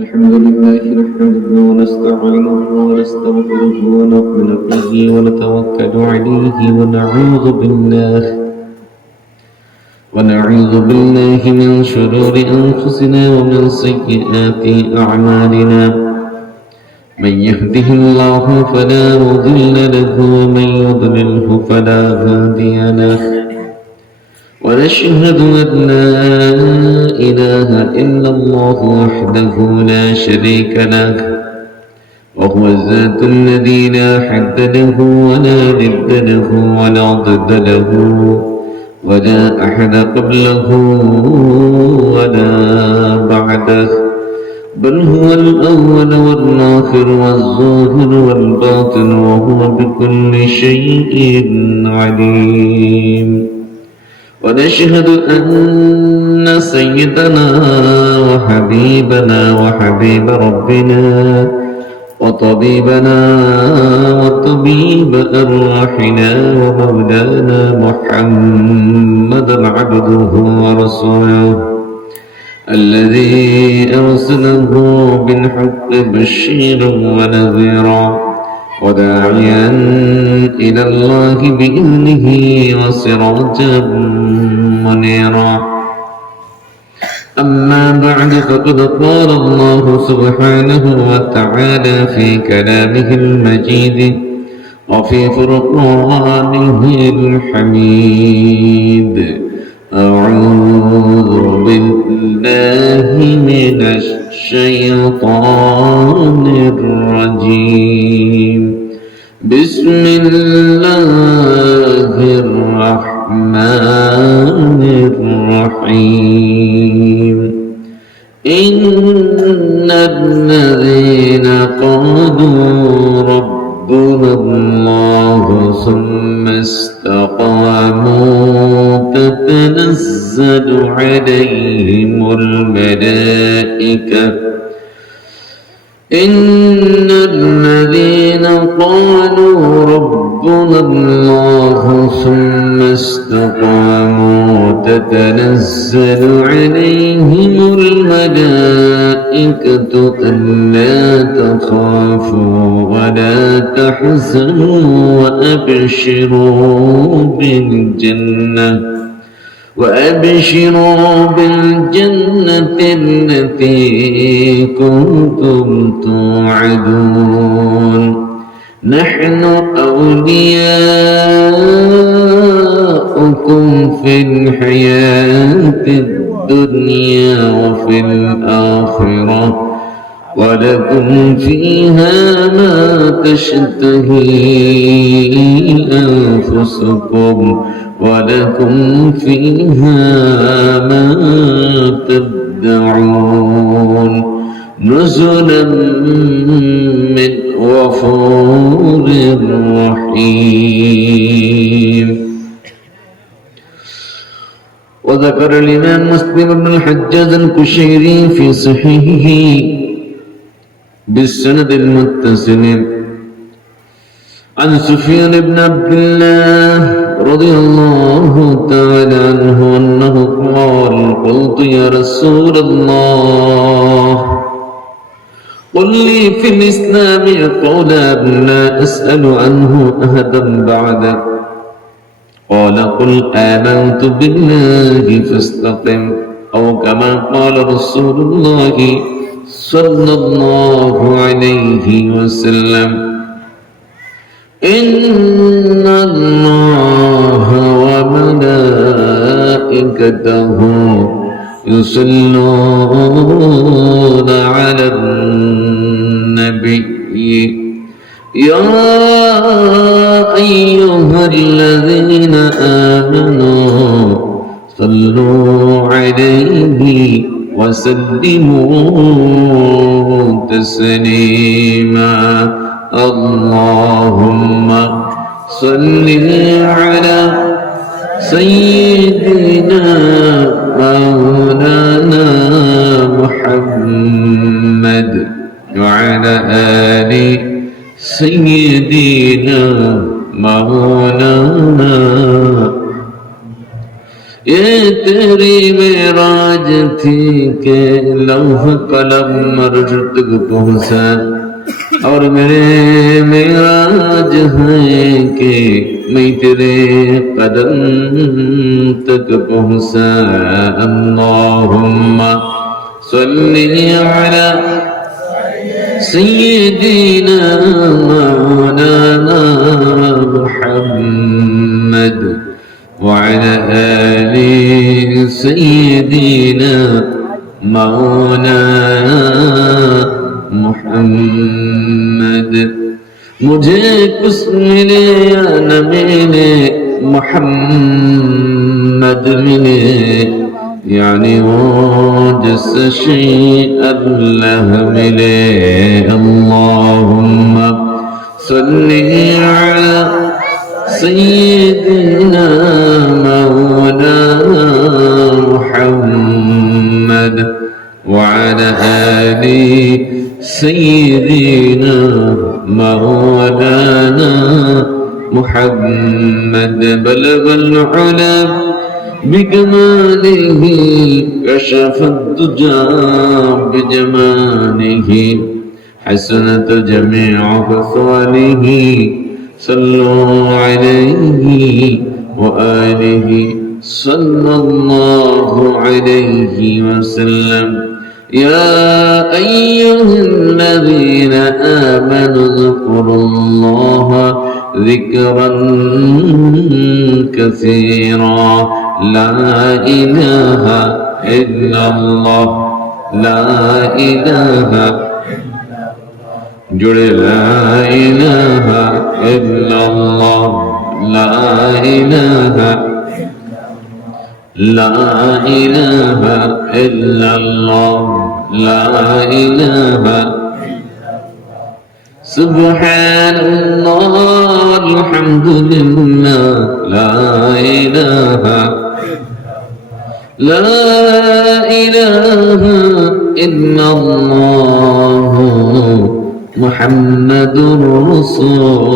الحمد لله نحمده ونستعينه ونستغفره ونؤمن به ونتوكل عليه ونعوذ بالله من شرور أنفسنا ومن سيئات أعمالنا. من يهده الله فلا مضل له ومن يضلله فلا هادي له. ونشهد أن لا إله إلا الله وحده لا شريك له، وهو الذات الذي لا حد له ولا ند له ولا ضد له ولا أحد قبله ولا بعده، بل هو الأول والآخر والظاهر والباطن وهو بكل شيء عليم. ونشهد أن سيدنا وحبيبنا وحبيب ربنا وطبيبنا وطبيب أرواحنا ومولانا محمدا عبده ورسوله الذي أرسله بالحق بشيرا ونذيرا وداعيا إلى الله بإذنه وسراجا منيرا. أما بعد فقد قال الله سبحانه وتعالى في كلامه المجيد وفي فرقانه الحميد: أعوذ بالله من الشيطان الرجيم. بسم الله الرحمن الرحيم. إن الذين قالوا ربنا الله ثم استقاموا تتنزل عليهم الملائكة إن الذين قالوا ربنا الله ثم استقاموا تتنزل عليهم الملائكة ألا تخافوا ولا تحزنوا وأبشروا بالجنة التي كنتم توعدون. نحن أولياؤكم في الحياة الدنيا وفي الآخرة ولكم فيها ما تشتهي أنفسكم ولكم فيها ما تدعون. نزلا من غفور رحيم. وذكر الإمام مسلم بن الحجاج القشيري في صحيحه بالسند المتصل عن سفيان بن عبد الله رضي الله تعالى عنه أنه قال: قلت يا رسول الله قل لي في الإسلام قولا لا أسأل عنه أحدا بعدك. قال: قل آمنت بالله فاستقم، أو كما قال رسول الله صلى الله عليه وسلم: إن الله وملائكته يصلون على النبي يا أيها الذين آمنوا صلوا عليه وسلموا تسليما. اللهم صل على سيدنا مولانا محمد وعلى آل سيدنا مولانا ये तेरी मेराज थी के लौह कलम अर्श तक पहुंचा, और मेरे मेराज है कि मैं तेरे कदम तक पहुंचा। अल्लाहुम्मा सल्ली अला सय्यिदिना मौलाना मुहम्मद वअला आलि सय्यिदिना मौलाना मुहम्मद। मुझे कुछ मिले या न मिले, मुहम्मद मिले, यानी वो जिस शेय अल्लाह मिले। अल्लाहुम्मा सल्ली अला सय्यिदिना मौलाना मुहम्मद वअला आलि सय्यिदिना मौलाना मुहम्मद। बलगल उला बिकमालिह कशफ दुजा बिजमानिह हसनत जमीअ ख़सालिह सल्लु अलैहि व आलिहि सल्लल्लाहु अलैहि वसल्लम। या अय्युहल्लज़ीना आमनु ज़कुरुल्लाह ज़िक्रन कसीरा। ला इलाहा इल्लल्लाह, ला इलाहा, जुड़े ला इलाहा इल्लल्लाह, ला इलाहा, ला इलाहा इल्लल्लाह, ला इलाहा। सुब्हानल्लाह वल्हम्दुलिल्लाह, ला इलाहा, ला इलाहा इल्लल्लाह मुहम्मदुर রাসূলুল্লাহ।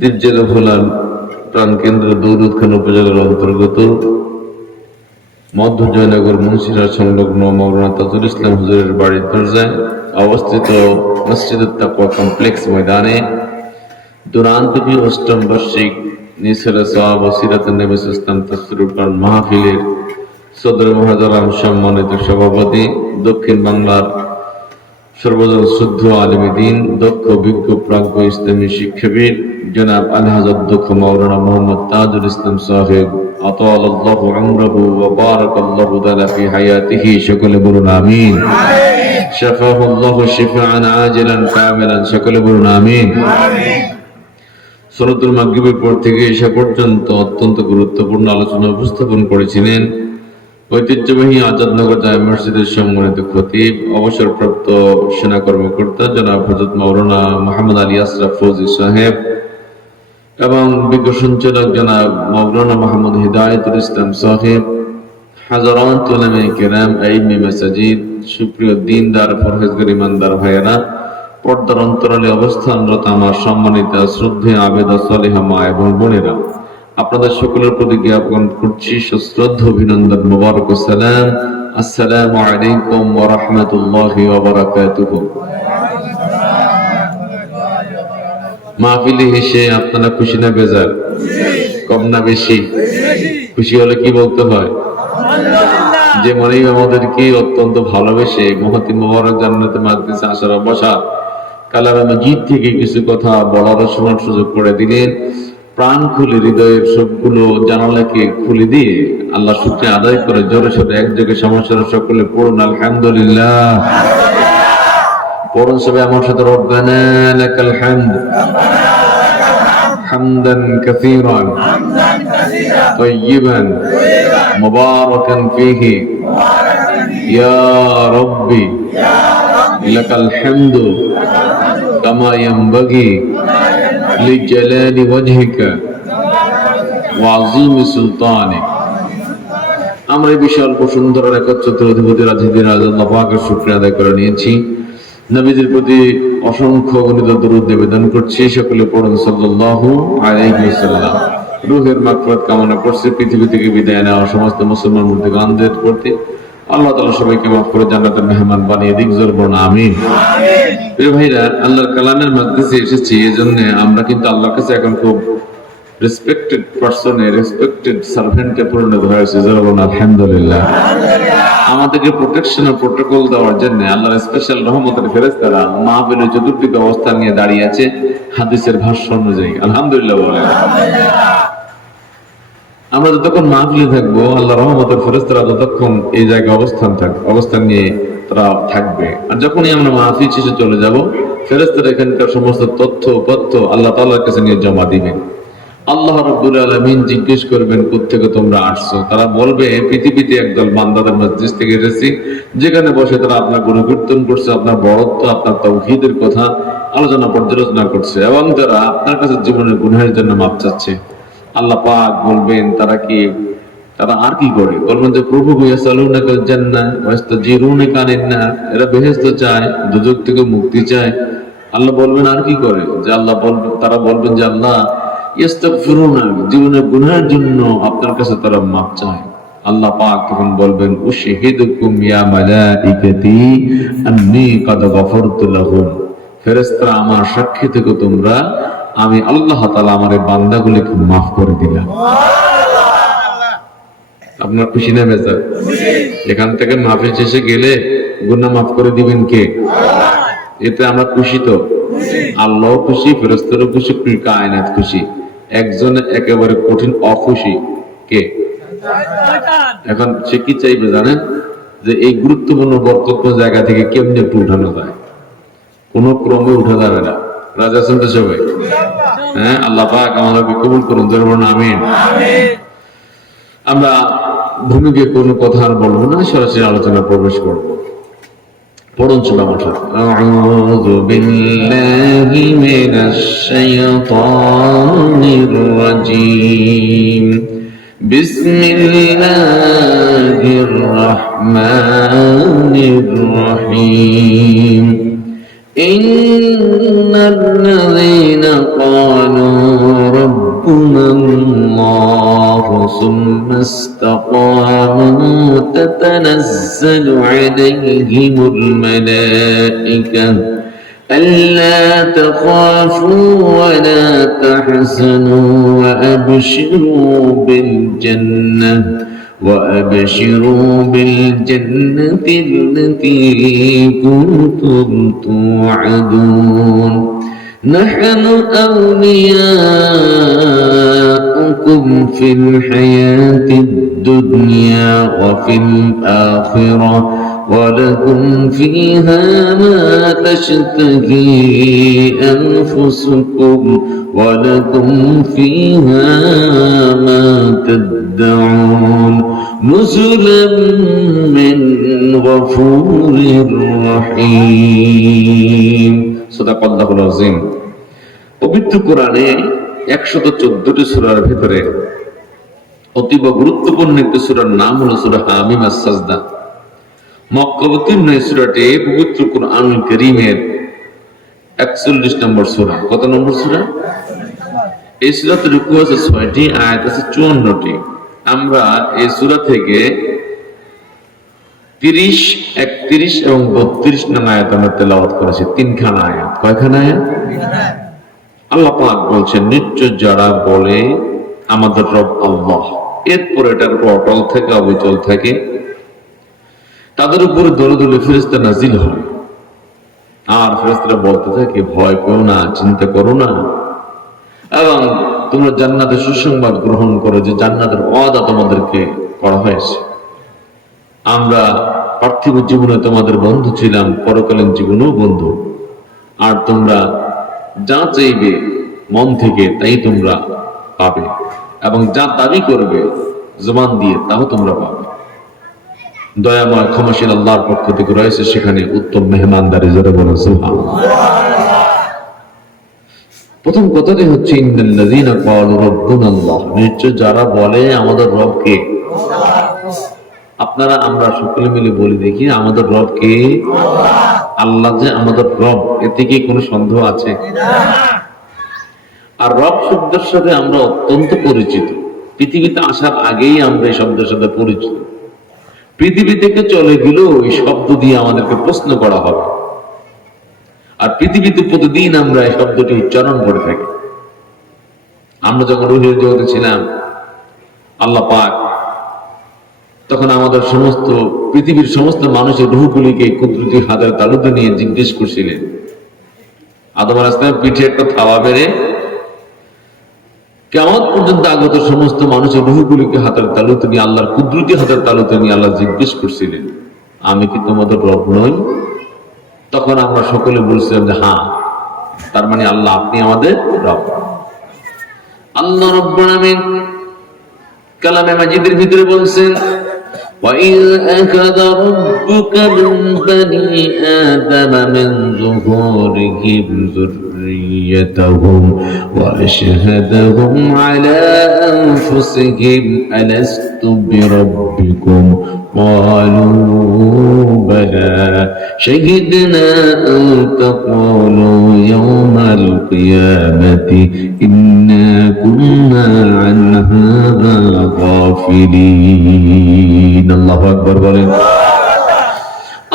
দিবজেলা ভোলার প্রাণকেন্দ্র দৌলত খান উপজেলার অন্তর্গত মধ্য জয়নগর মুন্সিরা সংলগ্ন মাওলানা তাজুল ইসলাম হুজুরের বাড়ির দরজায় অবস্থিত মসজিদুত তাকওয়া কমপ্লেক্স ময়দানে দুরান্তবী অষ্টম বার্ষিক নিসরা সাহাব ও সিরাতুন নবী ইসলাম তাফসীরুল কোরআন মাহফিলের সদর মহাজারাম সম্মানিত সভাপতি, দক্ষিণ বাংলার সর্বজন শুদ্ধ আলেম দ্বীন, দক্ষ বিজ্ঞ প্রাজ্ঞ ইসলামী শিক্ষাবিদ জনাব আলহাজ অধ্যক্ষ মাওলানা মোহাম্মদ তাজুল ইসলাম সাহেব আতালাল্লাহু উমরাহু ওয়া বারাকাল্লাহু তাআলা ফি হায়াতিহি। সকলে বলুন আমিন। শাফাহুল্লাহু শিফাআন আজিলান কামিলান। সকলে বলুন আমিন। সলাতুল মাগরিবের পর থেকে এশা পর্যন্ত অত্যন্ত গুরুত্বপূর্ণ আলোচনা উপস্থাপন করেছিলেন ঐতিহ্যবাহী আজাদনগর জামে মসজিদের সম্মানিত খতিব, অবসরপ্রাপ্ত সেনা কর্মকর্তা জনাব হযরত মাওলানা মুহাম্মদ আলী আশরাফ ফৌজি সাহেব এবং বিজ্ঞ সঞ্চালক জনাব মাওলানা মুহাম্মদ হিদায়াতুল ইসলাম সাহেব, হাজারাত উলামায়ে কেরাম, আইম্মে মাসাজিদ, সুপ্রিয় দ্বীনদার পরহেজগার ইমানদার ভাইয়েরা, পর্দার অন্তরালে অবস্থানরত আমার সম্মানিত শ্রদ্ধেয় আবেদা সালেহা মা এবং বোনেরা, আপনাদের সকলের প্রতি জ্ঞাপন করছি সশ্রদ্ধ অভিনন্দন, মোবারক সালাম। আসসালামু আলাইকুম ওয়া রাহমাতুল্লাহি ওয়া বারাকাতুহু। মাহফিলে এসে আপনারা খুশি না বেজার? কম না বেশি? খুশি হলে কি বলতে হয়? যে মনেই আমাদেরকে অত্যন্ত ভালোবেসে মহতি মোবারক জান্নাতে মাজলিসে আসার বসা কালামে মাজিদ থেকে কিছু কথা বলার শোনার সুযোগ করে দিলেন। প্রাণ খুলে হৃদয়ের সবগুলো জানালাকে খুলে দিয়ে আল্লাহ শুকরিয়া আদায় করে জোরে সোরে একযোগে সমস্যার সকলে পড়ুন আলহামদুলিল্লাহ। পড়ুন সবাই আমার সাথে, রব্বানা লাকাল হামদ হামদান কাসীরান তাইয়িবান মুবারাকান ফীহি ইয়া রাব্বি লাকাল হামদু কামা ইয়ানবাগি লিজালালি ওয়াজহিকা ওয়া আযীমি সুলতানিক। আমরা এই বিশাল বসুন্ধরার একচ্ছত্র অধিপতি রাজিদিন আল্লাহ পাকের শুকরিয়া আদায় করে নিয়েছি। নবীদের প্রতি অসংখ্য গণিত দরুদ নিবেদন করছি, সকলে পড়ুন সাল্লাল্লাহু আলাইহি ওয়াসাল্লাম। রূহের মাগফিরাত কামনা করছি, পৃথিবী থেকে বিদায় নেওয়া সমস্ত মুসলমান মুর্দাগানদের প্রতি আল্লাহ তাআলা সবাইকে মাফ করে জান্নাতের মেহমান বানিয়ে দিক, জোর বলুন আমিন। প্রিয় ভাইরা, আল্লাহর কালামের মজলিসে এসেছি, এজন্য আমরা কিন্তু আল্লাহর কাছে এখন খুব রেসপেক্টেড পারসনে, রেসপেক্টেড সার্ভেন্টে পরিণত হয়েছে, জোর বলুন আলহামদুলিল্লাহ। আমাদেরকে প্রোটেকশন ও প্রোটোকল দেওয়ার জন্য আল্লাহর স্পেশাল রহমতের ফেরেশতারা মাহফিলের চতুর্দিকে অবস্থান নিয়ে দাঁড়িয়ে আছে হাদিসের ভাষ্য অনুযায়ী, আলহামদুলিল্লাহ বলেন। আমরা যতক্ষণ মাহফিলে থাকবো, আল্লাহর রহমতের ফেরেশতারা ততক্ষণ এই জায়গায় অবস্থান নিয়ে তারা থাকবে। আর যখনই আমরা মাহফিল শেষে চলে যাব, ফেরেশতারা এখানকার সমস্ত তথ্য উপাত্ত আল্লাহ তাআলার কাছে নিয়ে জমা দিবেন। আল্লাহ রাব্বুল আলামিন জিজ্ঞেস করবেন, কোত্থেকে তোমরা আসছো? তারা বলবে, পৃথিবীতে একদল বান্দাদের মজলিস থেকে এসেছি, যেখানে বসে তারা আপনার গুণকীর্তন করছে, আপনার বড়ত্ব, আপনার তাওহীদের কথা আলোচনা পর্যালোচনা করছে, এবং তারা আপনার কাছে জীবনের গুনাহের জন্য মাপ চাচ্ছে। আল্লাহ পাক বলবেন, তারা আর কি করে? বলবেন যে, প্রভু ইয়াসালুনাকাল জান্নাহ ওয়া ইস্তাজিরুনাকা আনিন নার, এরা বেহেশত চায়, দুজক থেকে মুক্তি চায়। আল্লাহ বলবেন আর কি করে? যে তারা বলবেন যে, আল্লাহ ইস্তাগফিরুনা, জীবনের গুনাহের জন্য আপনার কাছে তারা মাপ চায়। আল্লাহ পাক তখন বলবেন, উশহিদুকুম ইয়া মালাইকাতি আন্নী কাদ গফরতু লাহুম, ফেরেশতারা আমার সাক্ষী থেকে তোমরা, আমি আল্লাহ তাআলা আমার এই বান্দাগুলিকে মাফ করে দিলাম। আপনার খুশি না বেজার? এখান থেকে মাহফিল শেষে গেলে গুনাহ মাফ করে দিবেন কে? এতে আমরা খুশি তো? আল্লাহ খুশি, ফেরেশতারাও খুশি, কায়নাত খুশি। একজন একেবারে কঠিন অখুশি কে? এখন সে কি চাইবে জানেন? যে এই গুরুত্বপূর্ণ বক্তব্য জায়গা থেকে কেমনে একটু উঠানো যায়। কোন ক্রমে উঠা যাবে না। রাজা আছেন তো সবাই? হ্যাঁ, আল্লাহ পাক আমাদেরকে কবুল করুন, জোরে বলুন আমিন। আমরা ভূমিকে কোনো কথা আর বলবো না, সরাসরি আলোচনা প্রবেশ করবো। পড়ুন সূরা মাঠা। আউযু বিল্লাহি মিনাশ শাইতানির রাজীম। বিসমিল্লাহির রাহমানির রাহিম। ইন্নাল্লাযীনা ক্বালু রাব্বুনাল্লাহু সুম্মা ইসতাকামু তাতানাজ্জালু আলাইহিমুল মালায়েকাতু ألا تخافوا ولا تحزنوا وأبشروا بالجنة التي كنتم توعدون نحن أولياؤكم في الحياة الدنيا وفي الآخرة ولكم فيها ما تشتهي أنفسكم ولكم فيها ما تدعون نزلا من غفور رحيم صدق الله العظيم। পবিত্র কোরআনে 114টি সূরার ভিতরে অতীব গুরুত্বপূর্ণ একটি সূরার নাম হলো সূরা হামিম আস-সাজদা। মক্কাবতীর্ণ এই সূরাটি পবিত্র কোরআনুল কারীমের 41 নম্বর সূরা। কত নম্বর সূরা? এই সূরাতে রুকু আছে 6টি, আয়াত আছে 54টি। আমরা এই সূরা থেকে 30, 31 এবং 32 নং আয়াত আমরা তেলাওয়াত করেছি। তিনখানা আয়াত। কয়খানা আয়াত? আল্লাহ পাক বলছেন, নিশ্চয় যারা বলে আমাদের রব আল্লাহ, এরপর এটার উপর অটল থেকে অবিচল থাকে, তাদের উপরে দলে দলে ফেরেশতা নাজিল হয়। আর ফেরেশতারা বলতে থাকে, ভয় পেও না, চিন্তা করো না, এবং তোমরা জান্নাতের সুসংবাদ গ্রহণ করো যে জান্নাতের ওয়াদা তোমাদেরকে করা হয়েছে। আমরা পার্থিব জীবনে তোমাদের বন্ধু ছিলাম, পরকালীন জীবনেও বন্ধু। আর তোমরা যা চাইবে মন থেকে তাই তোমরা পাবে, এবং যা দাবি করবে জবান দিয়ে তাও তোমরা পাবে। দয়াময় ক্ষমাশীল আল্লাহর পক্ষ থেকে রয়েছে সেখানে উত্তম মেহমানদারি। জোরে বলেন সুবহানাল্লাহ। প্রথম কথাটি হচ্ছে, ইন্নাল্লাযীনা ক্বালু রাব্বুনাল্লাহ, নিশ্চয় যারা বলে আমাদের রব কে। আপনারা আমরা সকলে মিলে বলি দেখি, আমাদের রব কে? আল্লাহ যে আমাদের রব, এতে কি কোনো সন্দেহ আছে? আর রব শব্দের সাথে আমরা অত্যন্ত পরিচিত। পৃথিবীতে আসার আগেই আমরা এই শব্দের সাথে পরিচিত। পৃথিবী থেকে চলে গেলেও এই শব্দ দিয়ে আমাদেরকে প্রশ্ন করা হবে, আর পৃথিবীতে প্রতিদিন আমরা এই শব্দটি উচ্চারণ করে থাকি। আমরা যখন রুহের জগতে ছিলাম, আল্লাহ পাক তখন আমাদের সমস্ত পৃথিবীর সমস্ত মানুষের রুহগুলিকে কুদরতি হাতের তালুতে নিয়ে জিজ্ঞেস করছিলেন। আদম আলাইহিস সালামের পিঠে একটা থাবা বেড়ে কিয়ামত পর্যন্ত আগত সমস্ত মানুষের রুহগুলিকে হাতের তালুতে নিয়ে, আল্লাহর কুদরতি হাতের তালুতে নিয়ে আল্লাহ জিজ্ঞেস করছিলেন, আমি কি তোমাদের রব নই? তখন আমরা সকলে বলছিলাম যে হ্যাঁ, তার মানে আল্লাহ আপনি আমাদের রব। আল্লাহ রাব্বুল আলামিন কালামে মাজিদের ভিতরে বলছেন, وَإِذْ أَخَذَ رَبُّكَ مِنْ بَنِي آدَمَ مِنْ ظُهُورِهِمْ ذُرِّيَّتَهُمْ وَأَشْهَدَهُمْ عَلَى أَنفُسِهِمْ أَلَسْتُ بِرَبِّكُمْ قَالُوا بَلَى شَهِدْنَا أَنْ تَقُولُوا يَوْمَ الْقِيَامَةِ إِنَّا كُنَّا عَنْ هَذَا غَافِلِينَ। আল্লাহু আকবার বলেন।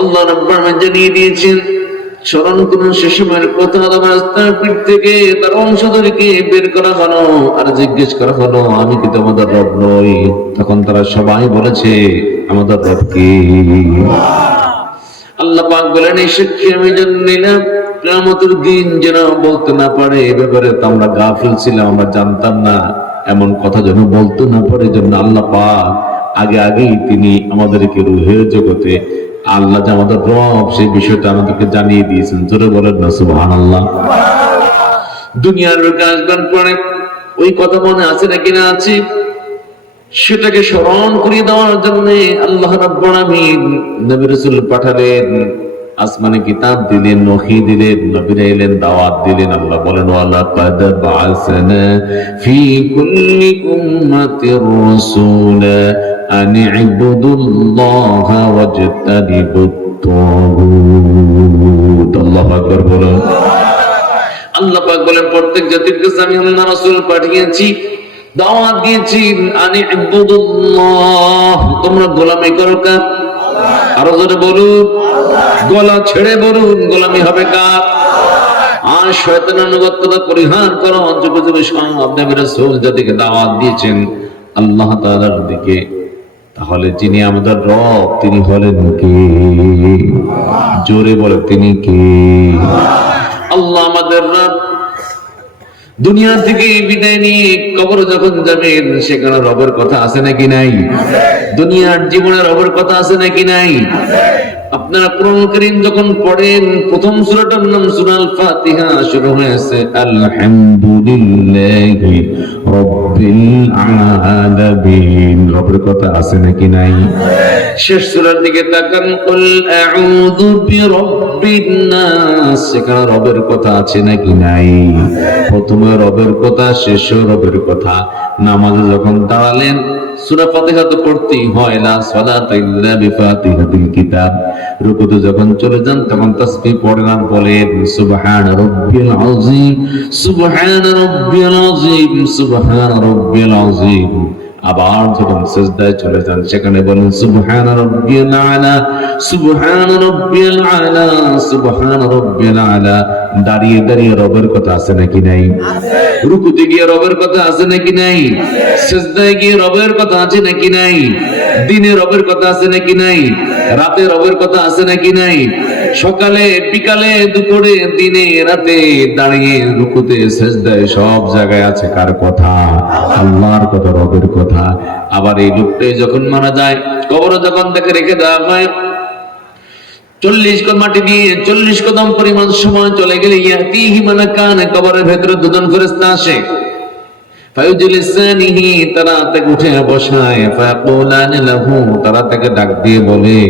আল্লাহ রাব্বুল আলামিন জানিয়ে দিয়েছেন, স্মরণ করুন সে সময়ের কথা, আদম আলাইহিস সালামের পিঠ থেকে তার বংশধরকে বের করা হলো আর জিজ্ঞেস করা হলো, আমি কি তোমাদের রব নই? তখন তারা সবাই বলেছে, আমাদের রব কে? আল্লাহ পাক বলেন, এই সাক্ষী আমি জেনে নিলাম, কিয়ামতের দিন যেন বলতে না পারে এ ব্যাপারে তো আমরা গাফিল ছিলাম, আমরা জানতাম না, এমন কথা যেন বলতে না পারে, জন্য আল্লাহ পাক আগেই তিনি আমাদেরকে রুহের জগতে আল্লাহ যে আমাদের রব সেই বিষয়টা আমাদেরকে জানিয়ে দিয়েছেন। জোরে বলেন না সুবহানাল্লাহ। দুনিয়ার লোকে আসবার পরে ওই কথা মনে আছে নাকি না আছে, সেটাকে স্মরণ করিয়ে দেওয়ার জন্য আল্লাহ রাব্বুল আলামিন নবী রাসূল পাঠালেন, আসমানে কিতাব দিলেন, ওহী দিলেন, নবীরা এলেন, দাওয়াত দিলেন। আল্লাহ বলেন, ওয়ালাকাদ বা'আসনা ফি কুল্লি উম্মাতির রাসূলা আন ইবুদুল্লাহা ওয়াজতানিবুত তাগুত। আল্লাহু আকবার বলেন। আল্লাহ পাক বলেন, প্রত্যেক জাতির কাছে আমি আল্লাহ রাসূল পাঠিয়েছি, দাওয়াত দিয়েছি, আন ইবুদুল্লাহ, তোমরা গোলামি করো কার? আরো জোরে বলুন, গলা ছেড়ে বলুন, গোলামি হবে কার? আর শয়তানের আনুগত্যতা পরিহার করো। যুগ যুগ সব নবী রাসূল জাতিকে দাওয়াত দিয়েছেন আল্লাহ তাআলার দিকে। তাহলে যিনি আমাদের রব তিনি হলেন কে? জোরে বলে, তিনি কে? আল্লাহ আমাদের রব। দুনিয়া থেকে বিদায় নিয়ে কবর যখন যাবেন, সেখানে রবের কথা আছে নাকি নাই? দুনিয়ার জীবনে রবের কথা আছে নাকি নাই? আপনারা কোরআন কারীম যখন পড়েন, প্রথম সূরাটার নাম সূরা আল ফাতিহা, শুরু হয়েছে আলহামদুলিল্লাহি রাব্বিল আলামিন। রবের কথা আছে নাকি নাই? শেষ সূরার দিকে তাকান, কুল আউযু বিরাব্বিন নাস, সেখানে রবের কথা আছে নাকি নাই? প্রথমে রবের কথা, শেষে রবের কথা। নামাজে যখন দাঁড়ালেন, সূরা ফাতিহা তো পড়তেই হয়, লা সালাতা ইল্লা বিফাতিহাতিল কিতাব। রুকুতে যখন চলে যান তখন তাসবিহ পড়েন আর বলেন, সুবহান রাব্বিল আযীম, সুবহান রাব্বিল আযীম, সুবহান রাব্বিল আযীম। আবার যখন সিজদায় চলে যান, সেখানে বলেন, সুবহান রাব্বিল আলা, সুবহান রাব্বিল আলা, সুবহান রাব্বিল আলা। দাঁড়িয়ে দাঁড়িয়ে রবের কথা আছে নাকি নাই? রুকুতে গিয়ে রবের কথা আছে নাকি নাই? সিজদায় গিয়ে রবের কথা আছে নাকি নাই? দিনে রবের কথা আছে নাকি নাই? রাতে রবের কথা আছে নাকি নাই? সকালে, বিকালে, দুপুরে, দিনে, রাতে দাঁড়িয়ে রুকুতে, সিজদায় সব জায়গায় আছে কার কথা? আল্লাহর কথা, রবের কথা। আবার এই লোকটাই যখন মারা যায়, কবরে যখন তাকে রেখে দেওয়া হয়, 40 কদম মাটি দিয়ে 40 কদম পরিমাণ সময় চলে গেলে ইয়াতিহি মালাকান, কবরের ভেতরে দুজন ফেরেশতা আসে। ফায়ুজলিসানিহি, তারা তাকে উঠে বসায়। ফায়াকুলানি লাহু, তারা তাকে ডাক দিয়ে বলে,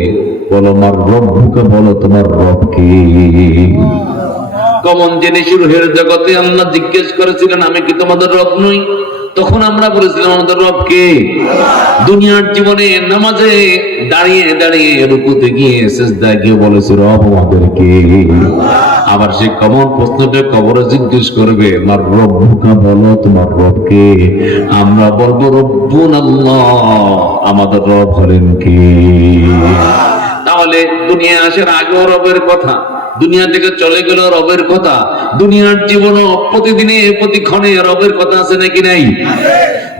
বলো মার রব্বুকা, বলো তোমার রব কে? কমন জিনিস রুহের জগতে আল্লাহ জিজ্ঞেস করেছিলেন, আমি কি তোমাদের রব নই? তখন আমরা বলেছিলাম আমাদের রবকে। দুনিয়ার জীবনে নামাজে দাঁড়িয়ে দাঁড়িয়ে রুকুতে গিয়ে সিজদায় গিয়ে বলেছে রব আমাদেরকে। আবার সে কমন প্রশ্নটা কবরে জিজ্ঞেস করবে আমার রব্বুকা, বলো তোমার রবকে। আমরা বলবো রব্বুন আল্লাহ, আমাদের রব হলেন কে। তাহলে দুনিয়া আসার আগেও রবের কথা, দুনিয়া থেকে চলে গেল রবের কথা, দুনিয়ার জীবনও প্রতিদিনে প্রতিক্ষণে রবের কথা আছে নাকি নাই?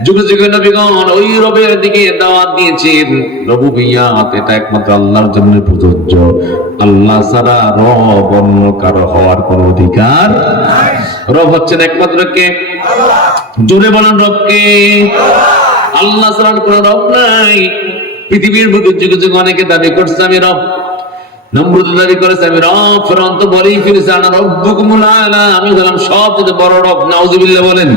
যুগে যুগে নবীগণ ওই রবের দিকে দাওয়াত দিয়েছেন। রবুবিয়াত এটা একমাত্র আল্লাহর জন্য প্রযোজ্য। আল্লাহ ছাড়া রব অন্য কারো হওয়ার কোন অধিকার নাই। রব হচ্ছেন একমাত্র কে? জোরে বলেন রবকে। আল্লাহ ছাড়া কোন রব নাই। পৃথিবীর বুকে যুগে যুগে অনেকে দাবি করছে আমি রব। নমরুদ দাবি করেছে আমি রব, ফেরাউন তো বলেই ফিরেছে আনা রব্বুকুমুল আলা, আমি হলাম সবচেয়ে বড় রব। নাউজুবিল্লাহ বলেন।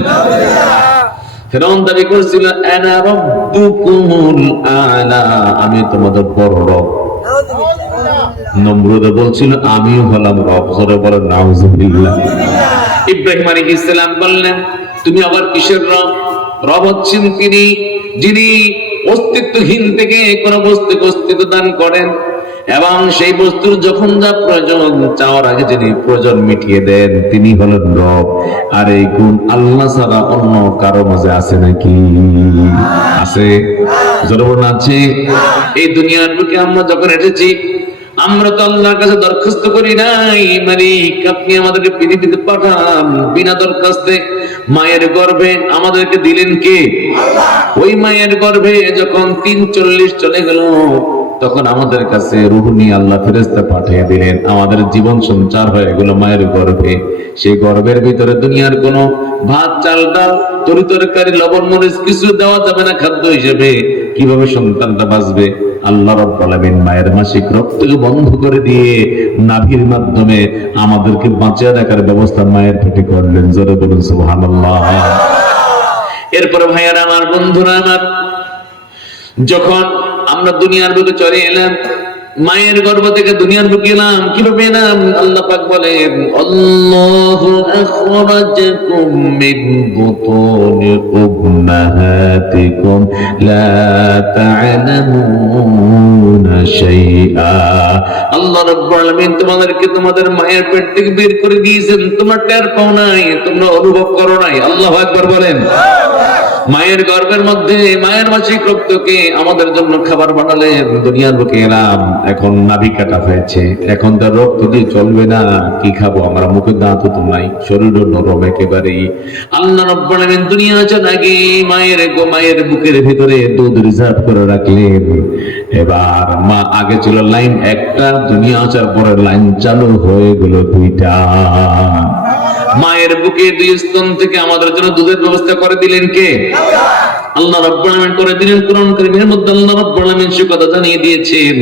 ফেরাউন দাবি করেছিল আনা রব্বুকুমুল আলা, আমি তোমাদের বড় রব। নমরুদ বলছিল আমিও হলাম রব। জোরে বলেন নাউজুবিল্লাহ। ইব্রাহিম আলাইহিস সালাম বললেন তুমি আবার কিসের রব? রব হচ্ছেন তিনি যিনি অস্তিত্বহীন থেকে কোন বস্তুকে অস্তিত্ব দান করেন এবং সেই বস্তুর যখন যা প্রয়োজন চাওয়ার আগে যিনি প্রয়োজন মিটিয়ে দেন তিনি হলেন রব। আর এই গুণ আল্লাহ ছাড়া অন্য কারো মাঝে আছে নাকি? আছে? জোরে আছে। এই দুনিয়ার বুকে আমরা যখন এসেছি আমরা তো আল্লাহর কাছে দরখাস্ত করি নাই মালিক আপনি আমাদেরকে পৃথিবীতে পাঠান। বিনা দরখাস্তে মায়ের গর্ভে আমাদেরকে দিলেন কে? ওই মায়ের গর্ভে যখন ৩৪ চলে গেল তখন আমাদের কাছে রূহ নিয়ে আল্লাহ ফেরেশতা পাঠিয়ে দিলেন। আমাদের জীবন সঞ্চার হয়ে গেল মায়ের গর্ভে। সেই গর্ভের ভিতরে দুনিয়ার কোন ভাত চাল ডাল তরি তরকারি লবণ মরিচ কিছু দেওয়া যাবে না খাদ্য হিসেবে। কিভাবে সন্তানটা বাঁচবে? আল্লাহ রাব্বুল আলামিন মায়ের মাসিক রক্তকে বন্ধ করে দিয়ে নাভির মাধ্যমে আমাদেরকে বাঁচিয়ে রাখার ব্যবস্থা মায়ের পেটে করলেন। জোরে বলুন সুবহানাল্লাহ। এরপরে ভাইয়ারা আমার, বন্ধুরা আমার, যখন আমরা দুনিয়ার বুকে চলে এলাম, মায়ের গর্ভ থেকে দুনিয়ার বুকে এলাম, কিভাবে এলাম? আল্লাহ পাক বলেন আল্লাহু আখরাজাকুম মিন বুতুনি উম্মাহাতিকুম লা তা'লামুনা শাইআ। আল্লাহ রাব্বুল আলামিন তোমাদেরকে তোমাদের মায়ের পেট থেকে বের করে দিয়েছেন, তোমরা টের পাও নাই, তোমরা অনুভব করো নাই। আল্লাহু আকবার বলেন। মায়ের গর্ভের মধ্যে মায়ের মাসিক রক্তকে আমাদের জন্য খাবার বানালেন। দুনিয়ার বুকে এলাম, এখন নাভি কাটা হয়েছে, এখন তার রক্ত দিয়ে চলবে না, কি খাবো আমরা? মুখে দাঁত তো নাই, শরীর নরম একেবারেই। আল্লাহ রাব্বুল আলামিন দুনিয়া আসার আগে মায়ের বুকের ভিতরে দুধ রিজার্ভ করে রাখলেন। এবার মা আগে ছিল লাইন একটা, দুনিয়া আসার পরে লাইন চালু হয়ে গেল দুইটা। মায়ের বুকে দুই স্তন থেকে আমাদের জন্য দুধের ব্যবস্থা করে দিলেন কে? আল্লাহ রাব্বুল আলামিন করে দিলেন। কোরআন কারীমের মধ্যে আল্লাহ রাব্বুল আলামিন সে কথা জানিয়ে দিয়েছেন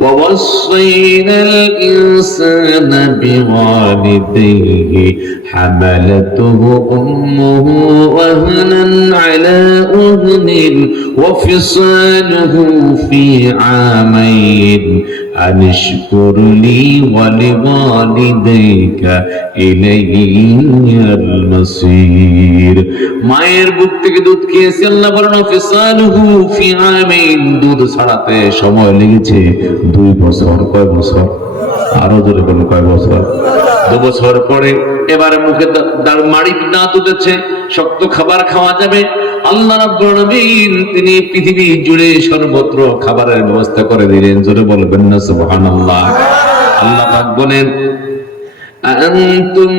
ওয়া ওয়াসাইনাল ইনসানা বিওয়ালিদাইহি হামালাতুহু উম্মুহু ওয়াহনান আলা ওয়াহনিন ওয়া ফিসালুহু ফি আমাইন আনিশকুর লি ওয়া লিওয়ালিদাইকা ইলাইহিল মাসির। মায়ের বুক থেকে দুধ খেয়েছে, আল্লাহ বলেন ফিসালুহু ফি আমাইন, দুধ ছাড়াতে সময় লেগেছে 2 বছর। কয় বছর? আরো জোরে বলুন, কয় বছর? 2 বছর পরে এবারে মুখে মাড়ি দাঁত উঠেছে, শক্ত খাবার খাওয়া যাবে। আল্লাহ রাব্বুল আলামিন তিনি পৃথিবী জুড়ে সর্বত্র খাবারের ব্যবস্থা করে দিলেন। জোরে বলবেন না সুবহানাল্লাহ। আল্লাহ পাক বলেন أأنتم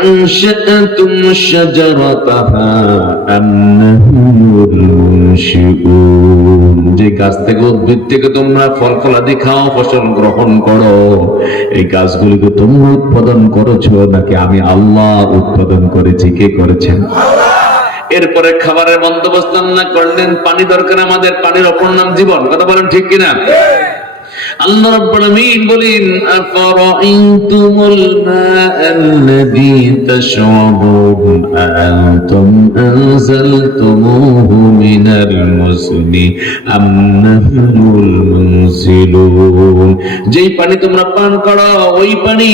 أنشأتم شجرتها أم نحن المنشئون। যে গাছ থেকে উদ্ভিদ থেকে তোমরা ফল ফলাদি খাও, ফসল গ্রহণ করো, এই গাছগুলিকে তোমরা উৎপাদন করেছো নাকি আমি আল্লাহ উৎপাদন করেছি? কে করেছেন? এরপরে খাবারের বন্দোবস্ত আল্লাহ করলেন। পানি দরকার আমাদের, পানির অপর নাম জীবন। কথা বলেন ঠিক কিনা? আল্লাহ রাব্বুল আলামিন বলেন, আফারাআইতুমুল মাআল্লাযী তাশরাবুন আআনতুম আনজালতুমূহু মিনাল মুজনি আম নাহনুল মুনজিলুন। যেই পানি তোমরা পান করো ওই পানি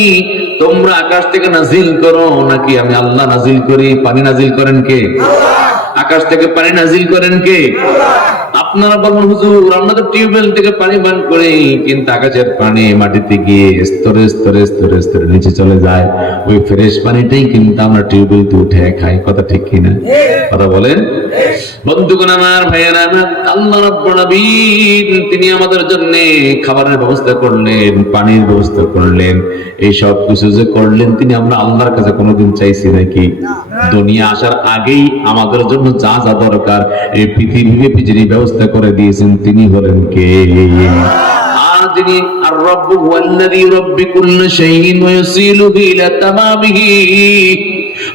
তোমরা আকাশ থেকে নাজিল করো নাকি আমি আল্লাহ নাজিল করি? পানি নাজিল করেন কে? আল্লাহ। আকাশ থেকে পানি নাজিল করেন কে? আল্লাহ। আপনারা বলুন, হুজুর আমরা তো টিউবওয়েল থেকে পানি পান করি, কিন্তু আকাশের পানি মাটিতে গিয়ে স্তরে স্তরে স্তরে স্তরে নিচে চলে যায়। ওই ফ্রেশ পানিটাই কিন্তু আমরা টিউবওয়েল থেকে উঠে খাই। কথা ঠিক কিনা? কথা বলেন বন্ধুগণ আমার, ভাইয়েরা আমার। আল্লাহ রাব্বুল আলামিন তিনি আমাদের জন্য খাবারের ব্যবস্থা করলেন, পানির ব্যবস্থা করলেন। এই সব কিছু যে করলেন তিনি আমরা আল্লাহর কাছে কোনোদিন চাইছি নাকি? দুনিয়া আসার আগেই আমাদের জন্য যা যা দরকার এই পৃথিবী যিনি ব্যবস্থা করে দিয়েছেন তিনি হলেন কে? আর যিনি আর রব্বু ওয়াল্লাযী রব্বি কুল্লি শাইইন ওয়া ইয়াসিলু ইলা তামামিহি।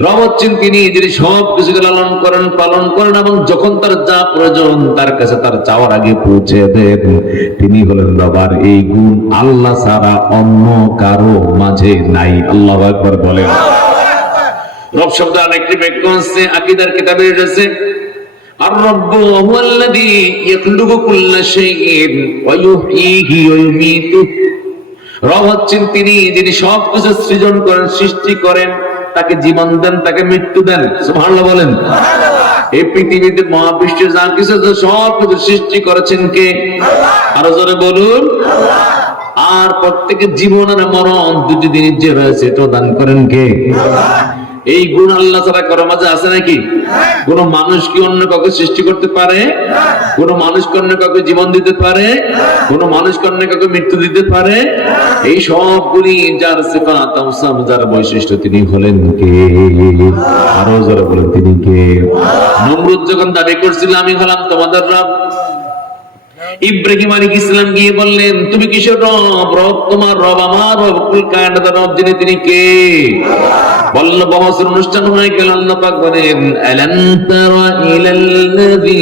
রব হচ্ছেন তিনি যিনি সব কিছুকে লালন করেন, পালন করেন এবং যখন তার যা প্রয়োজন তার কাছে তার চাওয়ার আগে পৌঁছে দেন। তিনি হলেন রব। আর এই গুণ আল্লাহ ছাড়া অন্য কারো মাঝে নাই। আল্লাহু আকবার বলেন। রব শব্দ আরেকটি ব্যাখ্যা আছে আকীদার কিতাবে এসেছে, আর রব্বু হুয়াল্লাযী ইয়াখলুকু কুল্লা শাইইন ওয়া ইউহয়িহি ওয়া ইউমীতু। রব হচ্ছেন তিনি যিনি সব কিছু সৃজন করেন, সৃষ্টি করেন, তাকে জীবন দেন, তাকে মৃত্যু দেন। সুবহানাল্লাহ বলেন। এই পৃথিবীতে মহাবিশ্বে যা কিছু আছে সব কিছু সৃষ্টি করেছেন কে? আল্লাহ। আরো জোরে বলুন আল্লাহ। আর প্রত্যেকের জীবন আর মরণ দুটি জিনিস যে রয়েছে এটা দান করেন কে? আল্লাহ। এই গুণ আল্লাহ ছাড়া কারো মাঝে আছে নাকি? কোন মানুষ কি অন্য কাউকে সৃষ্টি করতে পারে? কোন মানুষ কি অন্য কাউকে জীবন দিতে পারে? কোন মানুষ কি অন্য কাউকে মৃত্যু দিতে পারে? এই সবগুলি যার সিফাত আওসাফ, যার বৈশিষ্ট্য তিনি হলেন কে? আরো যারা বলেন তিনি কে? নমরুদ যখন দাবি করছিল আমি হলাম তোমাদের রব, ইব্রাহিম আলাইহিস ইসলাম গিয়ে বললেন তুমি কিসের রব? রব তোমার রব আমার রব, কুল কায়নাতের রব যিনি তিনি কে? বলল বহসের অনুষ্ঠান হয়ে গেল। আল্লাহ পাক বলেন, আলাম তারা ইলাল্লাযী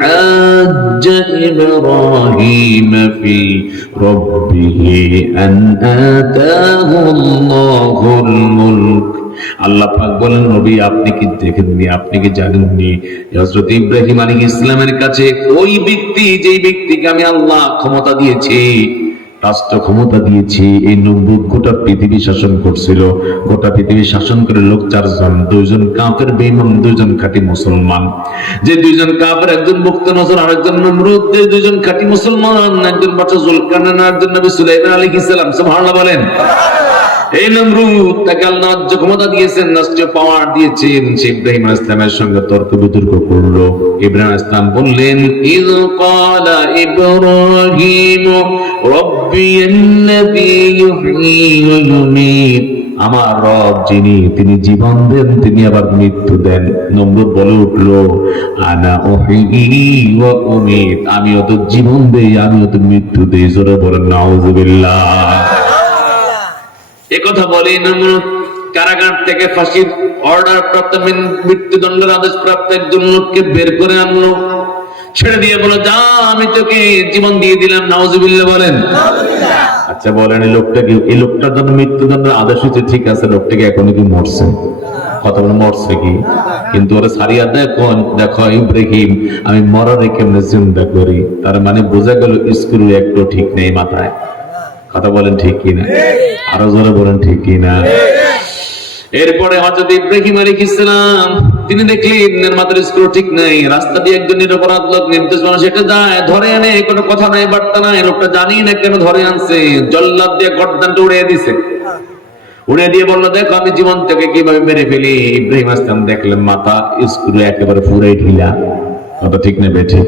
হাজ্জা ইব্রাহিম ফি রাব্বিহি আন আতাহু আল্লাহুল মুলক। আল্লাহ পাক বলেন, নবী আপনি কি দেখেননি, আপনি কি জানেননি হযরত ইব্রাহিম আলাইহিস সালামের কাছে ওই ব্যক্তি, যেই ব্যক্তিকে আমি আল্লাহ ক্ষমতা দিয়েছি, রাষ্ট্র ক্ষমতা দিয়েছি। এই নমরুদ গোটা পৃথিবী শাসন করছিল। গোটা পৃথিবী শাসন করে লোক চারজন, দুইজন কাফের বেঈমান, দুইজন খাঁটি মুসলমান। যে দুইজন কাফের, একজন মুক্তনজর আর একজন নমরুদ। যে দুইজন খাঁটি মুসলমান, একজন বাদশা জুলকারনাইন আর একজন নবী সুলাইমান আলাইহিস সালাম। সুবহানাল্লাহ বলেন। এই নমরুদ তাকে আল্লাহ ক্ষমতা দিয়েছেন, রাষ্ট্রীয় পাওয়ার দিয়েছেন। সে ইব্রাহিম আলাইহিস সালামের সঙ্গে তর্ক বিতর্ক করলো। ইব্রাহিম আলাইহিস সালাম বললেন, ইয ক্বালা ইব্রাহিম রাব্বিয়াল্লাযী ইউহয়ী ওয়া ইউমীত। আমার রব যিনি, তিনি জীবন দেন, তিনি আবার মৃত্যু দেন। নমরুদ বলে উঠলো, আনা উহয়ী ওয়া উমীত। আমিও তো জীবন দেই, আমিও তো মৃত্যু দেই। জোরে বলেন নাউযুবিল্লাহ। একথা বলে নমরুদ কারাগার থেকে ফাঁসির অর্ডার প্রাপ্ত, মৃত্যুদণ্ডের আদেশ প্রাপ্ত একজন লোককে বের করে আনলো, ছেড়ে দিয়ে বলো, যা আমি তোকে জীবন দিয়ে দিলাম। নাউযুবিল্লাহ বলেন। আচ্ছা বলেন, এই লোকটার জন্য মৃত্যুদণ্ডের আদেশ হচ্ছে, ঠিক আছে, লোকটাকে এখনো কি মরছে? কথা বলে মরছে কি? কিন্তু ওরা সারিয়া দেখো ইব্রাহিম, আমি মরারে কেমনে চিন্তা করি। তার মানে বোঝা গেল স্ক্রু একটু ঠিক নেই মাথায়। কথা বলেন ঠিক কিনা? আরো জোরে বলেন ঠিক কিনা? এরপরে হযরত ইব্রাহিম আলাইহিস সালাম তিনি দেখলেন মাথার স্ক্রু ঠিক নাই। রাস্তা দিয়ে একজন নিরপরাধ লোক, নির্দোষ মানুষ এটা যায়, ধরে আনে, কোনো কথা নাই, বার্তা নাই। লোকটা জানি না কেন ধরে আনছে, জল্লাদ দিয়ে গর্দানটা উড়িয়ে দিছে। উড়িয়ে দিয়ে বললো, দেখো আমি জীবন থেকে কিভাবে মেরে ফেলি। ইব্রাহিম আলাইহিস সালাম দেখলেন মাথা স্ক্রু একেবারে পুরাই ঢিলা। কথা ঠিক না বেঠে?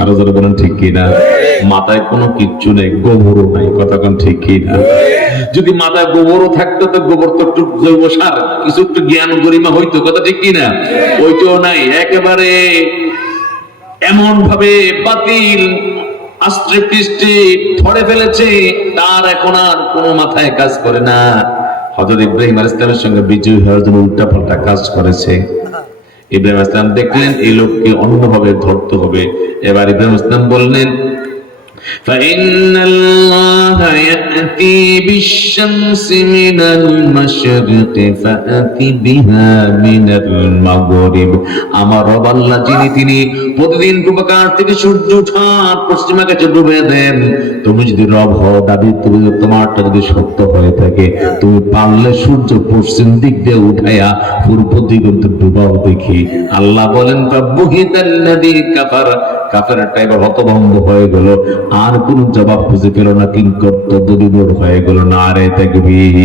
আরো যারা বলেন ঠিক কিনা? মাথায় কোনো কিচ্ছু নেই, গোবরও নাই। কথা কোন ঠিক কিনা? যদি মাথায় গোবরও থাকতো তো গোবর তো একটু জৈব সার, কিছু একটু জ্ঞান গরিমা হইতো। কথা ঠিক কিনা? ওইটাও নাই, একেবারে এমন ভাবে বাতিল আস্ত্রে পৃষ্ঠে ধরে ফেলেছে, তার এখন আর কোনো মাথায় কাজ করে না। হযরত ইব্রাহিম আলাইহিস সালামের সঙ্গে বিজয়ী হওয়ার জন্য উল্টা পাল্টা কাজ করেছে। ইব্রাহিম আলাইহিস সালাম দেখলেন এই লোককে অন্যভাবে ধরতে হবে। এবার ইব্রাহিম আলাইহিস সালাম বললেন, فإن الله يأتي بالشمس من المشرق فأت بها من المغرب আমার রব আল্লাহ তিনি প্রতিদিন পূর্বাকাশ থেকে সূর্য ওঠার পশ্চিমাকাশে ডুবে দেন। তুমি যদি রব হও, দাবি তুমি তোমারটা যদি সত্য হয়ে থাকে, তুমি পারলে সূর্য পশ্চিম দিক দিয়ে উঠাইয়া পূর্ব দিগন্তে ডুবাও দেখি। আল্লাহ বলেন ফাবুহিতাল্লাযী কাফার, কাফেরটা এবার হতভম্ব হয়ে গেল, আর কোন জবাব খুঁজে পেল না, কিংকর্ত দরিদ্র হয়ে গেল। নারে তাকবীর।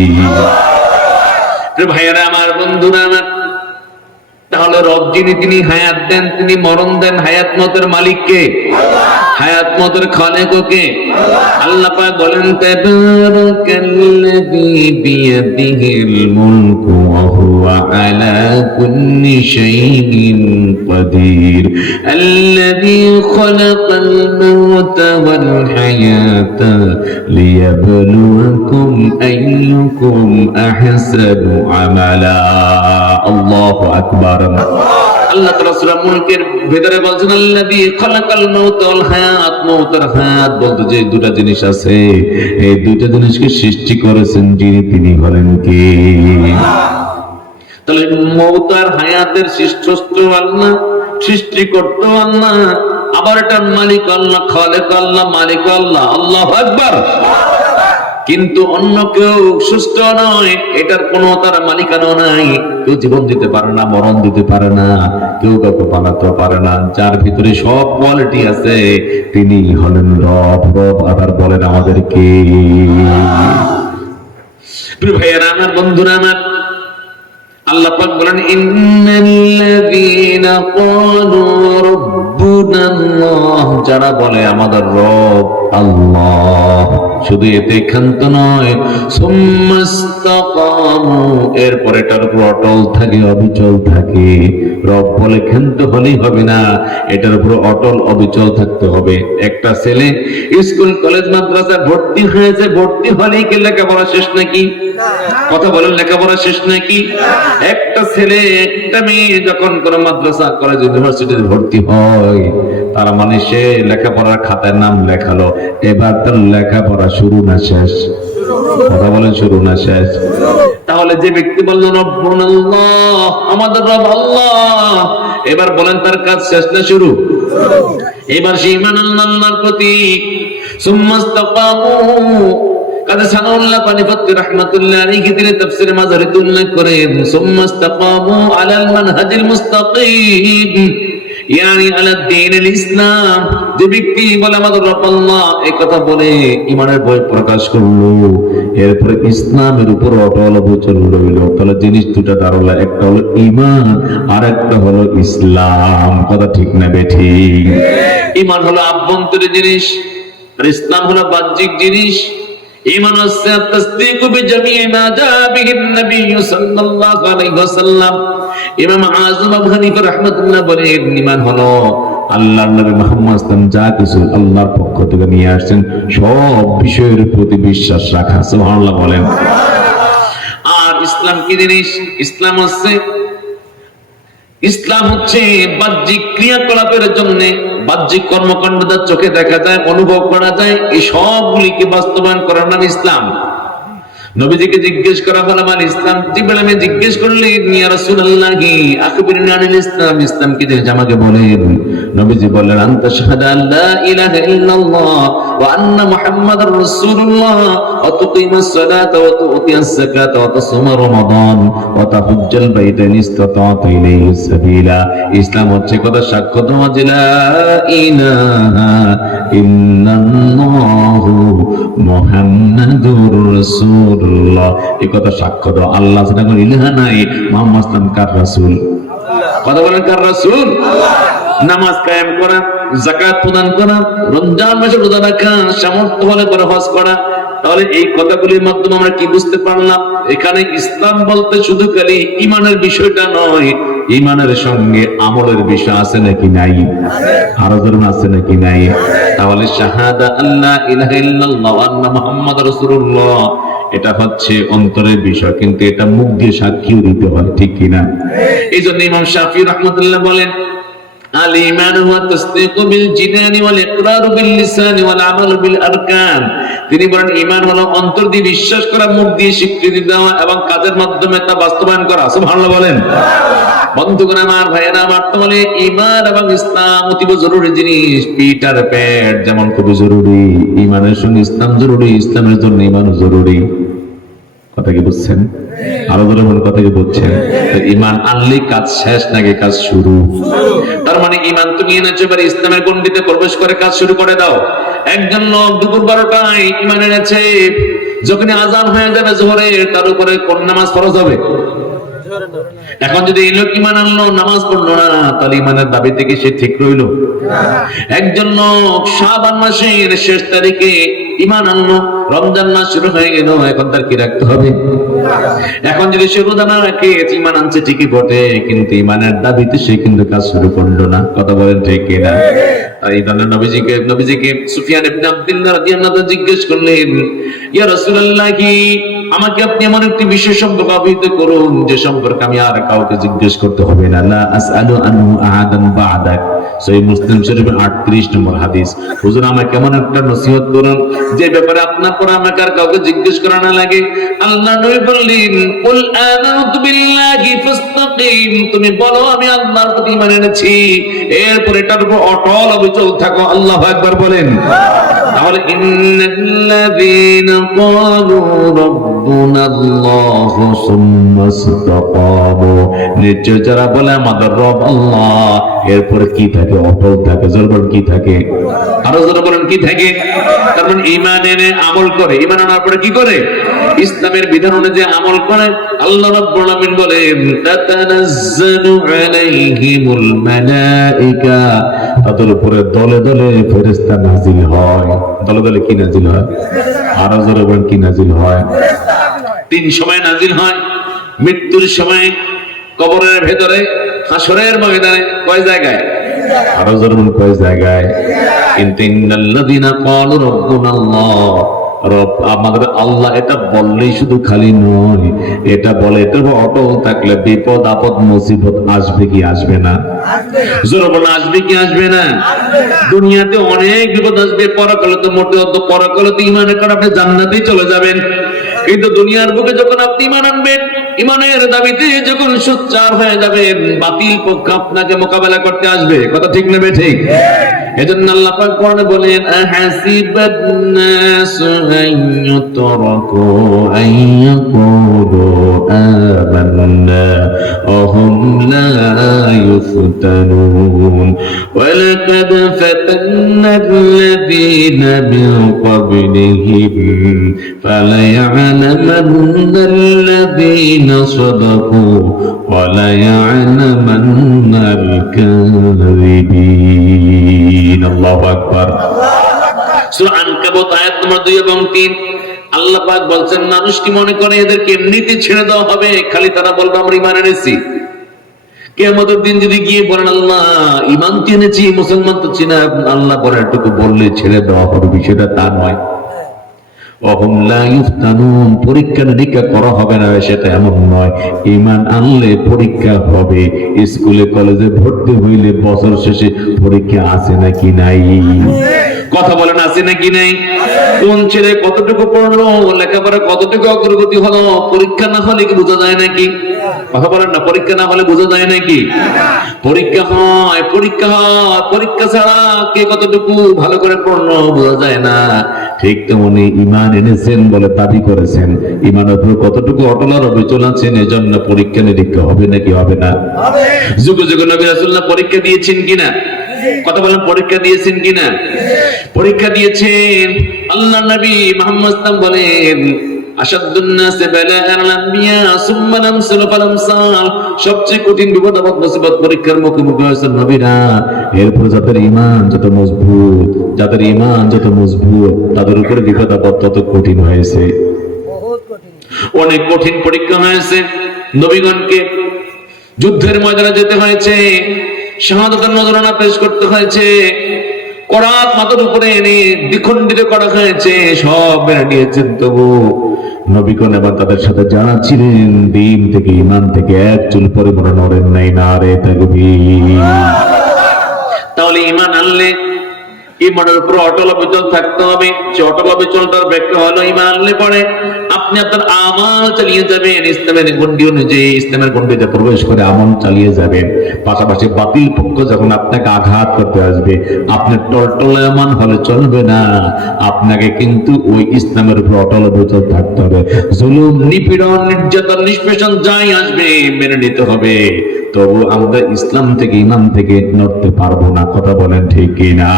ভাইয়েরা আমার, বন্ধুরা আমার, তাহলে রব যিনি তিনি হায়াত দেন, তিনি মরণ দেন। হায়াত মতের মালিক কে? হায়াত মতের খালেক কে? আল্লাহ পাক বলেন তাবারাকাল্লাযী বিয়াদিহিল মুলকু ওয়া হুয়া আলা কুল্লি শাইইন কাদির আল্লাযী খালাকাল মাউতা ওয়াল হায়াতা লিয়াবলুয়াকুম আইয়ুকুম আহসানু আমালা। আল্লাহু আকবার। আল্লাহ তাআলা সূরা মুলকের ভিতরে বলছেন আল্লাযী খালাকাল মাউতা ওয়াল হায়াত। মউত আর হায়াত বলতে যে দুটো জিনিস আছে, এই দুটো জিনিসকে সৃষ্টি করেছেন যিনি তিনি হলেন কে? তাহলে মউত আর হায়াতের সৃষ্টিকর্তা আল্লাহ, সৃষ্টিকর্তা আল্লাহ, আবার এটার মালিক আল্লাহ, খালেক আল্লাহ, মালিক আল্লাহ। আল্লাহু আকবার। কিন্তু অন্য কেউ সুস্থ নয়, এটার কোনো তার মালিকানা নাই। কেউ জীবন দিতে পারে না, মরণ দিতে পারে না, কেউ কাউকে পালাতে পারে না। যার ভিতরে সব কোয়ালিটি আছে তিনি হলেন রব। রব আবার বলেন আমাদেরকে। প্রিয় ভাইয়েরা আমার, বন্ধুরা আমার, আল্লাহ পাক বলেন ইন্নাল্লাযীনা ক্বালু রাব্বুনাল্লাহ, যারা বলে আমাদের রব আল্লাহ, শুধু এতে ক্ষান্ত নয়, সুম্মাস্তাকামু, এরপর এটার উপর অটল থাকে, অবিচল থাকে। রব বলে ক্ষান্ত হলেই হবে না, এটার উপর অটল অবিচল থাকতে হবে। একটা ছেলে স্কুল কলেজ মাদ্রাসায় ভর্তি হয়েছে, ভর্তি হলেই কি লেখাপড়া শেষ নাকি? কথা বলেন, লেখাপড়া শেষ নাকি? একটা ছেলে একটা মেয়ে যখন কোন মাদ্রাসা কলেজ ইউনিভার্সিটিতে ভর্তি হয়, তার মানে সে লেখাপড়ার খাতায় নাম লেখালো, এবার তার লেখাপড়া শুরু না শেষ? কথা বলেন, শুরু না শেষ? তাহলে যে ব্যক্তি বললেন রব্বুনাল্লাহ, আমাদের রব আল্লাহ, এবার বলেন তার কাজ শেষ না শুরু? এবার সে ঈমান আল্লাহর প্রতি। সুম্মাস্তাকামু, কাজী সানাউল্লাহ পানিপত্তি রাহমাতুল্লাহ আলাইহি তিনি তাফসীরে মাযহারিতে উল্লেখ করেন সুম্মাস্তাকামু আলাল মানহাজিল মুস্তাকিম, ইয়ানি আলা দ্বীনিল ইসলাম। যে ব্যক্তি বলে আমাদের রব আল্লাহ, এই কথা বলে ঈমানের বই প্রকাশ করলো, এরপরে ইসলামের উপর অটল অবিচল রইল, তাহলে জিনিস দুটো দাঁড়ালো, একটা হলো ঈমান আর একটা হলো ইসলাম। কথা ঠিক না বেঠিক? ঈমান হলো আভ্যন্তরীণ জিনিস আর ইসলাম হলো বাহ্যিক জিনিস। ঈমান হচ্ছে তাসদীকু বিজামিই মা জা বিহিন নবী সাল্লাল্লাহু আলাইহি ওয়াসাল্লাম। ইমাম আযম আবু হানিফা রাহমাতুল্লাহ বলেন ঈমান হলো আল্লাহর নবী মুহাম্মদ সাল্লাল্লাহু আলাইহি ওয়াসাল্লাম যা কিছু আল্লাহর পক্ষ থেকে নিয়ে আসছেন সব বিষয়ের প্রতি বিশ্বাস রাখা। সুবহানাল্লাহ বলেন। আর ইসলাম কি জিনিস? ইসলাম হচ্ছে বাহ্যিক ক্রিয়াকলাপের জন্য, বাহ্যিক কর্মকাণ্ড যা চোখে দেখা যায়, অনুভব করা যায়, এই সবগুলিকে বাস্তবায়ন করার নাম ইসলাম। নবীজিকে জিজ্ঞেস করা হলো মান ইসলাম, জিবরাইল আমি জিজ্ঞেস করলেন ইয়া রাসূলুল্লাহি আখবিরনি আনিল ইসলাম, ইসলাম কি জিনিস আমাকে বলেন। নবীজি বললেন আনতা শাহাদা আল্লা ইলাহা ইল্লাল্লাহ ওয়া আন্না মুহাম্মাদার রাসূলুল্লাহ ওয়া তুকিমাস সালাতা ওয়া তুতিয়াস যাকাতা ওয়া তাসুমা রমাদান ওয়া তাহুজ্জাল বাইতা ইন ইসতাতা ইলাইহি সাবিলা। ইসলাম হচ্ছে কথা সাক্ষ্য দেওয়া যে লা ইলাহা ইল্লাল্লাহু মুহাম্মাদুর রাসূলুল্লাহ, এই কথা সাক্ষ্য দাও আল্লাহ ছাড়া কোনো ইলাহা নাই, মুহাম্মদ সাল্লাল্লাহু কার রাসূল। কথা বলেন কার রাসূল? নামাজ কায়েম করা, যাকাত প্রদান করা, রমজান মাসে রোজা রাখা, সামর্থ্য হলে পরে হজ করা। তাহলে এই কথাগুলির মাধ্যমে আমরা কি বুঝতে পারলাম? এখানে ইসলাম বলতে শুধু খালি ঈমানের বিষয়টা নয়, ঈমানের সঙ্গে আমলের বিষয় আছে নাকি নাই? আরো ধরুন আছে নাকি নাই? তাহলে শাহাদা আল্লাহ ইলাহা ইল্লাল্লাহ ওয়া আন্না মুহাম্মাদুর রাসূলুল্লাহ এটা হচ্ছে অন্তরের বিষয়, কিন্তু এটা মুখ দিয়ে সাক্ষীও দিতে হয়, ঠিক কিনা? এই জন্য ইমাম শাফিঈ রাহমাতুল্লাহ বলেন আল ঈমান ওয়া তাসদীকু বিল জিনানি ওয়াল ইকরারু বিল লিসানি ওয়াল আমালু বিল আরকান। তিনি বলেন ঈমান হলো অন্তর দিয়ে বিশ্বাস করা, মুখ দিয়ে স্বীকৃতি দেওয়া এবং কাজের মাধ্যমে তা বাস্তবায়ন করা। সুবহানাল্লাহ বলেন। বন্ধুগণ আমার, ভাইয়েরা আমার, তাহলে ঈমান এবং ইসলাম অতীব জরুরি জিনিস। পিঠ আর পেট যেমন খুব জরুরি, ঈমানের সঙ্গে ইসলাম জরুরি, ইসলামের জন্য ঈমানও জরুরি। কথা কি বুঝছেন? আরো ধরে মনে কথা কি বুঝছেন? ঈমান আনলেই কাজ শেষ নাকি কাজ শুরু? তার মানে ঈমান তুমি এনেছো, এবার ইসলামের গণ্ডিতে প্রবেশ করে কাজ শুরু করে দাও। একজন লোক দুপুর 12টায় ঈমান এনেছে, যখন আজান হয়ে যাবে জোহরের, তার উপরে কোন নামাজ ফরজ হবে? এখন যদি এই লোক ঈমান আনলো, নামাজ পড়লো না, তাহলে ঈমানের দাবি থেকে সে ঠিক রইলো? একজন লোক শাবান মাসের শেষ তারিখে ঈমান আনলো, রমজান মাস শুরু হয়ে গেল, এখন তার কি রাখতে হবে? এখন যদি সে রোজা না রাখে, ঈমান আনছে ঠিকই বটে, কিন্তু ঈমানের দাবিতে সে কিন্তু কাজ শুরু করলো না। কথা বলেন ঠিক কিনা? এই ধরনের নবীজিকে সুফিয়ান ইবনে আব্দুল্লাহ রাদিয়াল্লাহু আনহু জিজ্ঞেস করলেন, ইয়া রাসূলুল্লাহ, আমাকে আপনি এমন একটি বিষয় সম্পর্কে অবহিত করুন যে সম্পর্কে আমি আর কাউকে জিজ্ঞেস করতে হবে না। লা আসআলু আনহু আহাদান বা'দাক। সহিহ মুসলিম শরীফের 38 নম্বর হাদিস। হুজুর, আমাকে কেমন একটা নসিহত করুন যে ব্যাপারে আপনার পর আমাকে আর কাউকে জিজ্ঞেস করা না লাগে। আল্লাহ নবী বললেন, কুল আমানতু বিল্লাহি ফাস্তাকিম। তুমি বলো আমি আল্লাহর প্রতি ঈমান এনেছি, এরপর এটার উপর অটল অবিচল থাকো। আল্লাহু আকবার বলেন। তাহলে ইন্নাল্লাযীনা ক্বালু রাব্বুনাল্লাহু সুম্মা ইসতাকামু, নিশ্চয় যারা বলে আমাদের রব আল্লাহ, এরপরে কি থাকে? অটল থাকে। জোরবার কি থাকে? আরো জোরে বলেন কি থাকে? তার মানে ঈমান এনে আমল করে। ঈমান আনার পরে কি করে? ইসলামের বিধান অনুযায়ী আমল করে। আল্লাহ রাব্বুল আলামিন বলেন, তাতানাজ্জালু আলাইহিমুল মালায়েকা, তাদের উপরে দলে দলে ফেরেশতা নাজিল হয়। দলে দলে কি নাজিল হয়? আরো জোরে বলেন কি নাজিল হয়? 3 সময় নাজিল হয়। মৃত্যুর সময়, কবরের ভেতরে, হাসরের ময়দানে। কয় জায়গায়? আরো জোরে বলেন কয় জায়গায়? কিন্তু ইন্নাল্লাযীনা ক্বালু রাব্বুনাল্লাহ, রব আমাদের আল্লাহ, এটা বললেই শুধু খালি নয়, এটা বলে এটা অটল থাকলে বিপদ আপদ মুসিবত আসবে কি আসবে না? জোরে বলেন আসবে কি আসবে না? দুনিয়াতে অনেক বিপদ আসবে, পরকালে তো মোটে অত, পরকালে তো ঈমানের কারণে আপনি জান্নাতেই চলে যাবেন। কিন্তু দুনিয়ার বুকে যখন আপনি ঈমান আনবেন, ঈমানের দাবিতে যখন সোচ্চার হয়ে যাবেন, বাতিল পক্ষ আপনাকে মোকাবেলা করতে আসবে। কথা ঠিক নেবে ঠিক? এজন্য আল্লাহ পাক কোরআনে বলেন, আহাসিবান নাসু আইয়ুতরাকু আইয়াকুলু আমান্না ওয়া হুম লা ইফতানুন ওয়ালাকাদ ফাতান্নাল্লাযীনা মিন ক্বাবলিহিম ফালায়া'লামান্নাল্লাযীনা সাদাকু ওয়া লায়া'লামান্নাল কাযিবিন। আল্লাহু আকবার। সূরা আনকাবুত আয়াত নম্বর 2 এবং 3। আল্লাহ পাক বলছেন, মানুষ কি মনে করে এদেরকে এমনিতে ছেড়ে দেওয়া হবে? খালি তারা বলবে আমরা ঈমান এনেছি। কিয়ামতের দিন যদি গিয়ে বলেন আল্লাহ ঈমান তো এনেছি, মুসলমান তো চিনা, আল্লাহ বলে এটুকু বললে ছেড়ে দেওয়া হবে, বিষয়টা তা নয়। ওয়াহুম লা ইফতানুন, পরীক্ষা নিরীক্ষা করা হবে না, সেটা এমন নয়। ঈমান আনলে পরীক্ষা হবে। স্কুলে কলেজে ভর্তি হইলে বছর শেষে পরীক্ষা আছে নাকি নাই? কথা বলেন আছে নাকি নাই? কোন ছেলে কতটুকু পড়লো, লেখাপড়া কতটুকু অগ্রগতি হলো, পরীক্ষা না হলে কি বোঝা যায় নাকি? কথা বলেন না, পরীক্ষা না হলে বোঝা যায় নাকি? পরীক্ষা হয়, পরীক্ষা হয়, পরীক্ষা ছাড়া কে কতটুকু ভালো করে পড়লো বোঝা যায় না। ঠিক তেমনি ঈমান এনেছেন বলে দাবি করেছেন, ঈমানের উপর কতটুকু অটল আর অবিচল আছেন, এজন্য পরীক্ষা নিরীক্ষা হবে নাকি হবে না? যুগে যুগে নবী রাসূলুল্লাহ পরীক্ষা দিয়েছেন কিনা? কথা বলেন পরীক্ষা দিয়েছেন কিনা? পরীক্ষা দিয়েছেন। আল্লাহ নবী মুহাম্মদ সাল্লাল্লাহু বলেন, আশাদ্দুন নাসি বালা'আন আল-আনবিয়া সুম্মা আল-আমসাল ফাল-আমসাল, সবচেয়ে কঠিন বিপদ আপদ মুসিবত পরীক্ষার মুখোমুখি হয়েছেন নবীরা। এরপর যাদের ঈমান যত মজবুত, যাদের ঈমান যত মজবুত, তাদের উপরে বিপদ আপদ তত কঠিন হয়েছে। অনেক কঠিন পরীক্ষা হয়েছে। নবীগণকে যুদ্ধের ময়দানে যেতে হয়েছে, শাহাদাতের নজরানা পেশ করতে হয়েছে, করাত মাথার উপরে এনে দ্বিখণ্ডিত করা হয়েছে, সব মেনে নিয়েছেন। তবু নবীগণ এবার তাদের সাথে যারা ছিলেন দিন থেকে ঈমান থেকে এক চুল পরিমাণ নড়েন নাই। নারে তাকবীর। ইমানের উপর অটল অবিচল থাকতে হবে। যে অটল অবিচলটার ব্যাখ্যা হলো ইমান আনলে পরে আপনি আপনার আমল চালিয়ে যাবেন, ইসলামের গণ্ডি অনুযায়ী ইসলামের গণ্ডিতে প্রবেশ করে আমল চালিয়ে যাবেন। পাশাপাশি বাতিল পক্ষ যখন আপনাকে আঘাত করতে আসবে, আপনি টলটলায়মান হলে চলবে না, আপনাকে কিন্তু ওই ইসলামের উপর অটল অবিচল থাকতে হবে। জুলুম, নিপীড়ন, নির্যাতন, নিষ্পেষণ যাই আসবে মেনে নিতে হবে। তবু আমরা ইসলাম থেকে, ইমান থেকে নড়তে পারবো না। কথা বলেন ঠিক কিনা?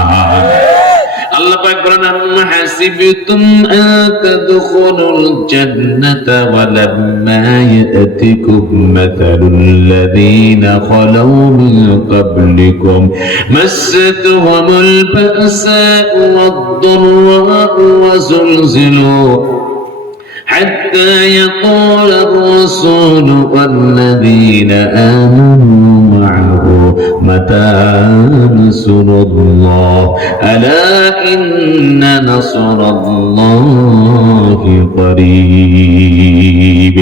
আল্লাহ পাক বলেন, আম্মা হাসিবতুম আন তাদখুলুল জান্নাতা ওয়া লাম্মা ইয়াতিকুম মাসালুল লাযীনা খালাউ মিন ক্বাবলিকুম মাসাতুহুমুল বা'সাউ ওয়াদ-দাররা'উ ওয়া যুলজিলু حتى يقول الرسول والذين آمنوا معه متى نصر الله ألا إن نصر الله قريب।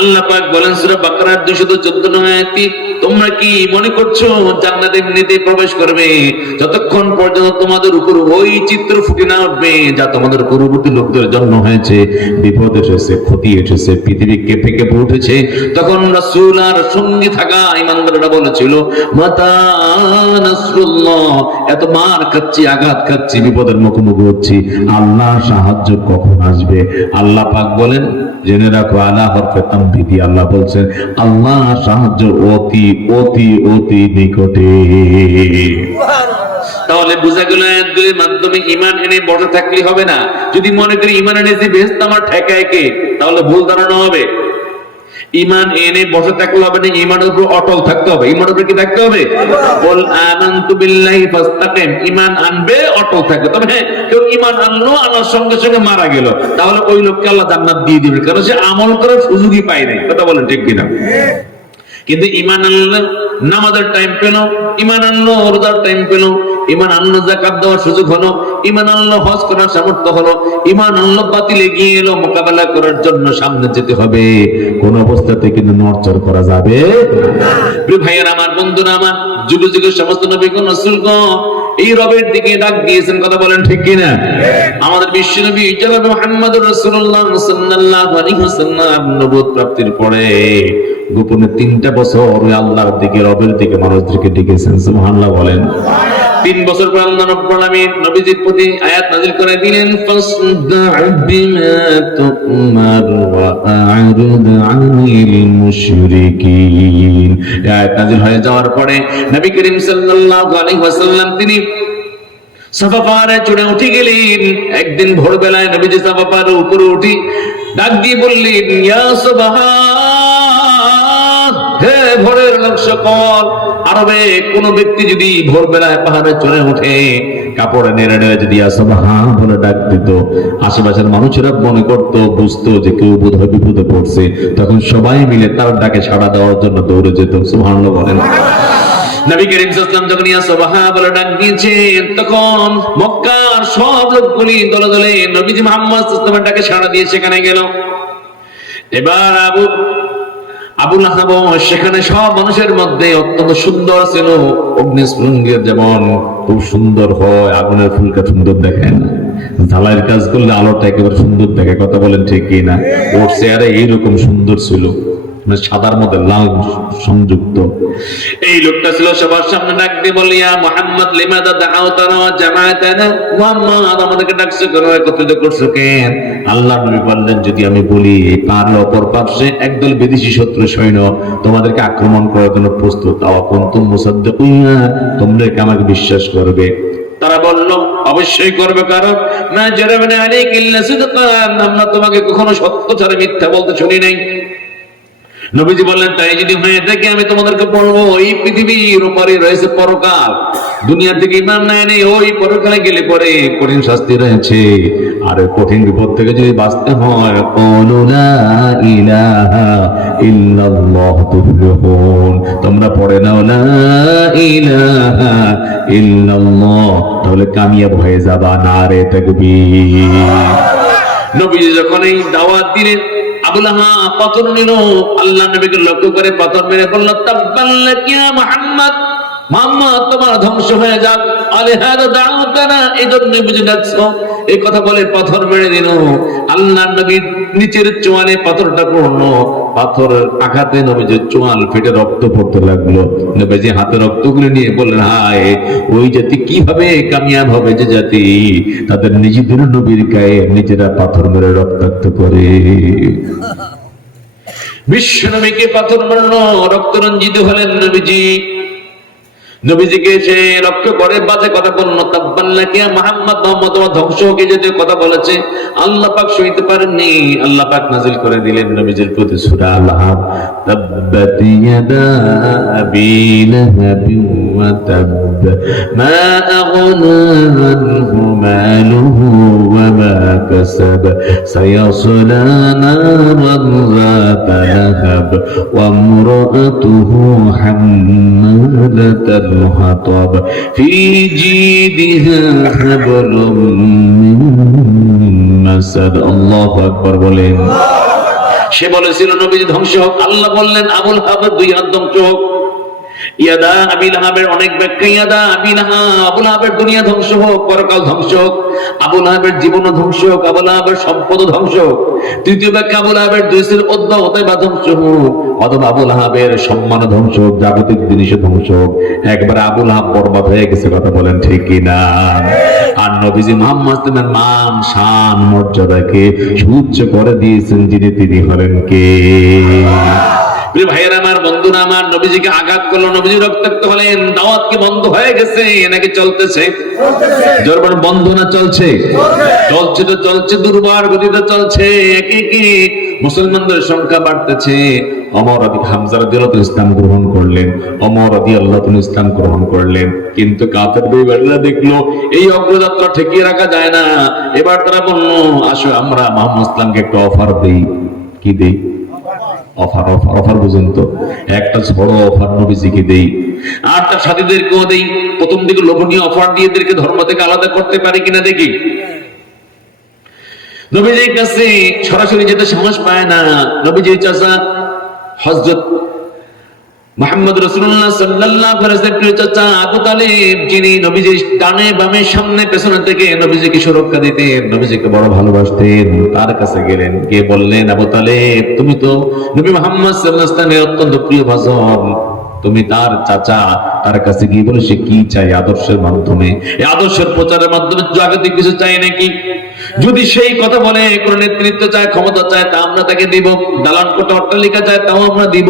আল্লাহ পাক বলেন সূরা বাকারার 214 নম্বর আয়াতে, তোমরা কি মনে করছো জান্নাতে এমনিতে প্রবেশ করবে যতক্ষণ পর্যন্ত তোমাদের উপর ওই চিত্র ফুটে না উঠবে যা তোমাদের পূর্ববর্তী লোকদের জন্য হয়েছে। বিপদ এসেছে, ক্ষতি এসেছে, পৃথিবী কেঁপে কেঁপে উঠেছে, তখন রাসূল আর সঙ্গে থাকা ঈমানদাররা বলেছিল মাতা নাসরুল্লাহ, এত মার খাচ্ছি, আঘাত খাচ্ছি, বিপদের মুখোমুখি হচ্ছি, আল্লাহ সাহায্য কখন আসবে? আল্লাহ পাক বলেন, জেনে রাখো, আলা হরফে তামবিদি, আল্লাহ বলছেন আল্লাহ সাহায্য অতি অতি অতি নিকটে। তাহলে বোঝা গেল এর মাধ্যমে ঈমান এনে বসে থাকলে হবে না। যদি মনে করি ঈমান এনেছি বেহেশত আমার ঠেকায় কে, তাহলে ভুল ধারণা হবে। ঈমান এনে বসে থাকলে হবে না, ঈমানের উপর অটল থাকতে হবে। ঈমানের উপর কি থাকতে হবে? বল আমানতু বিল্লাহি ফাস্তাকিম, ঈমান আনবে, অটল থাকবে। তবে হ্যাঁ, কেউ ঈমান আনলো, আনার সঙ্গে সঙ্গে মারা গেল, তাহলে ওই লোককে আল্লাহ জান্নাত দিয়ে দিবেন, কারণ সে আমল করার সুযোগই পায় নাই। কথা বলেন ঠিক কিনা? কিন্তু ঈমান আনলো, নামাজের টাইম পেল, ঈমান আনলো, রোজার টাইম পেল, ঈমান আনলো, যাকাত দেওয়ার সুযোগ হলো, ঈমান আনলো, হজ করার সামর্থ্য হলো, ঈমান আনলো, বাতিলে গিয়ে এলো, মোকাবেলা করার জন্য সামনে যেতে হবে। কোন অবস্থাতে কিন্তু নড়চড় করা যাবে না। প্রিয় ভাইয়েরা আমার, বন্ধুরা আমার, যুগ যুগের সমস্ত নবীগণ রাসূলগণ এই রবের দিকে ডাক দিয়েছেন। কথা বলেন ঠিক কিনা? আমাদের বিশ্বনবী জনাব মুহাম্মদুর রাসূলুল্লাহ সাল্লাল্লাহু আলাইহি ওয়াসাল্লাম নবুয়ত প্রাপ্তির পরে গোপনে 3টা বছর ওই আল্লাহর দিকে, রবের দিকে মানুষদেরকে ডেকেছেন। সুবহানাল্লাহ বলেন। 3 বছর পর আল্লাহ রাব্বুল আলামিন নবীজির প্রতি আয়াত নাযিল করে দিলেন, ফাসদা' বিমা তু'মার ওয়া আ'রিদ আনিল মুশরিকিন। এই আয়াত নাযিল হয়ে যাওয়ার পরে নবী করিম সাল্লাল্লাহু আলাইহি ওয়াসাল্লাম তিনি সাফা পাহাড়ে চড়ে উঠে গেলেন। একদিন ভোরবেলায় নবীজি সাফা পাহাড়ের উপরে উঠে ডাক দিয়ে বললেন, ইয়া সুবহান, হে ভোরের লোক সকল। আরবে কোন ব্যক্তি যদি ভোরবেলায় পাহাড়ে চড়ে ওঠে, কাপড়ে নেড়ে নেড়ে যদি ইয়া সুবহান বলে ডাক দিত, আশেপাশের মানুষেরা মনে করতো, বুঝতো যে কেউ বোধহয় বিপদে পড়ছে, তখন সবাই মিলে তার ডাকে সাড়া দেওয়ার জন্য দৌড়ে যেত। সুবহানাল্লাহ বলেন। নবী করিম সাল্লাল্লাহু আলাইহি ওয়াসাল্লাম যখন ইয়া সুবহান বলে ডাক দিয়েছেন, তখন মক্কার সব লোকগুলি দলে দলে নবীজি মুহাম্মদ সাল্লাল্লাহু আলাইহি ওয়াসাল্লামের ডাকে সাড়া দিয়ে সেখানে গেল। এবার আবু লাহাব সেখানে সব মানুষের মধ্যে অত্যন্ত সুন্দর ছিল। অগ্নিস্ফুলিঙ্গের যেমন খুব সুন্দর হয়, আগুনের ফুলকা সুন্দর দেখেন, ঝালাইয়ের কাজ করলে আলোটা একেবারে সুন্দর দেখে। কথা বলেন ঠিক কিনা? ওর চেহারা এইরকম সুন্দর ছিল, মানে সাদার মধ্যে লাল সংযুক্ত। এই লোকটা ছিল সবার সামনে ডাক দিয়ে বলে, ইয়া মুহাম্মদ লিমাযা দাআওতানা ওয়া জামাআতানা, মুহাম্মদ আমাদেরকে ডাকছো কেন, একত্রিত করছো কেন? আল্লাহর নবী বললেন, যদি আমি বলি এই পাহাড়ের অপর পাশে একদল বিদেশি শত্রু সৈন্য তোমাদেরকে আক্রমণ করার জন্য প্রস্তুত, তাও কুনতুম মুসাদ্দিকিনা, তোমরা কি আমাকে বিশ্বাস করবে? তারা বলল, অবশ্যই করবে, কারণ মা জারাবনা আলাইকা ইল্লা সিদকান, আমরা তোমাকে কখনো সত্য ছাড়া মিথ্যা বলতে শুনি নাই। নবীজি বললেন, তাই যদি হয়ে থাকে আমি তোমাদেরকে বলবো, এই পৃথিবীর উপরে রয়েছে পরকাল, দুনিয়া থেকে ঈমান নেই, ওই পরকালে গেলে পরে কঠিন শাস্তি রয়েছে, আর কঠিন বিপদ থেকে যদি বাঁচতে হয় ক্বালু লা ইলাহা ইল্লাল্লাহ তুফলিহুন, তোমরা পড়ে নাও লা ইলাহা ইল্লাল্লাহ, তাহলে কামিয়াব হয়ে যাবা। নারে তাকবীর। নবীজি যখন এই দাওয়াত দিলেন, আবু লাহাব পাথর নিল, আল্লাহ নবীকে লক্ষ্য করে পাথর মেরে বলল, তাব্বাল্লাক ইয়া মুহাম্মদ, মুহাম্মদ তোমার ধ্বংস হয়ে যাক, আলিহাদা দাওতানা, এই জন্য বুঝে যাচ্ছ। এই কথা বলে পাথর মেরে দিল। আল্লাহর নবীর নিচের চোয়ালে পাথরটা পড়লো, পাথরের আঘাতে নবীজির চোয়াল ফেটে রক্ত পড়তে লাগলো। নবীজি হাতে রক্তগুলো নিয়ে বললেন, হায় ওই জাতি কিভাবে কামিয়াব হবে যে জাতি তাদের নিজেদের নবীর গায়ে নিজেরা পাথর মেরে রক্তাক্ত করে। বিশ্ব নবীকে পাথর মারলো, রক্ত রঞ্জিত হলেন নবীজি। নবীজিকে সে লক্ষ্য করে বাজে কথা বলল, তাব্বাল্লাকা মুহাম্মদ, মুহাম্মদ তোমার ধ্বংস হোক, এই যে কথা বলেছে আল্লাহ পাক সইতে পারেননি। আল্লাহ পাক নাযিল করে দিলেন নবীজির প্রতি সূরা আল-লাহাব, তাব্বাত ইয়াদা আবি লাহাবি ওয়া তাব মা আগনা আনহু মালুহু ওয়া মা কাসাব সায়াসলা নারান যাতা লাহাব ওয়া ইমরাতুহু হাম্মালাতাল الحطب في جيدها حبل من مسد। আল্লাহু আকবার বলেন। সে বলেছিল নবীজি ধ্বংস হোক, আল্লাহ বললেন আবুল হাবের দুই হাত ধ্বংস হোক। ইয়াদা আবি লাহাবের অনেক ব্যাখ্যা, ইয়াদা আবি লাহাব, আবু লাহাবের দুনিয়া ধ্বংস হোক, পরকাল ধ্বংস হোক, আবু লাহাবের জীবন ধ্বংস হোক, আবু লাহাবের সম্পদ ধ্বংস হোক। তৃতীয় ব্যাখ্যা, আবু লাহাবের দুই ছেলে উতবা উতাইবা ধ্বংস হোক, অথবা আবু লাহাবের সম্মান ধ্বংস হোক, জাগতিক জিনিস ধ্বংস হোক। একবার আবু লাহাব বরবাদ হয়ে গেছে, কথা বলেন ঠিক কিনা? আর নবীজি মুহাম্মদ সাল্লাল্লাহু আলাইহি ওয়াসাল্লামের মান শান মর্যাদাকে সুউচ্চ করে দিয়েছেন যিনি, তিনি হলেন কে? প্রিয় ভাইয়েরা আমার, বন্ধুরা আমার, নবীজিকে আঘাত করলো, নবীজি রক্তাক্ত হলেন। দাওয়াত কি বন্ধ হয়ে গেছে নাকি চলতেছে? জোরবার বন্ধ না চলছে? চলছে তো চলছে, দুর্বার গতিতে চলছে। একে একে মুসলমানদের সংখ্যা বাড়তেছে। ওমর হামজা রাদিয়াল্লাহু ইসলাম গ্রহণ করলেন, ওমর রাদিয়াল্লাহু ইসলাম গ্রহণ করলেন। কিন্তু কাফের বেঈমানরা দেখলো এই অগ্রযাত্রা ঠেকিয়ে রাখা যায় না। এবার তারা বলল, আসো আমরা মুহাম্মদ ইসলামকে একটা অফার দেই। কি দেই? অফার। অফার বুঝেন তো? একটা ঝড়ো অফার নবীজিকে দেই, আর তার সাথীদেরকেও দেই। প্রথম দিকে লোভনীয় অফার দিয়ে এদেরকে ধর্ম থেকে আলাদা করতে পারি কিনা দেখি। নবীজির কাছে সরাসরি যেতে সাহস পায় না। নবীজির চাচা হযরত মুহাম্মদ রাসূলুল্লাহ সাল্লাল্লাহু আলাইহি ওয়াসাল্লামের চাচা আবু তালিব, যিনি নবীজির ডানে বামে সামনে পেছনে থেকে নবীজিকে সুরক্ষা দিতেন, নবীজিকে বড় ভালোবাসতেন, তার কাছে গেলেন, গিয়ে বললেন, আবু তালিব তুমি তো নবী মুহাম্মদ সাল্লাল্লাহু আলাইহি ওয়াসাল্লামের অত্যন্ত প্রিয় ভাজন, তুমি তার চাচা। তার কাছে গিয়ে বলে সে কি চাই আদর্শের মাধ্যমে, এই আদর্শের প্রচারের মাধ্যমে জাগতিক কিছু চাই নাকি? যদি সেই কথা বলে কোন নেতৃত্ব চায়, ক্ষমতা চায়, তা আমরা তাকে দিব। দালান কোঠা অট্টালিকা চায়, তাও আমরা দিব।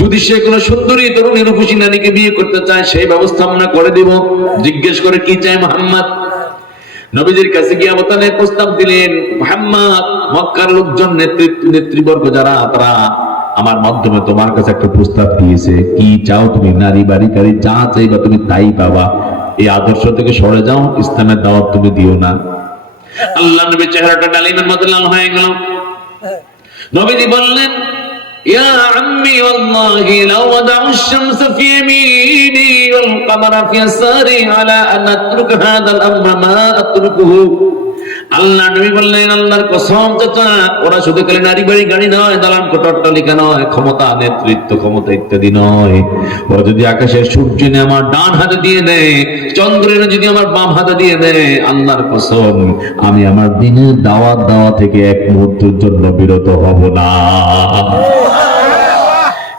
যদি সে কোন সুন্দরী তরুণী রূপসী নারীকে বিয়ে করতে চায়, সেই ব্যবস্থা আমরা করে দিব। জিজ্ঞেস করে কি চায় মুহাম্মদ? নবীজির কাছে গিয়ে আবু তালেব প্রস্তাব দিলেন, মুহাম্মদ, মক্কার লোকজন, নেতৃবর্গ যারা, তারা আমার মাধ্যমে তোমার কাছে একটা প্রস্তাব দিয়েছে। কি চাও তুমি? নারী বাড়ি গাড়ি যা চাইবা তুমি তাই পাবা। এই আদর্শ থেকে সরে যাও, ইসলামের দাওয়াত তুমি দিও না। আল্লাহ নবীর চেহারাটা ডালিমের মতো লাল হয়ে গেল। নবীজি বললেন, ইয়া আম্মি ওয়াল্লাহি লাউ ওয়াদা'ু আশ-শামসা ফি ইয়ামিনি ওয়াল কামারা ফি ইয়াসারি আলা আন আতরুক হাদাল আমরা মা আতরুকুহু। আল্লাহ নবী বললেন, আল্লাহর কসম চাচা, ওরা শুধু খালি নারী বাড়ি গাড়ি নয়, দালান কোঠা অট্টালিকা নয়, ক্ষমতা, নেতৃত্ব, ক্ষমতা ইত্যাদি নয়। ওরা যদি আকাশের সূর্য আমার ডান হাতে দিয়ে দেয়, চন্দ্রের যদি আমার বাম হাতে দিয়ে দেয়, আল্লাহর কসম আমি আমার দিনের দাওয়াত দেওয়া থেকে এক মুহূর্তের জন্য বিরত হব না।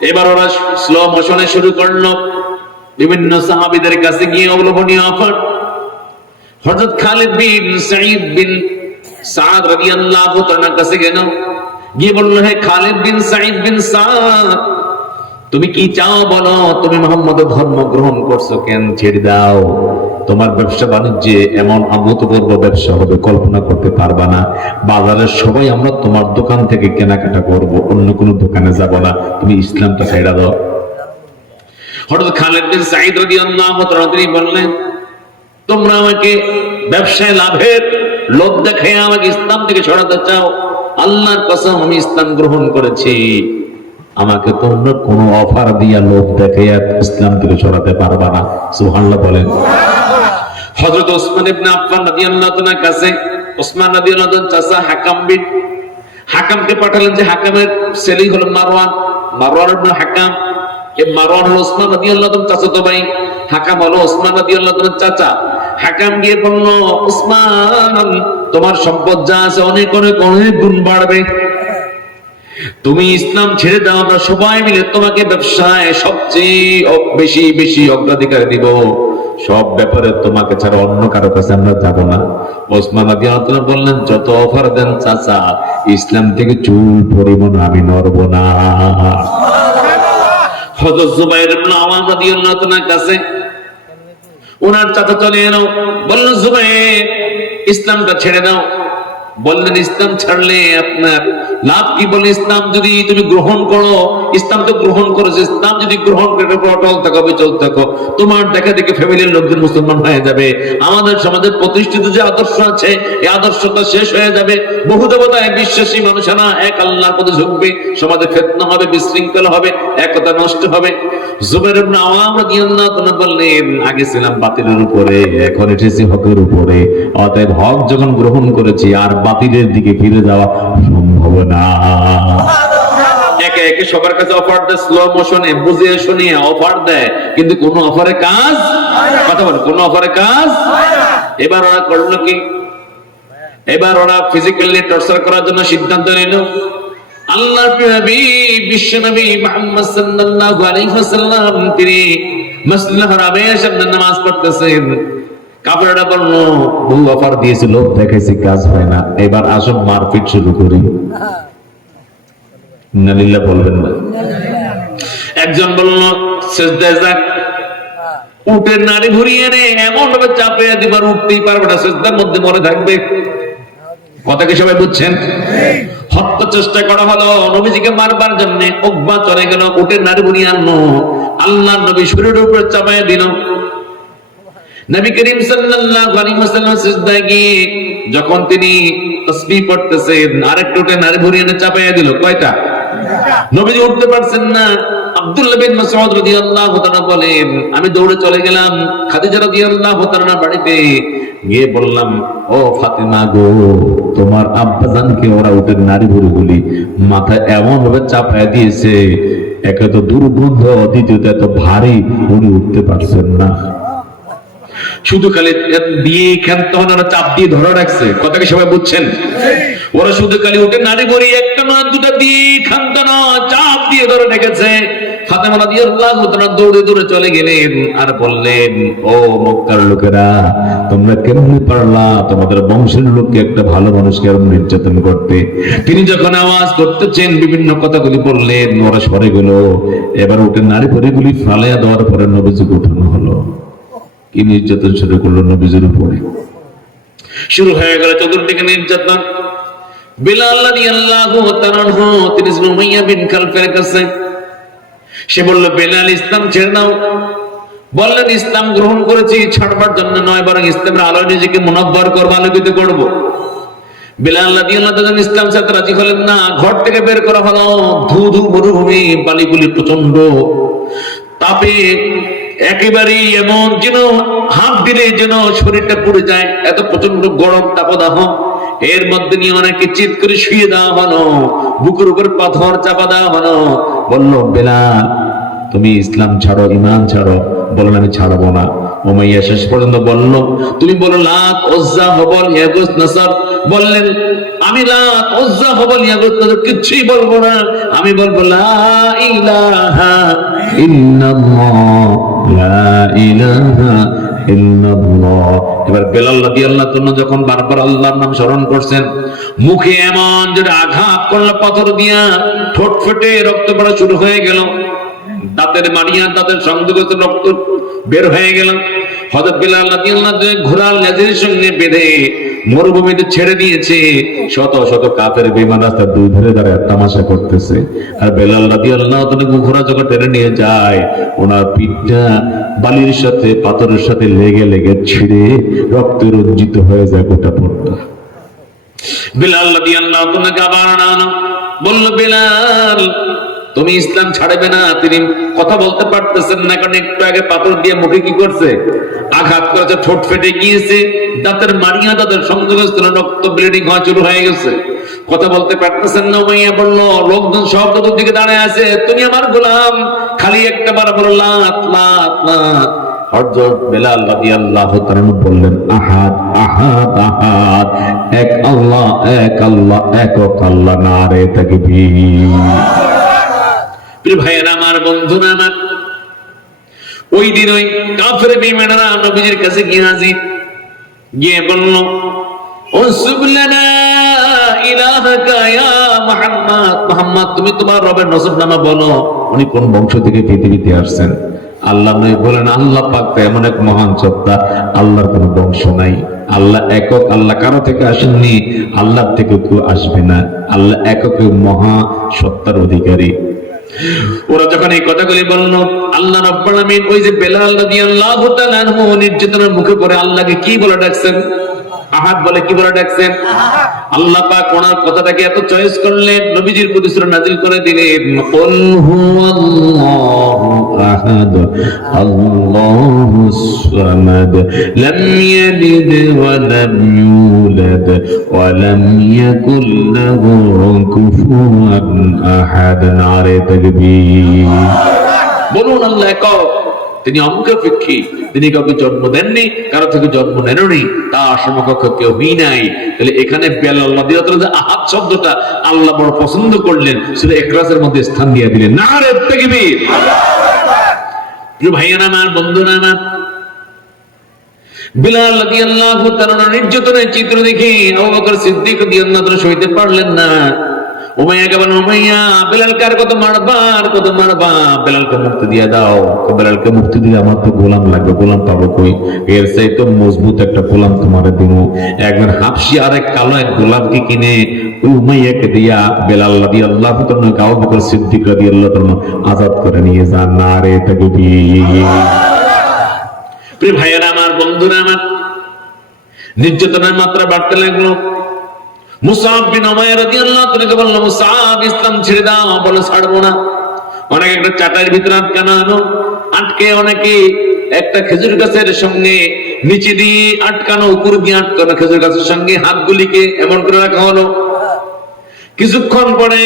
এবার ওরা স্লো মোশনে শুরু করলো, বিভিন্ন সাহাবীদের কাছে গিয়ে অবলম্বনীয় অফার। হযরত খালিদ বিন সাঈদ বিন সাদ রাদিয়াল্লাহু তাআলার কাছে গেল, গিয়ে বলল, হে খালিদ বিন সাঈদ বিন সাদ, তুমি কি চাও বলো? তুমি মুহাম্মদের ধর্ম গ্রহণ করছো কেন? ছেড়ে দাও। তোমার ব্যবসা বাণিজ্যে এমন অভূতপূর্ব ব্যবসা হবে কল্পনা করতে পারবা না। বাজারের সবাই আমরা তোমার দোকান থেকে কেনাকাটা করব, অন্য কোনো দোকানে যাব না। তুমি ইসলামটা ছেড়ে দাও। হযরত খালিদ বিন সাঈদ রাদিয়াল্লাহু তাআলা তিনি বললেন, তোমরা আমাকে ব্যবসায় লাভের লোভ দেখায় আমাকে ইসলাম থেকে সরাতে চাও? আল্লাহর কসম আমি ইসলাম গ্রহণ করেছি, আমাকে তোমরা কোন অফার দিয়া লোভ দেখাইয়া ইসলাম থেকে সরাতে পারবা না। সুবহানাল্লাহ বলেন। হযরত ওসমান ইবনে আফফান রাদিয়াল্লাহু তাআলার কাছে ওসমান রাদিয়াল্লাহু তাআলার চাচা হাকামকে পাঠালেন, যে হাকামের ছেলে হলো মারওয়ান ইবনে হাকাম। এই মারওয়ান হলো ওসমান রাদিয়াল্লাহু তাআলার চাচাতো ভাই। হাকাম হলো ওসমান রাদিয়াল্লাহু তাআলার চাচা। হাকাম গিয়ে বলল, ওসমান তোমার সম্পদ যা আছে অনেক অনেক অনেক গুণ বাড়বে, তুমি ইসলাম ছেড়ে দাও, আমরা সবাই মিলে তোমাকে ব্যবসায় সবচেয়ে বেশি বেশি অগ্রাধিকার দিব, সব ব্যাপারে তোমাকে ছাড়া অন্য কারো কাছে আমরা যাব না। ওসমান রাদিয়াল্লাহু তাআলা বললেন, যত অফার দেন চাচা, ইসলাম থেকে চুল পরিব না, আমি নড়ব না। হযরত জুবাইর ইবনে আওয়াম রাদিয়াল্লাহু তাআলার কাছে ওনার চাচা চলে এলো, বলল, জুবাইর ইসলামটা ছেড়ে দাও। বললেন, ইসলাম ছাড়লে আপনার লাভ কি? বলে, ইসলাম যদি তুমি গ্রহণ করো, ইসলাম তো গ্রহণ করেছো, ইসলাম যদি গ্রহণ করে অটল থাকো, বিচল থাকো, তোমার দেখা দেখে ফ্যামিলির লোকজন মুসলমান হয়ে যাবে, আমাদের সমাজের প্রতিষ্ঠিত যে আদর্শ আছে এই আদর্শটা শেষ হয়ে যাবে, বহু দেবতায় বিশ্বাসী মানুষেরা এক আল্লাহর পথে ঝুঁকবে, সমাজে ফিতনা হবে, বিশৃঙ্খলা হবে, একতা নষ্ট হবে। জুবাইর ইবনে আওয়াম রাদিয়াল্লাহু তাআলা বললেন, আগে ছিলাম বাতিলের উপরে, এখন এসেছি হকের উপরে, অতএব হক যখন গ্রহণ করেছি আর বাতিলের দিকে ফিরে যাওয়া সম্ভব না। একে একে সবার কাছে অফার দেয়, স্লো মোশনে বুঝিয়ে শুনিয়ে অফার দেয়, কিন্তু কোন অফারে কাজ, কথা বল, কোন অফারে কাজ। এবার ওরা করলো কি? এবার ওরা ফিজিক্যালি টর্চার করার জন্য সিদ্ধান্ত নিল। আল্লাহর নবী বিশ্ব নবী মুহাম্মদ সাল্লাল্লাহু আলাইহি ওয়াসাল্লাম তিনি মসজিদুল হারামে সামনে নামাজ পড়তেছেন। কাফেররা বলল, বহু অফার দিয়েছিল, দেখাইছি কাজ হয় না, এবার আসুন মারপিট শুরু করি। ইন্নালিল্লাহ বলবেন না? একজন বলল, সিজদায় যাক, উটের নাড়ি ঘুরিয়ে নে, এমন ভাবে চাপিয়ে দিবার উঠতেই পারবে না, সিজদার মধ্যে মরে থাকবে। কথা কি সবাই বুঝছেন? হত্যা চেষ্টা করা হলো নবীজিকে মারবার জন্য। উকবা চলে গেল, উটের নাড়ি ঘুরিয়ে আনলো, আল্লাহর নবী শরীরের উপরে চাপিয়ে দিল। নবী করিম সাল্লাল্লাহু আলাইহি ওয়াসাল্লাম সিজদায় গিয়ে যখন তিনি তাসবিহ পড়তেছেন, আরেকটু উঠে নাড়ি ঘুরিয়ে এনে চাপিয়ে দিল। কয়টা? নবীজি উঠতে পারছেন না। আব্দুল্লাহ বিন মাসউদ রাদিয়াল্লাহু তাআলা বলেন, আমি দৌড়ে চলে গেলাম খাদিজা রাদিয়াল্লাহু তাআলার বাড়িতে, গিয়ে বললাম, ও ফাতিমা গো, তোমার আব্বাজানকে ওরা উটের নাড়ি ভুড়িগুলি মাথায় এমন ভাবে চাপায় দিয়েছে, একে তো দুর্গন্ধ, দ্বিতীয়ত এত ভারী, উনি উঠতে পারছেন না। শুধু খালি দিয়ে ক্ষান্ত হন, ওরা চাপ দিয়ে ধরে রাখছে। কথা কি সবাই বুঝছেন? ওরা শুধু খালি উঠে নাড়ি ভরি, একটা না দুটা দিয়ে ক্ষান্ত না, চাপ দিয়ে ধরে রেখেছে। ফাতেমা রাদিয়াল্লাহু তাআলা দৌড়ে দৌড়ে চলে গেলেন আর বললেন, ও মক্কার লোকেরা, তোমরা কেমনে পারলা তোমাদের বংশের লোককে, একটা ভালো মানুষকে এরকম নির্যাতন করতে? তিনি যখন আওয়াজ করতেছেন, বিভিন্ন কথাগুলি বললেন, ওরা সরে গেল। এবার উঠে নাড়ি ভরিগুলি ফালাইয়া দেওয়ার পরে নবীজিকে উঠানো হলো। কি নির্যাতন শুরু করলো নবীজির উপরে? শুরু হয়ে গেল চতুর্দিকে নির্যাতন। বিলাল রাদিয়াল্লাহু তাআলা তিনি উমাইয়া বিন খালফের কাছে, সে বলল, বেলাল ইসলাম ছেড়ে দাও। বললেন, ইসলাম গ্রহণ করেছি ছাড়বার জন্য নয়, বরং ইসলামের আলোয় নিজেকে মুনাব্বর করব, আলোকিত করব। বেলাল রাদিয়াল্লাহু তাআলা ইসলাম ছাড়তে রাজি হলেন না। ঘর থেকে বের করা হলো। ধু ধু মরুভূমি, বালিগুলি প্রচন্ড, তাপে একেবারে এমন যেন হাত দিলে যেন শরীরটা পুড়ে যায়, এত প্রচন্ড গরম তাপদাহ। এর মধ্যে নিয়ে অনেকে চিৎ করে শুয়ে দেওয়া হলো, বুকের উপর পাথর চাপা দেওয়া হলো। বলল, বেলাল তুমি ইসলাম ছাড়ো, ঈমান ছাড়ো। বললেন, আমি ছাড়বো না। উমাইয়া শেষ পর্যন্ত বলল, তুমি বলো লাত, উজ্জা, হুবল, ইয়াগুস, নাসর। বললেন, আমি লাত, উজ্জা, হুবল, ইয়াগুস, নাসর কিছুই বলবো না, আমি বলবো লা ইলাহা ইল্লাল্লাহ, লা ইলাহা ইল্লাল্লাহ। এবার বেলাল রাদিয়াল্লাহু তাআলা যখন বারবার আল্লাহর নাম স্মরণ করছেন, মুখে এমন জোরে আঘাত করলো পাথর দিয়া, ঠোঁট ফেটে রক্ত পড়া শুরু হয়ে গেল, দাঁতের মাড়িয়া দাঁতের সংযোগ রক্ত বের হয়ে গেল। হযরত বিলাল রাদিয়াল্লাহু তাআলা ঘোড়ার লেজের সঙ্গে বেঁধে মরুভূমিতে ছেড়ে দিয়েছে। শত শত কাফের বেঈমান রাস্তার দুই ধারে দাঁড়ায় তামাশা করতেছে। আর বেলাল রাদিয়াল্লাহু তাআলা ঘোড়া যখন টেনে নিয়ে যায়, ওনার পিঠটা বালির সাথে পাথরের সাথে লেগে লেগে ছিঁড়ে রক্তে রঞ্জিত হয়ে যায় গোটা পড়তা। বিলাল রাদিয়াল্লাহু তাআলা আবার আনানো, বলল, বেলাল তুমি ইসলাম ছাড়বে না। তিনি কথা বলতে পারতেছেন না, কারণ একটু আগে পাথর দিয়ে মুখে কি করছে, আঘাত করেছে, ঠোঁট ফেটে গিয়েছে, দাঁতের মাড়িয়া দাঁতের সংযোগস্থলে রক্ত ব্লিডিং হওয়া শুরু হয়ে গেছে, কথা বলতে পারতেছেন না। উমাইয়া বলল, লোকজন সব চতুর্দিকে দাঁড়ায় আছে, তুমি আমার গোলাম, খালি একটা বার বলো লাত লাত লাত। হযরত বেলাল রাদিয়াল্লাহু তাআলা বললেন, আহাদ আহাদ আহাদ, এক আল্লাহ এক আল্লাহ, একক আল্লাহ, নারে তাকবীর। প্রিয় ভাইয়েরা আমার, বন্ধুরা আমার, ওই দিন ওই কাফের বেঈমানরা নবীজির কাছে গিয়ে হাজির, গিয়ে বলল, উনসুব লানা ইলাহাকা ইয়া মুহাম্মদ, মুহাম্মদ তুমি তোমার রবের নসবনামা বলো, উনি কোন বংশ থেকে পৃথিবীতে আসছেন। আল্লাহ নবী বলেন, আল্লাহ পাক তো এমন এক মহান সত্তা, আল্লাহর কোনো বংশ নাই, আল্লাহ একক, আল্লাহ কারো থেকে আসেননি, আল্লাহ থেকে কেউ আসবে না, আল্লাহ একক মহা সত্তার অধিকারী। ওরা যখন এই কথাগুলি বলল, আল্লাহ রাব্বুল আলামিন ওই যে বেলাল রাদিয়াল্লাহু তাআলা আনহু নির্যাতনের মুখে পড়ে আল্লাহকে কি বলে ডাকছেন? আহাদ বলে কি বলে ডাকছেন? আল্লাহ পাক ওনার কথাটাকে এত চয়েস করলেন, নবীজির প্রতি সূরা নাযিল করে দিলেন, কুল হুয়াল্লাহু আহাদ আল্লাহুস সামাদ লাম ইয়ালিদ ওয়া লাম ইউলাদ ওয়া লাম ইয়াকুল লাহু কুফুয়ান আহাদ, নারে তাকবীর। বলুন আল্লাহ একক, তিনি অঙ্গপেক্ষী, তিনি কাউকে জন্ম দেননি, কারো থেকে জন্ম নেননি, তার সমকক্ষ কেউ নাই। তাহলে এখানে বেলাল রাদিয়াল্লাহু তাআলা আহাদ শব্দটা আল্লাহ বড় পছন্দ করলেন, সূরা ইখলাসের মধ্যে স্থান দিয়ে দিলেন, নারে তাকবীর। প্রিয় ভাইয়েরা আমার, বন্ধুরা আমার, বেলাল রাদিয়াল্লাহু তাআলা নির্যাতনের চিত্র দেখে আবু বকর সিদ্দিক রাদিয়াল্লাহু তাআলা সইতে পারলেন না। উমাইয়াকে বলেন, উমাইয়া বেলালকে আর কত মারবা, আর কত মারবা, বেলালকে মুক্তি দিয়ে দাও। বেলালকে মুক্তি দিলে আমার তো গোলাম লাগবে, গোলাম পাবো কই? এর চাইতে মজবুত একটা গোলাম তোমারে দিব। একজন হাবশী আর এক কালো এক গোলামকে কিনে ওই উমাইয়াকে দিয়া বেলাল রাদিয়াল্লাহু তাআলা আবু বকর সিদ্দিক রাদিয়াল্লাহু তাআলা আজাদ করে নিয়ে যান, নারে তাকবীর। প্রিয় ভাইয়েরা আমার, বন্ধুরা আমার, নির্যাতনের মাত্রা বাড়তে লাগলো। মুসআব বিন উমাইর রাদিয়াল্লাহু তাআলা বলল, মুসআব ইসলাম ছেড়ে দাও। বলে ছাড়বো না। অনেক একটা চাটাইয়ের ভিতরে আটকানো, আটকে অনেকে একটা খেজুর গাছের সঙ্গে নিচে দিয়ে আটকানো, উপর দিয়ে আটকানো খেজুর গাছের সঙ্গে হাতগুলিকে এমন করে রাখা হলো। কিছুক্ষণ পরে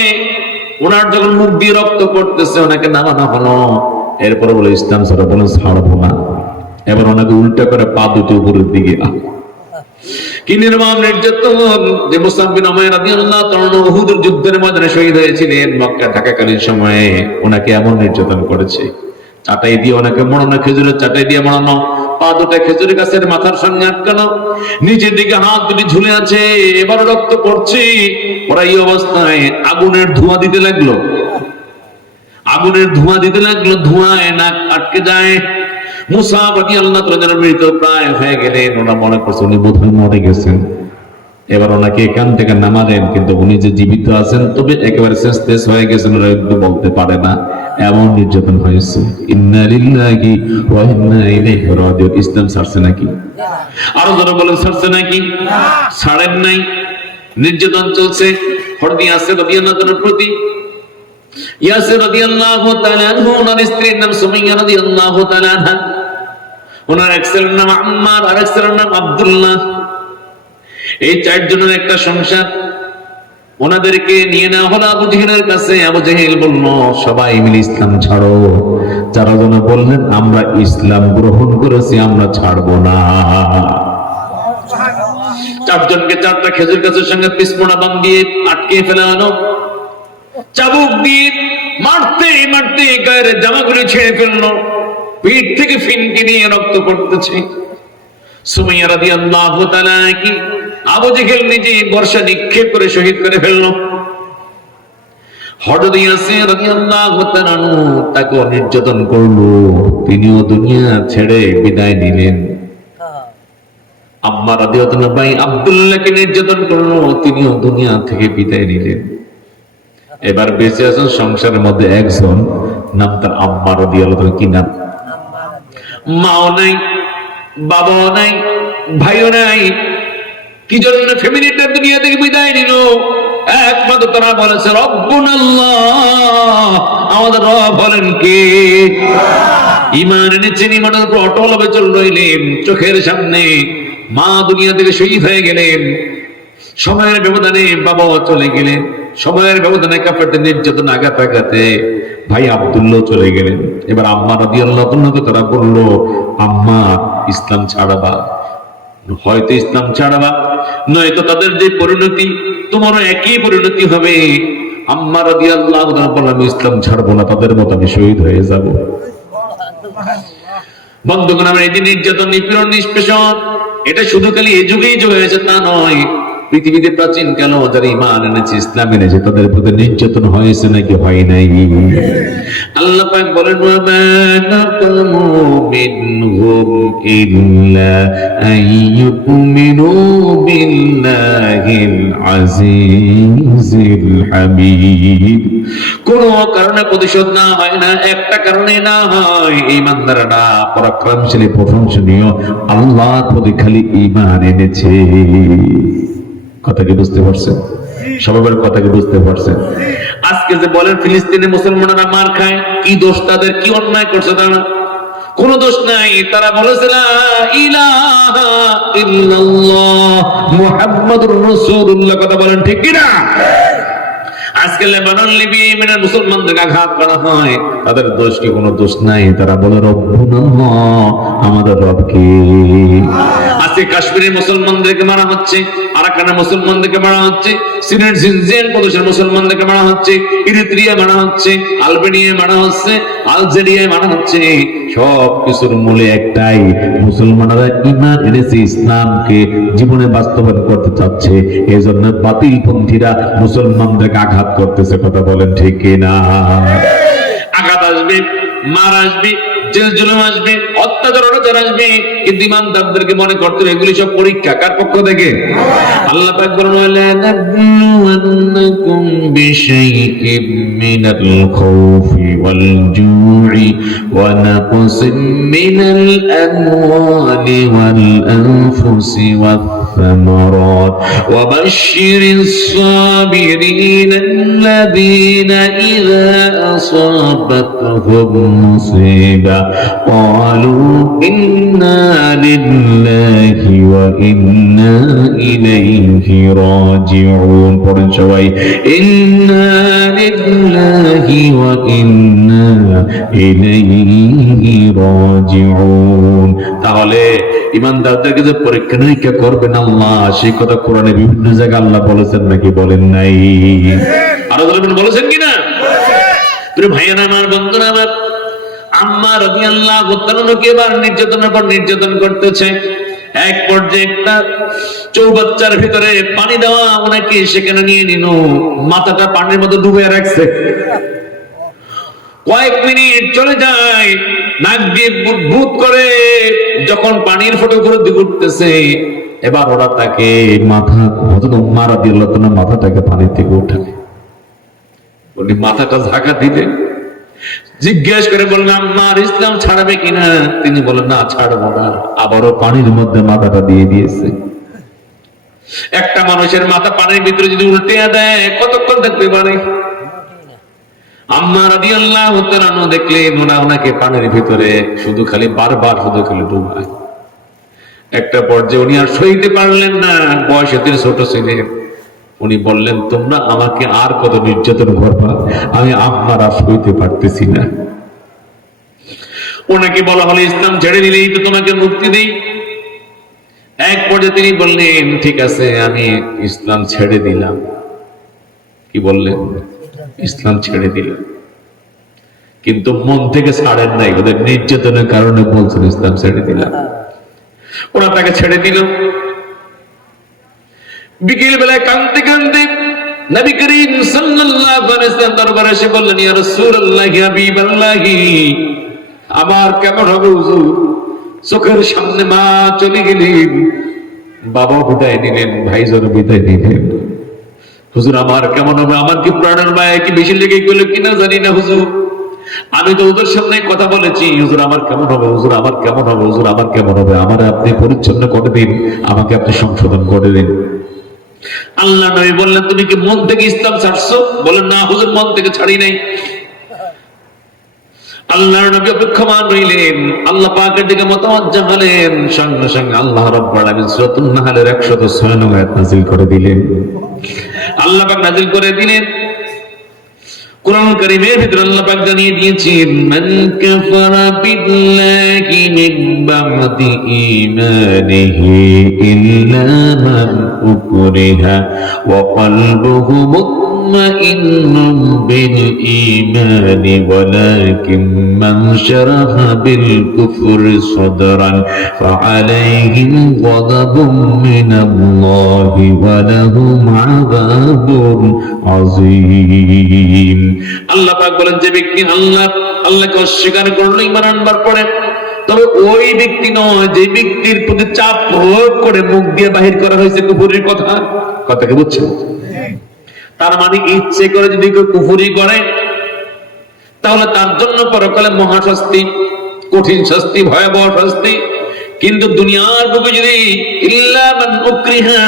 ওনার যখন মুখ দিয়ে রক্ত পড়তেছে, ওনাকে নামানো হলো। এরপরে বলে ইসলাম ছাড়া, বলে ছাড়বো না। এবার ওনাকে উল্টা করে পা দুটো উপরের দিকে, কি নির্মম নির্যাতন! যে মুসআব বিন উমাইর রাদিয়াল্লাহু তাআলা উহুদের যুদ্ধের ময়দানে শহীদ হয়েছিলেন, মক্কা থাকাকালীন সময়ে ওনাকে এমন নির্যাতন করেছে। চাটাই দিয়ে ওনাকে মোড়ানো, খেজুরের চাটাই দিয়ে মোড়ানো, পা দুটো খেজুরের গাছের মাথার সঙ্গে আটকানো, নিচের দিকে হাত দুটি ঝুলে আছে, এবার রক্ত পড়ছে। ওরা এই অবস্থায় আগুনের ধোঁয়া দিতে লাগলো, আগুনের ধোঁয়া দিতে লাগলো, ধোঁয়ায় নাক আটকে যায়। মুসআব রাদিয়াল্লাহু তাআলা মৃত প্রায় হয়ে গেলেন। ওরা মনে করছে উনি বোধহয় মরে গেছেন। এবার ওনাকে এখান থেকে নামালেন, কিন্তু উনি যে জীবিত আছেন, তবে একেবারে শেষ হয়ে গেছেন, ওরা একটু বলতে পারে না, এমন নির্যাতন হয়েছে। ইন্না লিল্লাহি ওয়া ইন্না ইলাইহি রাজিউন। ইসলাম ছাড়ছে নাকি? আরো যারা বলেন ছাড়ছে নাকি? ছাড়েন নাই, নির্যাতন চলছে। হযরত ইয়াসির রাদিয়াল্লাহু তাআলার প্রতি, ইয়াসির রাদিয়াল্লাহু তাআলা আনহু, ওনার স্ত্রীর নাম সুমাইয়া রাদিয়াল্লাহু তাআলা আনহা, ওনার এক ছেলের নাম আম্মার, আর এক ছেলের নাম আব্দুল্লাহ। এই চারজনের একটা সংসার। ওনাদেরকে নিয়ে নেওয়া হলো আবু জেহেলের কাছে। আবু জেহেল বলল, সবাই মিলে ইসলাম ছাড়ো। চারজন বললেন, আমরা ইসলাম গ্রহণ করেছি, আমরা ছাড়বো না। চারজনকে চারটা খেজুর গাছের সঙ্গে পিছপোনা বাঁধিয়ে আটকে ফেলা হলো। চাবুক দিয়ে মারতে মারতে গায়ের জামাগুলি ছেড়ে ফেললো, পিঠ থেকে ফিনকি নিয়ে রক্ত পড়তেছে। সুমাইয়া রাদিয়াল্লাহু তাআলা কি আবু জেহেল নিজে বর্ষা নিক্ষেপ করে শহীদ করে ফেললো। হযরত ইয়াসির রাদিয়াল্লাহু তাআলা তাকে নির্যাতন করলো, তিনিও দুনিয়া ছেড়ে বিদায় নিলেন। আম্মা রাদিয়াল্লাহু তাআলা ভাই আব্দুল্লাহকে নির্যাতন করলো, তিনিও দুনিয়া থেকে বিদায় নিলেন। এবার বেঁচে আছেন সংসারের মধ্যে একজন, নাম তার আম্মা রাদিয়াল্লাহু তাআলা। কি নাম? মাও নাই, বাবাও নাই, ভাইও নাই। কি জন্য ফ্যামিলিটা দুনিয়া থেকে বিদায় নিল? একমাত্র তারা বলেছে রব্বুনাল্লাহ, আমাদের রব হলেন কে? ঈমান এনেছেন, ঈমানের উপর অটল ভাবে চল রইলেন। চোখের সামনে মা দুনিয়া থেকে শহীদ হয়ে গেলেন। সময়ের ব্যবধানে বাবা চলে গেলেন, সময়ের ব্যবধানে কাফেরদের নির্যাতন আঘাতে ভাই আব্দুল্লাহ চলে গেলেন। এবার আম্মা রাদিয়াল্লাহু আনহা তারা বলল, আম্মা ইসলাম ছাড়াবা, হয়তো ইসলাম ছাড়াবা, নয়তো তাদের যে পরিণতি তোমারও একই পরিণতি হবে। আম্মা রাদিয়াল্লাহু আনহা বললেন, আমি ইসলাম ছাড়বো না, তাদের মতো আমি শহীদ হয়ে যাব। বন্ধুগণ, আমার এই যে নির্যাতন, নিপীড়ন, নিষ্পেষণ, এটা শুধু খালি এই যুগেই যে হয়েছে তা নয়। পৃথিবীতে প্রাচীন কাল যারা ঈমান এনেছে, ইসলাম এনেছে, তাদের প্রতি নির্যাতন হয়েছে নাকি হয় নাই? আল্লাহ পাক বলেন, ওয়া মা নাকামু মিনহুম ইল্লা আইয়ুমিনু বিল্লাহিল আজিজিল হামিদ। কোন কারণে প্রতিশোধ না হয় না, একটা কারণে না হয়, ঈমানদাররা পরাক্রমশালী প্রশংসনীয় আল্লাহর প্রতি খালি ঈমান এনেছে। কথা কি বুঝতে পারছেন? সবার কথা কি বুঝতে পারছেন? আজকে যে বলেন ফিলিস্তিনে মুসলমানরা মার খায়, কি দোষ তাদের, কি অন্যায় করছে তারা? কোন দোষ নাই। তারা বলেছে লা ইলাহা ইল্লাল্লাহ মুহাম্মাদুর রাসূলুল্লাহ। কথা বলেন ঠিক কি না? আজকে লেবানন, লিবিয়া, ইয়েমেনের মুসলমানদেরকে আঘাত করা হয়, তাদের দোষ কি? কোনো দোষ নাই। তারা বলে রব্বুনা, আমাদের রব কে? আজকে কাশ্মীরের মুসলমানদেরকে মারা হচ্ছে, আরাকানের মুসলমানদেরকে মারা হচ্ছে, সিলেট জিনজিয়ান প্রদেশের মুসলমানদেরকে মারা হচ্ছে, ইরিত্রিয়া মারা হচ্ছে, আলবেনিয়া মারা হচ্ছে, আলজেরিয়ায় মারা হচ্ছে। সব কিছুর মূলে একটাই, মুসলমানরা ঈমান এনেছে, ইসলামকে জীবনে বাস্তবায়ন করতে চাচ্ছে, এই জন্য বাতিলপন্থীরা মুসলমানদেরকে আঘাত করতেছে। কথা বলেন ঠিক কিনা? আঘাত আসবে, মার আসবে, জেল জুলুম আসবে, অত্যাচার অনাচার আসবে, কিন্তু ইমানদারদেরকে মনে করতে হবে এগুলি সব পরীক্ষা। কার পক্ষ থেকে? আল্লাহ পাক বলেন, ওয়ালা নাবলুওয়ান্নাকুম বিশাইইম মিনাল খাউফি ওয়াল জু'i ওয়া নাকসিম মিনাল আমওয়ালি ওয়াল আনফুসি ওয়াথ الثمرات وبشر الصابرين الذين إذا أصابتهم مصيبة قالوا إنا لله وإنا إليه راجعون. إنا لله وإنا إليه راجعون. তাহলে ইমানদারদেরকে যে পরীক্ষা নিরীক্ষা করবেন আল্লাহ, সেই কথা কোরআনে বিভিন্ন জায়গায় আল্লাহ বলেছেন নাকি বলেন নাই? আরো বলেছেন কিনা? ভাইয়ারা আমার, বন্ধুরা আমার, আম্মা রাদিয়াল্লাহু তাআলা এবার নির্যাতনের পর নির্যাতন করতেছে। এক পর্যায়ে একটা চৌবাচ্চার ভিতরে পানি দেওয়া ওনাকে সেখানে নিয়ে নিল, মাথাটা পানির মধ্যে ডুবে রাখছে। কয়েক মিনিট চলে যায়, নাক দিয়ে বুদবুদ করে যখন পানির ফটো করে দিয়ে উঠতেছে, এবার ওরা তাকে মাথা, হযরত উম্মাহ রাদিয়াল্লাহু তাআলা মাথাটাকে পানি থেকে উঠায়, উনি মাথাটা ঝাঁকা দিলেন, জিজ্ঞেস করে বললেন, আম্মার ইসলাম ছাড়াবে কিনা? তিনি বলেন, না ছাড়বো না। আবারও পানির মধ্যে মাথাটা দিয়ে দিয়েছে। একটা মানুষের মাথা পানির ভিতরে যদি উল্টে দেয় কতক্ষণ থাকতে পারে? আম্মা রাদিয়াল্লাহু তাআলা দেখলেন ওনাকে পানির ভিতরে শুধু খালি বারবার শুধু খালি ডুবায়। একটা পর্যায়ে উনি আর সইতে পারলেন না, বয়সে তিনি ছোট ছিলেন। উনি বললেন, তোমরা আমাকে আর কত নির্যাতন করবা, আমি আম্মার আর সইতে পারতেছি না। ওনাকে বলা হলো, ইসলাম ছেড়ে দিলেই তো তোমাকে মুক্তি দেই। এক পর্যায়ে তিনি বললেন, ঠিক আছে আমি ইসলাম ছেড়ে দিলাম। কি বললেন? ইসলাম ছেড়ে দিলাম। কিন্তু মন থেকে ছাড়েন নাই, ওদের নির্যাতনের কারণে বলছেন ইসলাম ছেড়ে দিলাম। ওরা তাকে ছেড়ে দিল। বিকেল বেলায় কাঁদতে কাঁদতে নবী করিম সাল্লাল্লাহু আলাইহি ওয়াসাল্লাম দরবারে এসে বললেন, ইয়া রাসূলুল্লাহ, ইয়া হাবিবাল্লাহ, আমার কেমন হবে হুজুর? চোখের সামনে মা চলে গেলেন, বাবা বিদায় নিলেন, ভাইজান বিদায় নিলেন। হুজুর আমার কেমন হবে? আমার কি প্রাণের মায়া কি বেশি লেগে গেল কিনা জানি না হুজুর। আমি তো ওদের সামনে কথা বলেছি, হুজুর আমার কেমন হবে, হুজুর আমার কেমন হবে, হুজুর আমার কেমন হবে। আমার আপনি পরিচ্ছন্ন করে দিন, আমাকে আপনি সংশোধন করে দিন। আল্লাহ নবী বললেন, তুমি কি মন থেকে ইসলাম ছাড়ছো? বলেন, না হুজুর মন থেকে ছাড়ি নাই। আল্লাহর নবী অপেক্ষমান রইলেন, আল্লাহ পাকের দিকে মুতাওয়াজ্জিহ হলেন। সঙ্গে সঙ্গে আল্লাহ রাব্বুল আলামিন সূরাতুন নাহলের 106 নং আয়াত নাযিল করে দিলেন। আল্লাহ পাক নাযিল করে দিলেন কুরআন কারীমের ভিতরে আল্লাহ পাক জানিয়ে দিয়েছেন, মান কাফারা বিল্লাহি মিন বা'দি ঈমানিহি ইল্লা মান উকরিহা ওয়া কলবুহু মুতমাইন্নুন বিল ঈমানি ওয়ালাকিন মান শারাহা বিল কুফরি সাদরান ফাআলাইহিম গাযাবুম মিনাল্লাহি ওয়া লাহুম আযাবুন আযীম। আল্লাহ পাক বলেন, যে ব্যক্তি আল্লাহকে অস্বীকার করলো ঈমান আনবার পরে, তবে ওই ব্যক্তি নয় যে ব্যক্তির প্রতি চাপ প্রয়োগ করে মুখ দিয়ে বাহির করা হয়েছে কুফরির কথাকে বুঝছেন? তার মানে ইচ্ছে করে যদি কেউ কুফরি করে তাহলে তার জন্য পরকালে মহাশাস্তি, কঠিন শাস্তি, ভয়াবহ শাস্তি। কিন্তু দুনিয়ার বুকে যদি ইল্লা মান উকরিহা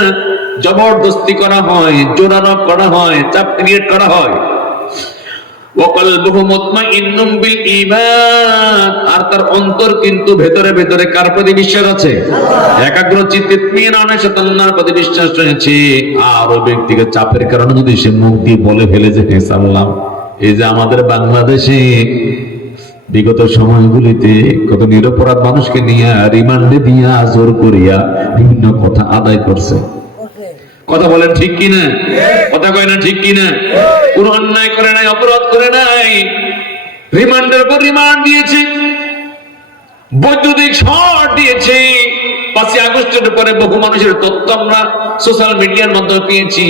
জবরদস্তি করা হয়, জোরালো করা হয়, চাপ ক্রিয়েট করা হয়, ওয়া কলবুহু মুতমাইন্নুন বিল ঈমান, আর তার অন্তর কিন্তু ভেতরে ভেতরে কার প্রতি বিশ্বাস আছে? একাগ্র চিত্তে ইত্মিনানের সাথে আল্লাহর প্রতি বিশ্বাস রয়েছে। আর ওই ব্যক্তিকে চাপের কারণে যদি সে মুখ দিয়ে বলে ফেলে যে হে সাল্লাম, এই যে আমাদের বাংলাদেশে বিগত সময়গুলিতে কত নিরপরাধ মানুষকে নিয়ে রিমান্ডে দিয়া জোর করিয়া বিভিন্ন কথা আদায় করছে, কথা বলেন ঠিক কিনা? কথা কয় না ঠিক কিনা? কোন অন্যায় করে নাই, অপরাধ করে নাই, রিমান্ডের পর রিমান্ড দিয়েছে, বৈদ্যুতিক শর্ট দিয়েছে। 5ই আগস্টের পরে বহু মানুষের তথ্য আমরা সোশ্যাল মিডিয়ার মাধ্যমে পেয়েছি।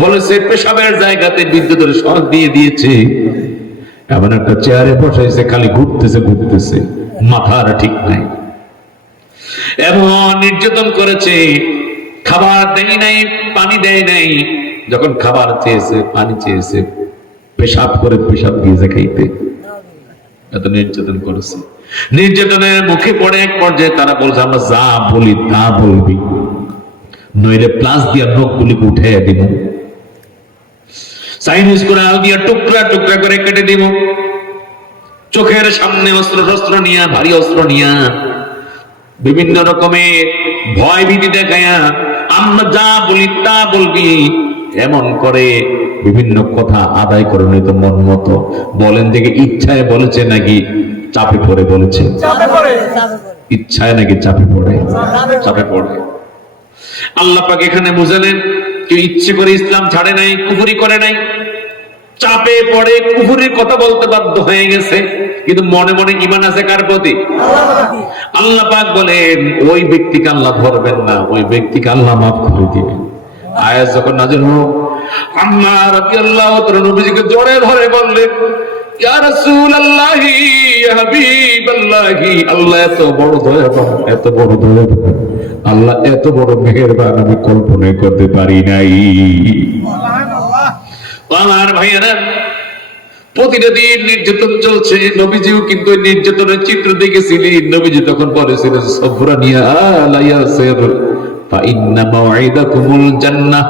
বলেছে পেশাবের জায়গাতে বিদ্যুতের শর্ট দিয়ে দিয়েছে, এমন একটা চেয়ারে বসাইছে, খালি ঘুরতেছে, মাথার ঠিক নাই। এমন নির্যাতন করেছে, খাবার দেয় নাই, পানি দেয় নাই, যখন খাবার চেয়েছে, পানি চেয়েছে, পেশাব দিয়েছে খাইতে। এত নির্যাতন করেছে। নির্যাতনের মুখে পড়ে এক পর্যায়ে তারা বলছে, আমরা যা বলি তা বলবি, নইলে প্লাস দিয়া নখগুলিকে উঠাইয়া দিব, চাইনিজ করে আল দিয়া টুকরা টুকরা করে কেটে দিব, চোখের সামনে অস্ত্র নিয়া, ভারী অস্ত্র নিয়া, বিভিন্ন রকমের ভয় ভীতি দেখায়া আমরা যা বলি তা বলবি, এমন করে বিভিন্ন কথা আদায় করে নিত মন মতো। বলেন দেখে, ইচ্ছায় বলেছে নাকি চাপে পড়ে বলেছে? ইচ্ছায় নাকি চাপে পড়ে? চাপে পড়ে। আল্লাহ পাক এখানে বুঝালেন, কেউ ইচ্ছে করে ইসলাম ছাড়ে নাই, কুফরি করে নাই, চাপে পড়ে কুফরির কথা বলতে বাধ্য হয়ে গেছে, কিন্তু মনে মনে ঈমান আছে কার প্রতি? আল্লাহ পাক বলেন, ওই ব্যক্তিকে আল্লাহ ধরবেন না, ওই ব্যক্তিকে আল্লাহ মাফ করে দিবেন। আয়াত যখন নাযিল হলো, আম্মা রাদিয়াল্লাহু তাআলা নবীজিকে জড়ে ধরে বললেন, ইয়া রাসূলুল্লাহি, ইয়া হাবিবাল্লাহি, আল্লাহ এত বড় দয়াবান, এত বড় দয়াবান, আল্লাহ এত বড় মেহেরবান, আমি কল্পনা করতে পারি নাই। আমার ভাইয়েরা, প্রতিটা দিন নির্যাতন চলছে, নবীজিও কিন্তু নির্যাতনের চিত্র দেখেছিলেন। নবীজি তখন বলেছিলেন, সবরানিয়া আলা ইয়াসির ফা ইন্না মাউইদাকুমুল জান্নাহ,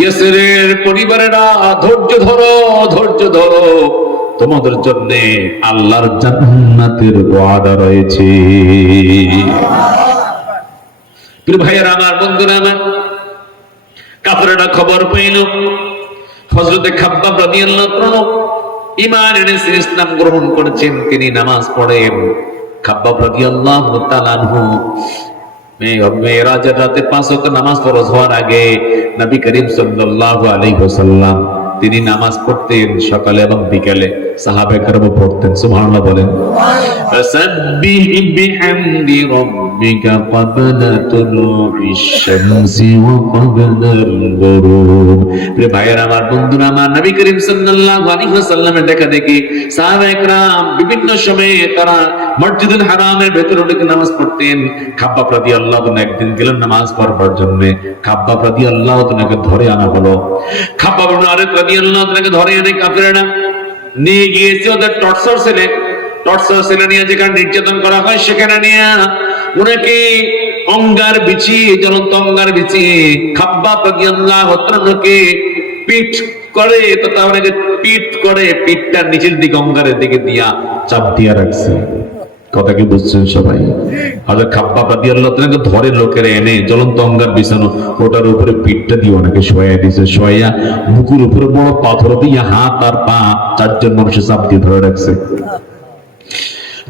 ইয়াসিরের পরিবারেরা ধৈর্য ধরো, তোমাদের জন্য আল্লাহর জান্নাতের ওয়াদা রয়েছে। প্রিয় ভাইয়েরা আমার, বন্ধুরা আমার, কাফেররা খবর পেল হযরতে খাব্বাব রাদিয়াল্লাহু তাআলা ঈমান এনেছেন, ইসলাম গ্রহণ করেছেন, তিনি নামাজ পড়েন। খাব্বাব রাদিয়াল্লাহু তাআলা আনহু মেরাজের রাতে 5 ওয়াক্ত নামাজ ফরজ হওয়ার আগে নবী করিম সাল্লাল্লাহু আলাইহি ওয়াসাল্লাম তিনি নামাজ পড়তেন, সকালে এবং বিকেলে। সাহাবায়ে কেরাম পড়তেন, সুবহানাল্লাহ বলেন। ফাসাব্বিহ বিহামদি রাব্বিকা ক্বাবলা তুলুইশ শামসি ওয়া ক্বাবলাল গুরুব। প্রিয় ভাইয়েরা আমার, বন্ধুরা আমার, নবী করিম সাল্লাল্লাহু আলাইহি ওয়াসাল্লামের দেখা দেখি সাহাবায়ে কেরাম বিভিন্ন সময়ে তারা মসজিদুল হারামের ভেতরে ঢুকে নামাজ পড়তেন। খাব্বাব রাদিয়াল্লাহু তাআলা একদিন গেলেন নামাজ পড়বার জন্য। খাব্বাব রাদিয়াল্লাহু তাআলাকে ধরে আনা হলো। খাব্বাব রাদিয়াল্লাহু তাআলাকে ধরে এনে কাফেররা নিয়ে গিয়েছে ওদের টর্চার সেলে নিয়ে যেখানে নির্যাতন করা হয়, সেখানে নিয়ে ওনাকে অঙ্গার বিছিয়ে, জ্বলন্ত অঙ্গার বিছিয়ে খাব্বাব রাদিয়াল্লাহু তাআলাকে পিঠ করে তো তাহলে যে পিঠ করে, পিঠটা নিচের দিকে অঙ্গারের দিকে দিয়া চাপ দিয়া রাখছে। কথা কি বুঝছেন সবাই? হযরত খাব্বাব রাদিয়াল্লাহু তাআলা ধরে লোকের এনে জ্বলন্ত অঙ্গার বিছানো, ওটার উপরে পিঠটা দিয়ে ওনাকে শোয়া দিয়েছে। শোয়া বুকুর উপরে বড় পাথর দিয়ে হাত আর পা চারজন মানুষের চাপ দিয়ে ধরে রাখছে।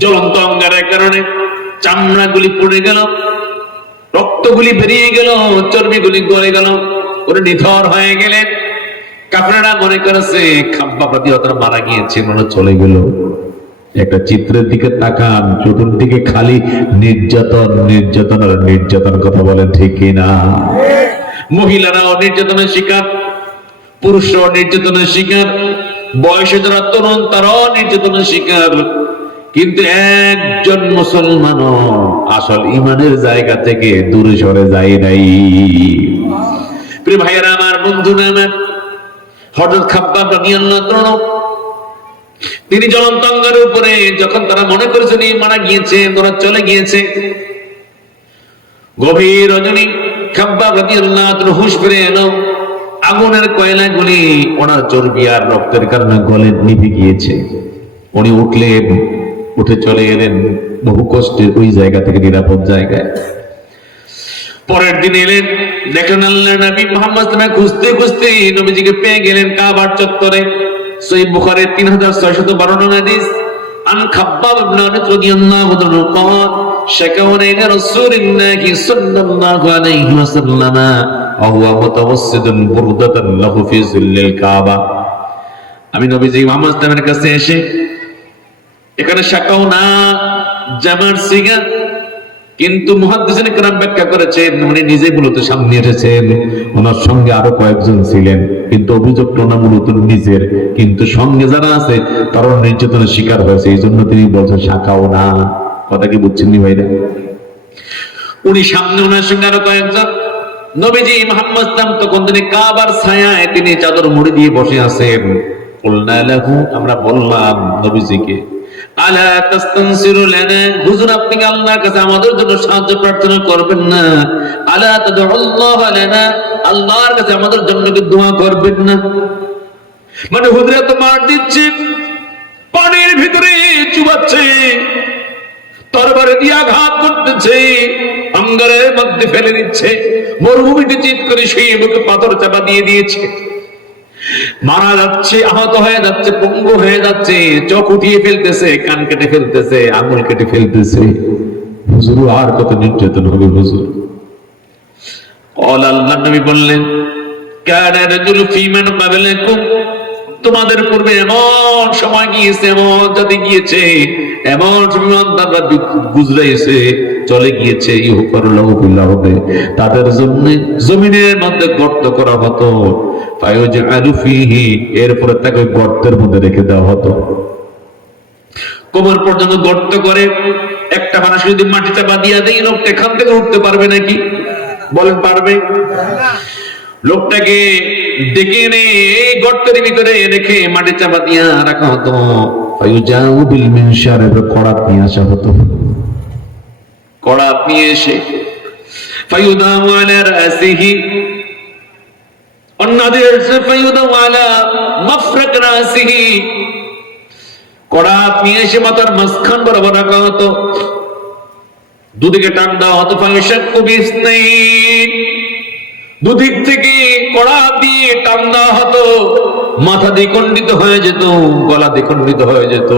জ্বলন্ত অঙ্গারের কারণে চামড়াগুলি পড়ে গেল, রক্তগুলি বেরিয়ে গেল, চর্বিগুলি গলে গেল, ওরা নিথর হয়ে গেলেন। কাফেররা মনে করেছে খাব্বাব রাদিয়াল্লাহু তাআলা মারা গিয়েছে, মনে চলে গেল। একটা চিত্রের দিকে তাকান, চতুর্দিকে খালি নির্যাতন, নির্যাতন আর নির্যাতন। কথা বলেন ঠিক কিনা? মহিলারাও নির্যাতনের শিকার, পুরুষরাও নির্যাতনের শিকার, বয়সে যারা তরুণ তারাও নির্যাতনের শিকার। কিন্তু একজন মুসলমানও আসল ইমানের জায়গা থেকে দূরে সরে যায় নাই। প্রিয় ভাইয়েরা আমার, বন্ধুরা আমার, হযরত খাব্বাব রাদিয়াল্লাহু তাআলা তিনি জ্বলন্ত অঙ্গারের উপরে, যখন তারা মনে করেছেন মারা গিয়েছে, ওরা চলে গিয়েছে, গভীর রজনী খাব্বাব রাদিয়াল্লাহু তাআলা হুঁশ ফিরে এলো। আগুনের কয়লাগুলি ওনার চর্বি আর রক্তের কারণে গলে নিভে গিয়েছে। উনি উঠলেন, উঠে চলে এলেন বহু কষ্টে ওই জায়গা থেকে নিরাপদ জায়গায়। পরের দিন এলেন, দেখলেন আল্লাহ নবী মুহাম্মদ সাল্লাল্লাহু আলাইহি ওয়াসাল্লাম খুঁজতে খুঁজতে নবীজিকে পেয়ে গেলেন কাবার চত্বরে। সহিহ বুখারী 3612 নং হাদিস। আন খাব্বাব ইবনে আরত রাদিয়াল্লাহু তাআলা قال شكونا الى رسول الله صلى الله عليه وسلم وهو متوسد بردة له في ظل الكعبة। আমি নবীজি মুহাম্মদ সাল্লাল্লাহু আলাইহি ওয়াসাল্লামের কাছে এসে, এখানে শাকাউনা জামার সিগা, কিন্তু মুহাদ্দিসিনে কেরাম ব্যাখ্যা করেছেন উনি নিজে মূলত সামনে এসেছেন, ওনার সঙ্গে আরো কয়েকজন ছিলেন, কিন্তু অভিযোগটা না মূলত নিজের, কিন্তু সঙ্গে যারা আছে তারাও নির্যাতনের শিকার হয়েছে, এই জন্য তিনি বলছেন শাকাউনা। কথা কি বুঝছেন নি ভাইরা? উনি সামনে, ওনার সঙ্গে আরো কয়েকজন। নবীজি মুহাম্মদ সাল্লাল্লাহু আলাইহি ওয়াসাল্লাম তখন তিনি কাবার ছায়ায় তিনি চাদর মুড়ি দিয়ে বসে আছেন। কুলনা লাহু, আমরা বললাম নবীজিকে, আলা তাস্তানসিরু লানা, হুজুর আপনি কি আল্লাহর কাছে আমাদের জন্য সাহায্য প্রার্থনা করবেন না? আলা তাদউল্লাহ লানা, আল্লাহর কাছে আমাদের জন্য কি দোয়া করবেন না? মানে হুজুর এত মার দিচ্ছে, পানির ভিতরে চুবাচ্ছে, তরবারে দিয়ে আঘাত করতেছে, অঙ্গারের মধ্যে ফেলে দিচ্ছে, মরুভূমিতে চিৎ করে শুয়ে মুখে পাথর চাপা দিয়ে দিয়েছে, মারা যাচ্ছে, আহত হয়ে যাচ্ছে, পঙ্গু হয়ে যাচ্ছে, চোখ উঠিয়ে ফেলতেছে, কান কেটে ফেলতেছে, আঙুল কেটে ফেলতেছে। হুজুর আর কত নির্যাতন হবে হুজুর? আল্লাহ নবী বললেন, কানা রাজুলু ফীমান ক্বাবলাকুম, তোমাদের পূর্বে এমন সময় গিয়েছে, এমন জাতি গিয়েছে, এমন ইমানদাররা গুজরাইছে, চলে গিয়েছে, ইউফারুল্লাহু ফিল আরদি, তাদের জন্য জমিনের মধ্যে গর্ত করা হতো, ফায়ুজআলু ফীহি, এরপরে তাকে গর্তের মধ্যে রেখে দেওয়া হতো। কোমর পর্যন্ত গর্ত করে, একটা মানুষ যদি মাটি চাপা দিয়া দেয়, লোকটা এখান থেকে উঠতে পারবে নাকি? বলেন পারবে? লোকটাকে ডেকে এনে এই গর্তের ভিতরে রেখে মাটি চাপা দিয়া রাখা হতো। ফায়ুজাউ বিল মিনশার, কড়াত নিয়ে আসা হতো, কড়াত নিয়ে এসে ফায়ুদাউ আলা রাসিহি, অন্যদের ফায়ুদাউ আলা মাফরাক রাসিহি, কড়াত নিয়ে এসে মাথার মাঝখান বরাবর রাখা হতো, দুদিকে টান দেওয়া হতো। ফায়ুশাক্কু বিসনাইন, দুদিক থেকে কড়া দিয়ে টান দেওয়া হতো, মাথা দ্বিখণ্ডিত হয়ে যেত, গলা দ্বিখণ্ডিত হয়ে যেত,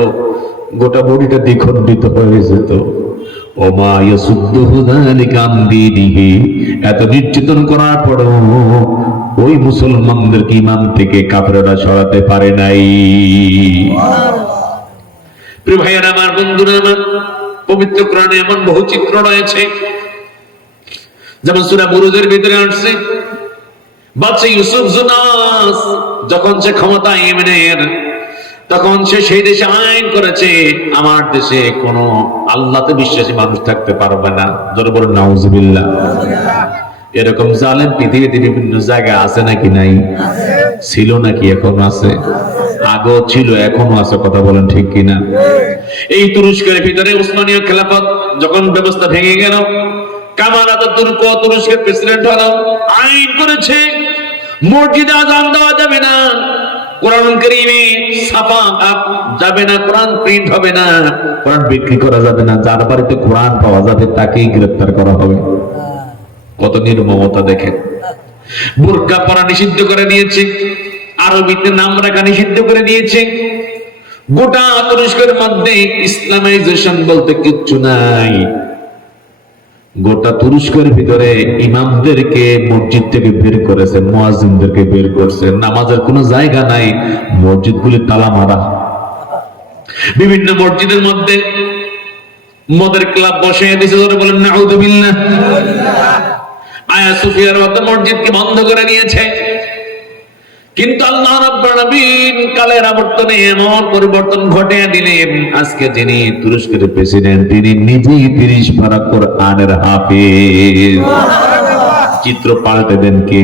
গোটা বডিটা দ্বিখণ্ডিত হয়ে যেত। ওমা ইয়াসুদ্দুহু যালিকা আন দীনিহি, এত নির্যাতন করার পরও ওই মুসলমানদেরকে ঈমান থেকে কাফেররা সরাতে পারে নাই। প্রিয় ভাইয়েরা আমার, বন্ধুরা আমার, পবিত্র কোরআনে এমন বহু চিত্র রয়েছে, যেমন সূরা বুরুজের ভিতরে আসছে, বাদশা ইউসুফ জুনাস যখন সে ক্ষমতা ইয়েমেনের, তখন সে সেই দেশে আইন করেছে, আমার দেশে কোনো আল্লাহতে বিশ্বাসী মানুষ থাকতে পারবে না। জোরে বলুন নাউজুবিল্লাহ। এরকম জালেম পৃথিবীতে বিভিন্ন জায়গায় আছে নাকি নাই? ছিল নাকি এখনো আছে? আগেও ছিল, এখনো আছে। কথা বলেন ঠিক কিনা? এই তুরস্কের ভিতরে উসমানীয় খেলাফত যখন ব্যবস্থা ভেঙে গেল, কামাল আতাতুর্ক তুরস্কের প্রেসিডেন্ট হলো, আইন করেছে মসজিদে আযান দেওয়া যাবে না, কোরআন কারীমে ছাপা যাবে না, কোরআন প্রিন্ট হবে না, কোরআন বিক্রি করা যাবে না, যার বাড়িতে কোরআন পাওয়া যাবে তাকেই গ্রেফতার করা হবে। কত নির্মমতা দেখেন। বোরকা পরা নিষিদ্ধ করে দিয়েছে, আরবিতে নাম রাখা নিষিদ্ধ করে দিয়েছে। গোটা তুরস্কের মধ্যে ইসলামাইজেশন বলতে কিচ্ছু নাই। গোটা তুরস্কের ভিতরে ইমামদেরকে মসজিদ থেকে বের করেছে, মুয়াজ্জিনদেরকে বের করছে, নামাজের কোনো জায়গা নাই, মসজিদগুলি তালা মারা। বিভিন্ন মসজিদের মধ্যে মদের ক্লাব বসিয়ে দিয়েছে, বলেন নাউযুবিল্লাহ। আয়া সুফিয়ার মতো মসজিদকে বন্ধ করে দিয়েছে। কিন্তু আল্লাহ রাব্বুল আলামিন কালের আবর্তনে এমন পরিবর্তন ঘটিয়ে দিলেন, আজকে যিনি তুরস্কের প্রেসিডেন্ট তিনি নিজেই 30 পারা কোরআনের হাফেজ। চিত্র পাল্টে দেন কে?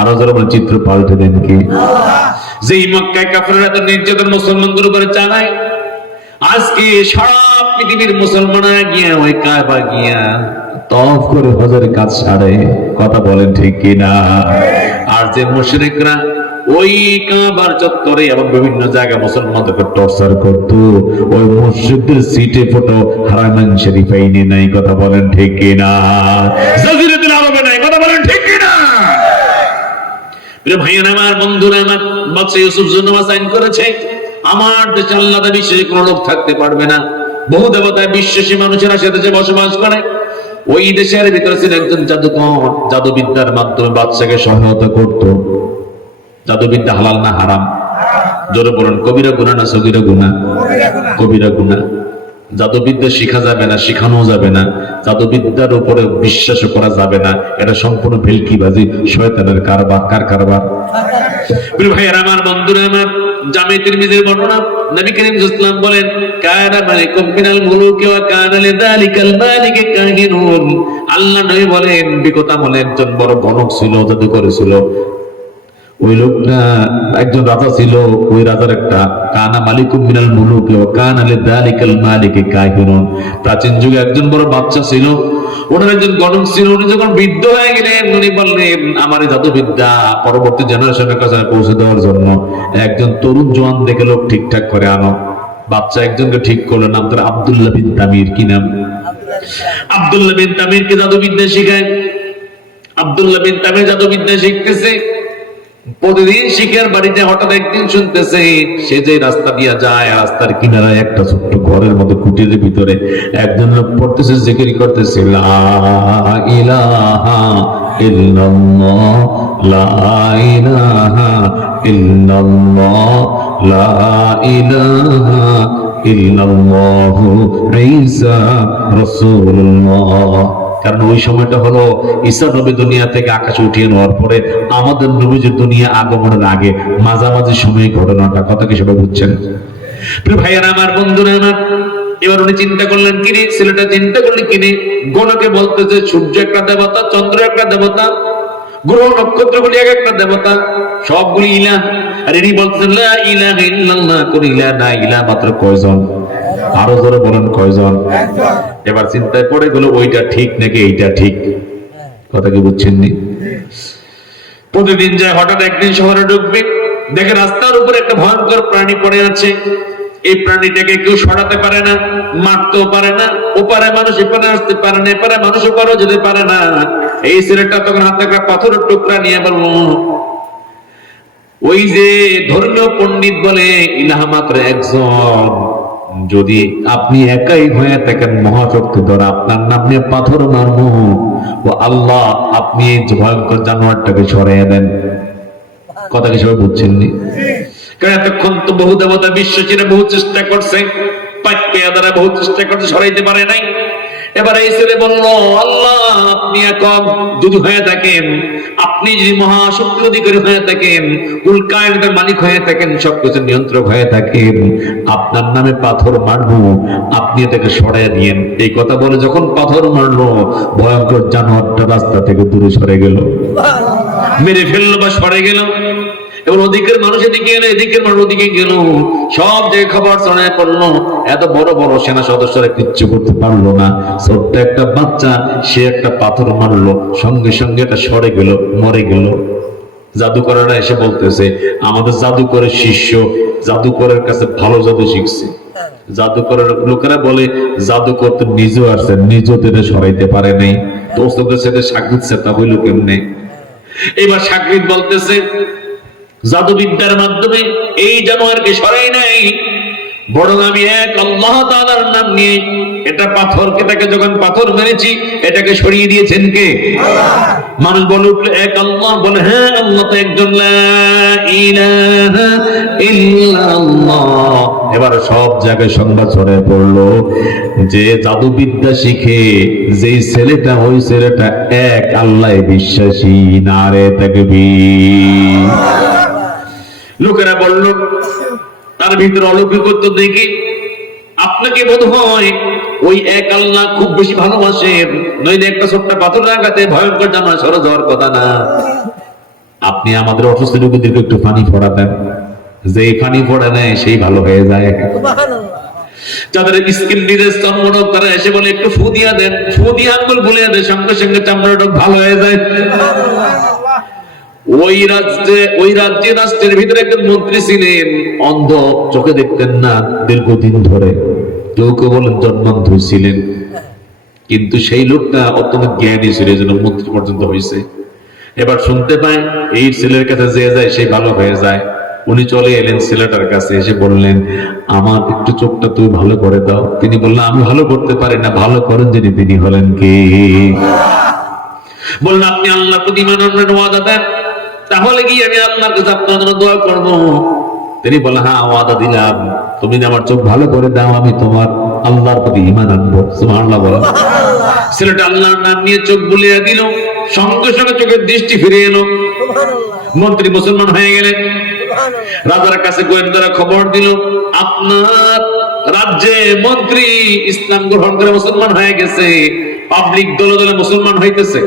আরো যারা বলেন চিত্র পাল্টে দেন কে? যেই মক্কায় কাফেররা তো নির্যাতন মুসলমানদের উপরে চালায়, আজকে সারা পৃথিবীর মুসলমানরা গিয়া ওই কাবা গিয়া তওয়াফ করে হজের কাজ সারে। কথা বলেন ঠিক কিনা? আর যে মুশরিকরা ওই কাবার চত্বরে এবং বিভিন্ন জায়গায় মুসলমানদেরকে টর্চার করত, ওই মুশরিকদের সিটে ফটো হারামাইন শরীফাইনে নাই। কথা বলেন ঠিক কিনা? জাজিরাতুল আরবে নাই। কথা বলেন ঠিক কিনা? প্রিয় ভাইয়েরা আমার, বন্ধুরা আমার, বাদশা ইউসুফ জুলুমা সাইন করেছে, আমার দেশে আল্লাহর বিশ্বাসী কোনো লোক থাকতে পারবে না। বহু দেবতায় বিশ্বাসী মানুষেরা সে দেশে বসবাস করে। ওই দেশের ভিতরে ছিল একজন জাদুকর, জাদুবিদ্যার মাধ্যমে বাদশাকে সহায়তা করত। জাদুবিদ্যা হালাল না হারাম? জোরে বলুন। কবিরা গুনাহ না সগীরা গুনাহ? কবিরা গুনাহ। জাদুবিদ্যা শিখা যাবে না, শিখানো যাবে না, জাদুবিদ্যার উপরে বিশ্বাস করা যাবে না। এটা সম্পূর্ণ ভেলকিবাজি, শয়তানের কারবার। কার কারবার? প্রিয় ভাইয়েরা আমার, বন্ধুরা আমার, জামে তিরমিজির বর্ণনা, নবী করিম সাল্লাল্লাহু আলাইহি ওয়াসাল্লাম বলেন, কানা মালিকুম মিনাল মুলুকি ওয়া কানা লিযালিকাল মালিকি কাহিনুন। আল্লাহ নবী বলেন, বিগত আমলে একজন বড় গণক ছিল, জাদুকর ছিল। ওই লোকটা একজন রাজা ছিল, ওই রাজার একটা কানা মালিকুম মিনাল মুলুকি ওয়া কানা লিযালিকাল মালিকি কাহিনুন। প্রাচীন যুগে একজন বড় বাদশা ছিল, ওনার একজন গণক ছিল। উনি যখন বৃদ্ধ হয়ে গেলেন, উনি বললেন, আমার এই জাদুবিদ্যা পরবর্তী জেনারেশনের কাছে পৌঁছে দেওয়ার জন্য একজন তরুণ জওয়ান দেখে লোক ঠিকঠাক করে আনো। বাচ্চা একজনকে ঠিক করলো, নাম তার আব্দুল্লাহ বিন তামির। কি নাম? আব্দুল্লাহ বিন তামিরকে জাদুবিদ্যা শিখায়। আব্দুল্লাহ বিন তামির জাদুবিদ্যা শিখতেছে, প্রতিদিন শিখার বাড়িতে হঠাৎ একদিন শুনতেছে সে যে রাস্তা দিয়ে যায়, রাস্তার কিনারায় একটা ছোট্ট ঘরের মধ্যে কুটিরের ভিতরে একজন লোক পড়তেছে, জিকির করতেছে, লা ইলাহা ইল্লাল্লাহ, লা ইলাহা ইল্লাল্লাহ, লা ইলাহা ইল্লাল্লাহু ঈসা রাসূলুল্লাহ। কারণ ওই সময়টা হলো ঈসা নবী দুনিয়া থেকে আকাশে উঠিয়ে নেওয়ার পরে আমাদের নবীজির দুনিয়া আগমনের আগে মাঝামাঝি সময় ঘটনাটা। কথা কি সবাই বুঝছেন? প্রিয় ভাইয়েরা আমার, বন্ধুরা আমার, এবার উনি চিন্তা করলেন, কিরে ছেলেটা চিন্তা করলেন, কিরে গণকে বলতেছে সূর্য একটা দেবতা, চন্দ্র একটা দেবতা, গ্রহ নক্ষত্রগুলি এক একটা দেবতা, সবগুলি ইলাহ। আর ইনি বলতেছেন লা ইলাহা ইল্লাল্লাহ। কোন ইলাহ না, ইলাহ মাত্র কয়জন? আরো জোরে বলেন, কয়জন? এবার চিন্তায় পড়ে গেল, ওইটা ঠিক নাকি এইটা ঠিক? কথা কি বুঝছেন? প্রতিদিন যায়, হঠাৎ একদিন শহরে ঢুকবে, দেখে রাস্তার উপরে একটা ভয়ঙ্কর প্রাণী পড়ে আছে। এই প্রাণীটাকে কেউ সরাতে পারে না, মারতেও পারে না। ওপারে মানুষ এপারে আসতে পারে না, এপারে মানুষ ওপারেও যেতে পারে না। এই ছেলেটা তখন হাতে একটা পাথরের টুকরা নিয়ে বলল, ওই যে ধর্মীয় পণ্ডিত বলে ইলাহ মাত্র একজন, যদি আপনি একাই হয়ে থাকেন মহাশক্তিধর, আপনার নাম নিয়ে পাথর মারবো। ও আল্লাহ, আপনি এই ভয়ঙ্কর জানোয়ারটাকে সরাইয়া দেন। কথা কি সবাই বুঝছেননি? কারণ এতক্ষণ তো বহু দেবতা বিশ্বচিরা বহু চেষ্টা করছে, পাইয়া দ্বারা বহু চেষ্টা করছে, সরাইতে পারে নাই। এবার এই ছেলে বলল, আল্লাহ আপনি এখন যদি হয়ে থাকেন, আপনি যদি মহাশক্তি অধিকারী হয়ে থাকেন, কুল কায়নাতের মালিক হয়ে থাকেন, সবকিছু নিয়ন্ত্রক হয়ে থাকেন, আপনার নামে পাথর মারবো, আপনি এটাকে সরাইয়া দিয়েন। এই কথা বলে যখন পাথর মারলো, ভয়ঙ্কর জানোয়ারটা রাস্তা থেকে দূরে সরে গেল, মেরে ফেললো বা সরে গেল। এবার ওদিকের মানুষ এদিকে এলো, এদিকের মানুষ ওদিকে গেল, সব যে খবর ছড়ায় পড়লো। এত বড় বড় সেনা সদস্যরা কিচ্ছু করতে পারলো না। ছোট্ট একটা বাচ্চা, সে একটা পাথর মারলো, সঙ্গে সঙ্গে এটা সরে গেল, মরে গেল। জাদুকরেরা এসে বলতেছে আমাদের জাদুকরের শিষ্য জাদুকরের কাছে ভালো জাদু শিখছে। জাদুকরের লোকেরা বলে জাদুকর তো নিজেও আসছে, নিজেও তো সরাইতে পারে নাই, দোস্তদের সাথে সাকৃত সেটা হইল কেমনে। এবার সাকৃত বলতেছে জাদুবিদ্যার মাধ্যমে এই জানোয়ারকে সরাই নাই, বরং আমি এক আল্লাহ তাআলার নাম নিয়ে এটা পাথরকে, তাকে যখন পাথর মেরেছি এটাকে সরিয়ে দিয়েছেন কে? মানুষ বলে উঠলো এক আল্লাহ, বলে হ্যাঁ আল্লাহ তো একজন, লা ইলাহা ইল্লাল্লাহ। এবার সব জায়গায় সংবাদ ছড়িয়ে পড়লো যে জাদুবিদ্যা শিখে যেই ছেলেটা, ওই ছেলেটা এক আল্লাহ বিশ্বাসী। নারে তাকবীর। লোকেরা বলল তার ভিতরে অলৌকিকত্ব দেখি আপনাকে বোধ হয় ওই এক আল্লাহ খুব বেশি ভালোবাসেন, নইলে একটা ছোট্ট পাথর লাগাতে ভয়ঙ্কর জানোয়ার সরে যাওয়ার কথা না। আপনি আমাদের অসুস্থ রোগীদেরকে একটু পানি ফোড়া দেন, যেই পানি ফোড়া নেয় সেই ভালো হয়ে যায়। যাদের স্কিন ডিজিজ চর্মরোগ, তারা এসে বলে একটু ফু দিয়া দেন, ফু দিয়ে আঙ্গুল বুলিয়ে দেয়, সঙ্গে সঙ্গে চামড়া রোগ ভালো হয়ে যায়। ওই রাষ্ট্রের ভিতরে একজন মন্ত্রী ছিলেন, অন্ধ, চোখে দেখতেন না দীর্ঘদিন ধরে, কেউ কেউ বলেন জন্মান্ধ ছিলেন, কিন্তু সেই লোকটা অত্যন্ত জ্ঞানী ছিল, এই জন্য মন্ত্রী পর্যন্ত হয়েছে। এবার শুনতে পায় এই ছেলের কাছে যে যায় সেই ভালো হয়ে যায়। উনি চলে এলেন ছেলেটার কাছে, এসে বললেন আমার একটু চোখটা তুমি ভালো করে দাও। তিনি বললেন আমি ভালো করতে পারি না, ভালো করেন যিনি তিনি হলেন কে? বললেন আপনি আল্লাহর প্রতি ঈমানের ওয়াদা দেন, তাহলে কি আমি আল্লাহর কাছে আপনার জন্য দোয়া করবো? তিনি বললেন হ্যাঁ ওয়াদা দিলাম, তুমি আমার চোখ ভালো করে দাও, আমি তোমার আল্লাহর প্রতি ঈমান আনবো। সুবহানাল্লাহ বলেন। ছেলেটা আল্লাহর নাম নিয়ে চোখ বুলিয়ে দিল, সঙ্গে সঙ্গে চোখের দৃষ্টি ফিরে এলো। মন্ত্রী মুসলমান হয়ে গেলেন। রাজার কাছে গোয়েন্দারা খবর দিল আপনার রাজ্যে মন্ত্রী ইসলাম গ্রহণ করে মুসলমান হয়ে গেছে, পাবলিক দলে দলে মুসলমান হইতেছে।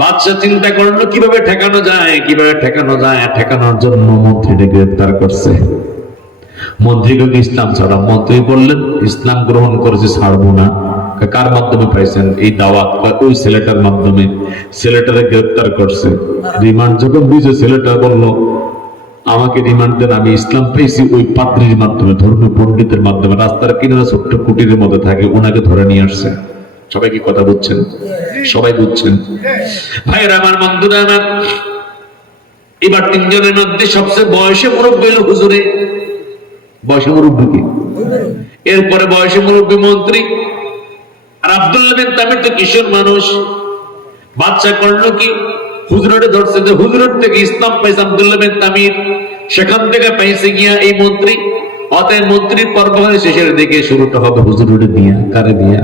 বাদশাহ চিন্তা করলো কিভাবে ঠেকানো যায়, কিভাবে ঠেকানো যায়। ঠেকানোর জন্য মন্ত্রীকে গ্রেফতার করছে। মন্ত্রীকে ইসলাম ছাড়া, মন্ত্রী বললেন ইসলাম গ্রহণ করেছে ছাড়বো না। কার মাধ্যমে পাইছেন? এই দাওয়াত। ওই ছেলেটার মাধ্যমে। ছেলেটারে গ্রেফতার করছে। রিমান্ড যখন দিয়েছে, ছেলেটা বললো আমাকে রিমান্ড দেন, আমি ইসলাম পেয়েছি ওই পাত্রীর মাধ্যমে, ধর্মীয় পণ্ডিতের মাধ্যমে। রাস্তার কিনারে ছোট্ট কুটিরের মধ্যে থাকে, ওনাকে ধরে নিয়ে আসছে। সবাই কি কথা বুঝছেন? সবাই বুঝছেন? ভাইরা আমার, বন্ধুরা আমার, এবার তিনজনের মধ্যে সবচেয়ে বয়সে মুরব্বী হলো হুজুরে। বয়সে মুরব্বী কি? এরপরে বয়সে মুরব্বী মন্ত্রী। আর আব্দুল্লাহ বিন তামির তো কিশোর মানুষ। বাচ্চা করলো কি, হুজুরে ধরছে যে হুজুরের থেকে ইসলাম পাইছে আব্দুল্লাহ বিন তামির, সেখান থেকে পাইছে গিয়া এই মন্ত্রী। অতএব মন্ত্রীর পর্বের শেষের দিকে শুরুটা হবে হুজুরে দিয়া। কারে দিয়া?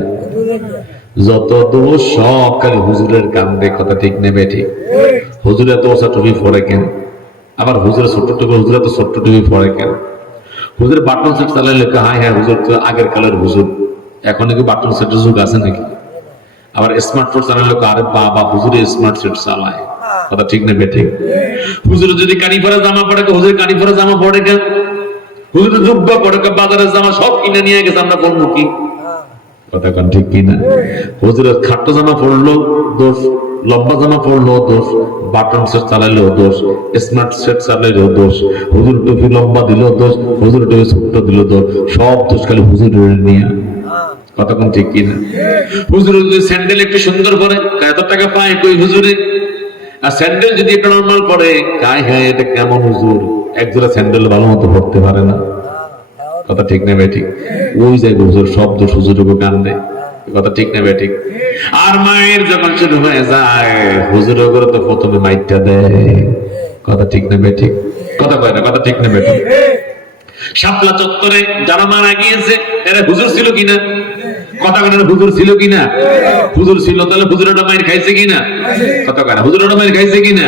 যত দোষ সব খালি হুজুরের কান্দে। কথা ঠিক নেবে? ঠিক। হুজুরে তো ওসা টুপি পরে কেন? আবার হুজুরে ছোট্ট টুপি, হুজুরে তো ছোট্ট টুপি পরে কেন? হুজুরে বাটন সেট চালাইলে হ্যাঁ হ্যাঁ হুজুর তো আগের কালের হুজুর, এখন কি বাটন সেটের যুগ আছে নাকি? আবার স্মার্টফোন চালাইলে আরে বাবা হুজুরে স্মার্ট সেট চালায়। কথা ঠিক নেবে? ঠিক। হুজুরে যদি কানি পরা জামা পরে, হুজুরে কানি পরা জামা পরে কেন? হুজুরে জুব্বা পরে, বাজারের জামা সব কিনে নিয়ে গেছে, আমরা বলবো কি? কথা কান ঠিক কিনা? হুজুরের খাট্ট জামা পড়লো দোষ, লম্বা জামা পড়লো দোষ, বাটন সেট চালাইলেও দোষ, স্মার্ট সেট চালাইলেও দোষ, হুজুর টুপি লম্বা দিল দোষ, হুজুর টুপি ছোট্ট দিল দোষ, সব দোষ খালি হুজুরের নিয়ে। কথা কোন ঠিক কিনা? হুজুর যদি স্যান্ডেল একটু সুন্দর পরে, এত টাকা পায় কই হুজুরে? আর স্যান্ডেল যদি একটু নর্মাল পরে, গায়ে হ্যাঁ এটা কেমন হুজুর? একজোড়া স্যান্ডেল ভালো মতো পড়তে পারে না। কথা ঠিক নেবে? ঠিক। ওই জায়গায় হুজুর সব দোষ হুজুরকে কান্দে। কথা ঠিক নেবে? ঠিক। আর মায়ের যখন শুরু হয়ে যায়, হুজুরের উপরে তো প্রথমে মাইরটা দেয়। কথা ঠিক নেবে? ঠিক। কথা কয় না? কথা ঠিক নেবে? ঠিক। শাপলা চত্বরে যারা মারা গিয়েছে এরা হুজুর ছিল কিনা? কথা কয় না? হুজুর ছিল কিনা? হুজুর ছিল, তাহলে হুজুরটা মাইর খাইছে কিনা? কথা কয় না? হুজুরটা মাইর খাইছে কিনা?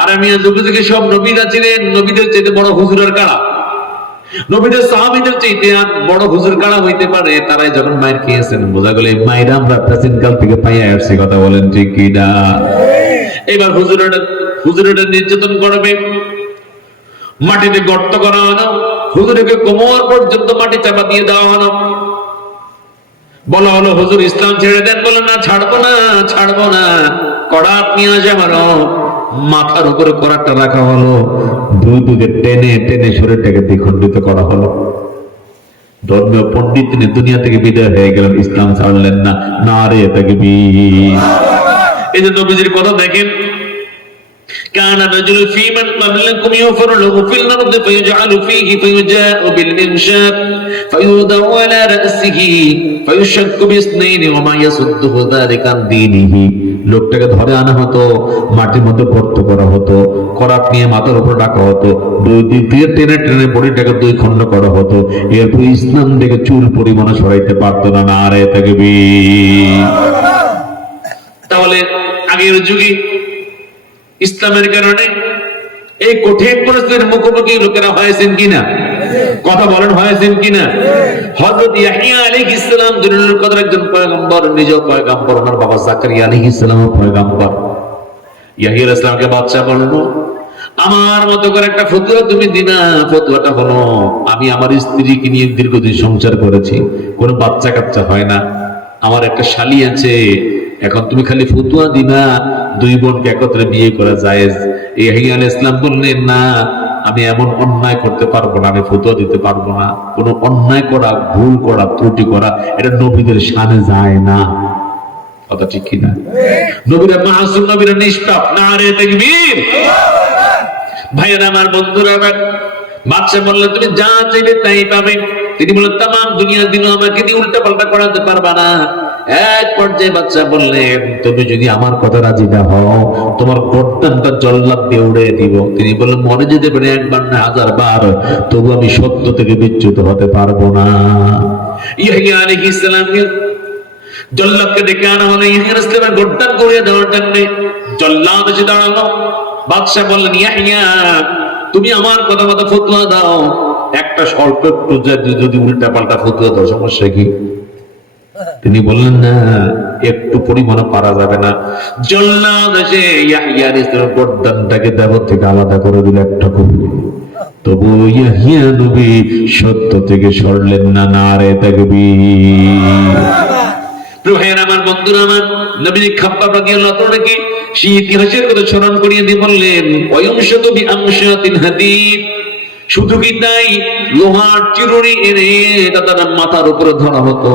আর আমি যুগে যুগে সব নবীরা ছিলেন, নবীদের চাইতে বড় হুজুরের কারা? নবীদের সাহাবীদের চাইতে আর বড় হুজুর কারা হইতে পারে? তারাই যখন মায়ের খেয়েছেন, বোঝা গেল এই মায়ের আমরা প্রাচীন কাল থেকে পাইয়া আসছি। কথা বলেন ঠিক কিনা? এবার হুজুরেরা নির্যাতন করবে, মাটিতে গর্ত করা হলো, হুজুরকে কোমর পর্যন্ত মাটি চাপা দিয়ে দেওয়া হলো। বলা হলো হুজুর ইসলাম ছেড়ে দেন। বলো না ছাড়বো না, ছাড়বো না, কড়া নিয়ে আসে মারো। মাথার উপরে করাটা রাখা হলো, দুই দিকে টেনে টেনে শরীরটাকে দ্বিখণ্ডিত করা হলো। ধর্মীয় পণ্ডিত তিনি দুনিয়া থেকে বিদায় হয়ে গেলেন, ইসলাম ছাড়লেন না। নারে তাকবীর। এই যে নবীজির কথা দেখেন, كان الرجل في من قبلكم يفر له في الأرض فيجعل فيه فيجاء بالمنشار فيوضع على رأسه فيشك باثنين وما يصده ذلك عن دينه। লোকটাকে ধরে আনা হতো, মাটির মধ্যে গর্ত করা হতো, করাত নিয়ে মাথার উপর রাখা হতো, দুই দিক দিয়ে টেনে টেনে বডিটাকে দুই খণ্ড করা হতো। এরপর ইসলাম থেকে চুল পরিমাণে সরাইতে পারতো না। নারে তাকবীর। তাহলে আগের যুগে ইসলামের কারণে এই কঠিন পরিস্থিতির মুখোমুখি লোকেরা হয়েছেন কিনা? কথা বলেন, হয়েছেন কিনা? হযরত ইয়াহইয়া আলাইহিস সালাম দুনিয়ার কদর একজন পয়গম্বর, নিজেও পয়গম্বর, ওনার বাবা জাকারিয়া আলাইহিস সালামও পয়গম্বর। ইয়াহইয়া আলাইহিস সালামকে বাদশা বললো, আমার মতো করে একটা ফতোয়া তুমি দিনা। ফতোয়াটা হলো, আমি আমার স্ত্রীকে নিয়ে দীর্ঘদিন সংসার করেছি, কোনো বাচ্চা কাচ্চা হয় না, আমার একটা শালী আছে, এখন তুমি খালি ফতোয়া দিনা দুই বোনকে একত্রে বিয়ে করা জায়েজ। ইয়াহইয়া আলাইহিস সালাম বললেন, না, আমি এমন অন্যায় করতে পারবো না, আমি ফতোয়া দিতে পারবো না। কোনো অন্যায় করা, ভুল করা, ত্রুটি করা এটা নবীদের শানে যায় না। কথা ঠিক কিনা? নবীরা মাসুম, নবীরা নিষ্পাপ। নারে তাকবীর। ভাইয়েরা আমার, বন্ধুরা আমার, বাদশা বললেন, তুমি যা চাইবে তাই পাবে। তিনি বললেন, তামাম দুনিয়ার দিন আমাকে দিয়ে উল্টা পাল্টা করাতে পারবা না। এক পর্যায়ে বাদশা বললেন, তুমি যদি আমার কথা রাজি না হও, তোমার গর্দানটা জল্লাদ দিয়ে উড়ে দিব। তিনি বললেন, মরে যেতে পারে একবার না 1000 বার, তবু আমি সত্য থেকে বিচ্যুত হতে পারবো না। ইয়াহইয়া আলাইহিস সালামকে জল্লাদকে ডেকে আনা হলো, ইয়াহইয়া আলাইহিস সালামের গর্দান গড়িয়ে দেওয়ার জন্য। জল্লাদ এসে দাঁড়ালো। বাদশা বললেন, ইয়াহইয়া, তুমি আমার কথা মতো ফতোয়া দাও। একটা শর্ত, যদি উল্টা পাল্টা ফতোয়া দাও, সমস্যা কি? তিনি বললেন, না, একটু পরিমাণে পারা যাবে না। জল্লাদ এসে ইয়াহইয়া আলাইহিস সালামের গর্দানটাকে দেহ থেকে আলাদা করে দিল একটা করে। তবু ইয়াহইয়া নবী সত্য থেকে সরলেন না। নারে তাকবীর। ভাইয়েরা আমার, বন্ধুরা আমার, নবী খাব্বাব রাদিয়াল্লাহু তাআলা কি সেই ইতিহাসের কথা স্মরণ করিয়ে দিয়ে বললেন, ওয়ায়ুমশাতু বিআমশাতিল হাদীদ। শুধু কি তাই, লোহার চিরুনি এনে তাদের মাথার উপরে ধরা হতো।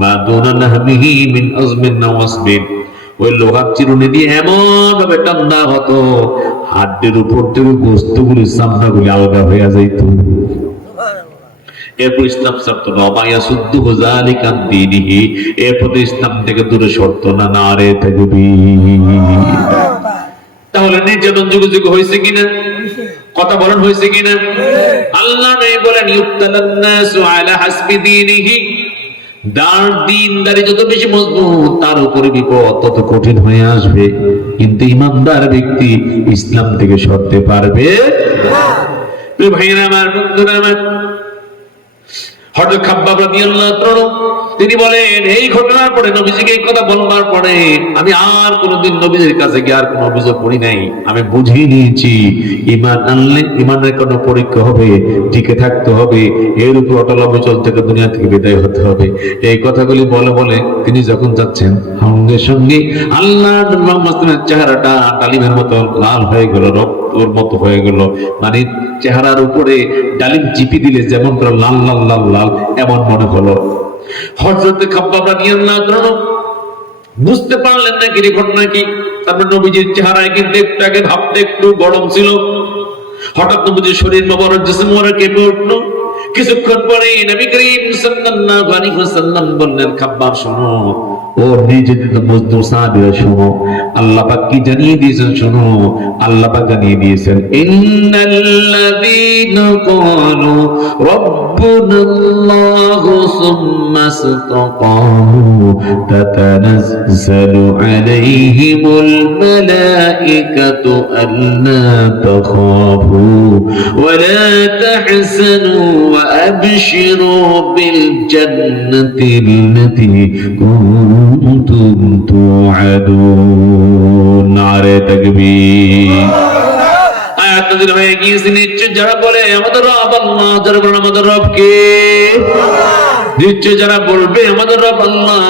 মা দুনা লাহমিহি মিন আজমিন নাওয়াসবিন। ওই লোহার চিরুনি দিয়ে এমন ভাবে টান্দা হতো, হাড়ের উপর থেকে গোশতগুলি, চামড়াগুলি আলাদা হয়ে যাইত। এরপর ইসলাম ছাড়তো না। মায়া সুদ্দু যালিকা দ্বীনিহি। এরপর ইসলাম থেকে দূরে সরতো না। নারে তাকবীর। তাহলে নির্যাতন যুগে যুগে হয়েছে কিনা? কথা বলেন, হয়েছে কিনা? আল্লাহ নবী বলেন, ইউক্তালান নাসু আলা হাসবি দীনিহি। দিনদারি যত বেশি মজবুত, তার উপরে বিপদ তত কঠিন হয়ে আসবে। কিন্তু ইমানদার ব্যক্তি ইসলাম থেকে সরতে পারবে না। ভাইয়েরা আমার, বন্ধুরা আমার, হযরত খাব্বাব রাদিয়াল্লাহু তাআলা তিনি বলেন, এই ঘটনার পরে, নবীজিকে এই কথা বলবার পরে, আমি আর কোনোদিন নবীজির কাছে গিয়ে আর কোনো অভিযোগ করি নাই। আমি বুঝিয়ে নিয়েছি, ঈমান আনলে ঈমানের কোনো পরীক্ষা হবে, টিকে থাকতে হবে, এর উপর অটল অবিচল থেকে দুনিয়া থেকে বিদায় হতে হবে। এই কথাগুলি বলে বলে তিনি যখন যাচ্ছেন, সঙ্গে সঙ্গে আল্লাহর মুহাম্মদের চেহারাটা ডালিমের মতো লাল হয়ে গেল, রক্তর মতো হয়ে গেল। মানে চেহারার উপরে ডালিম চিপি দিলে যেমন করে লাল লাল লাল লাল, এমন মনে হলো। হযরত খাব্বাব রাদিয়াল্লাহু তাআলা বুঝতে পারলেন না কি ঘটনা কি। তারপর নবীজির চেহারায় কিন্তু একটু ভাবতে একটু গরম ছিল। হঠাৎ নবীজির শরীর মোবারক, জিসম মোবারক কেঁপে উঠলো। কিছুক্ষণ পরে নবী করিম সাল্লাল্লাহু আলাইহি ওয়াসাল্লাম বললেন, খাব্বাব শোনো। ও নিজেদের মজদুর সাহাবীরা শোনো, আল্লাহ পাক কি জানিয়ে দিয়েছেন শোনো। আল্লাহ পাক জানিয়ে দিয়েছেন, ইন্নাল্লাযীনা ক্বালু রাব্বুনাল্লাহু সুম্মা ইসতাকামু তাতানাজ্জালু আলাইহিমুল মালাঈকাতু আল্লা তাখাফু ওয়া লা তাহসানু ওয়া আবশিরু বিল জান্নাতিল্লাতী কুনতুম তুআদুন। নারে তাকবীর। আয়াত নাযিল হয়ে গিয়েছে, নিশ্চয় যারা বলে আমাদের রব আল্লাহ, যারা বলে আমাদের রব কে, নিশ্চয় যারা বলবে আমাদের রব আল্লাহ,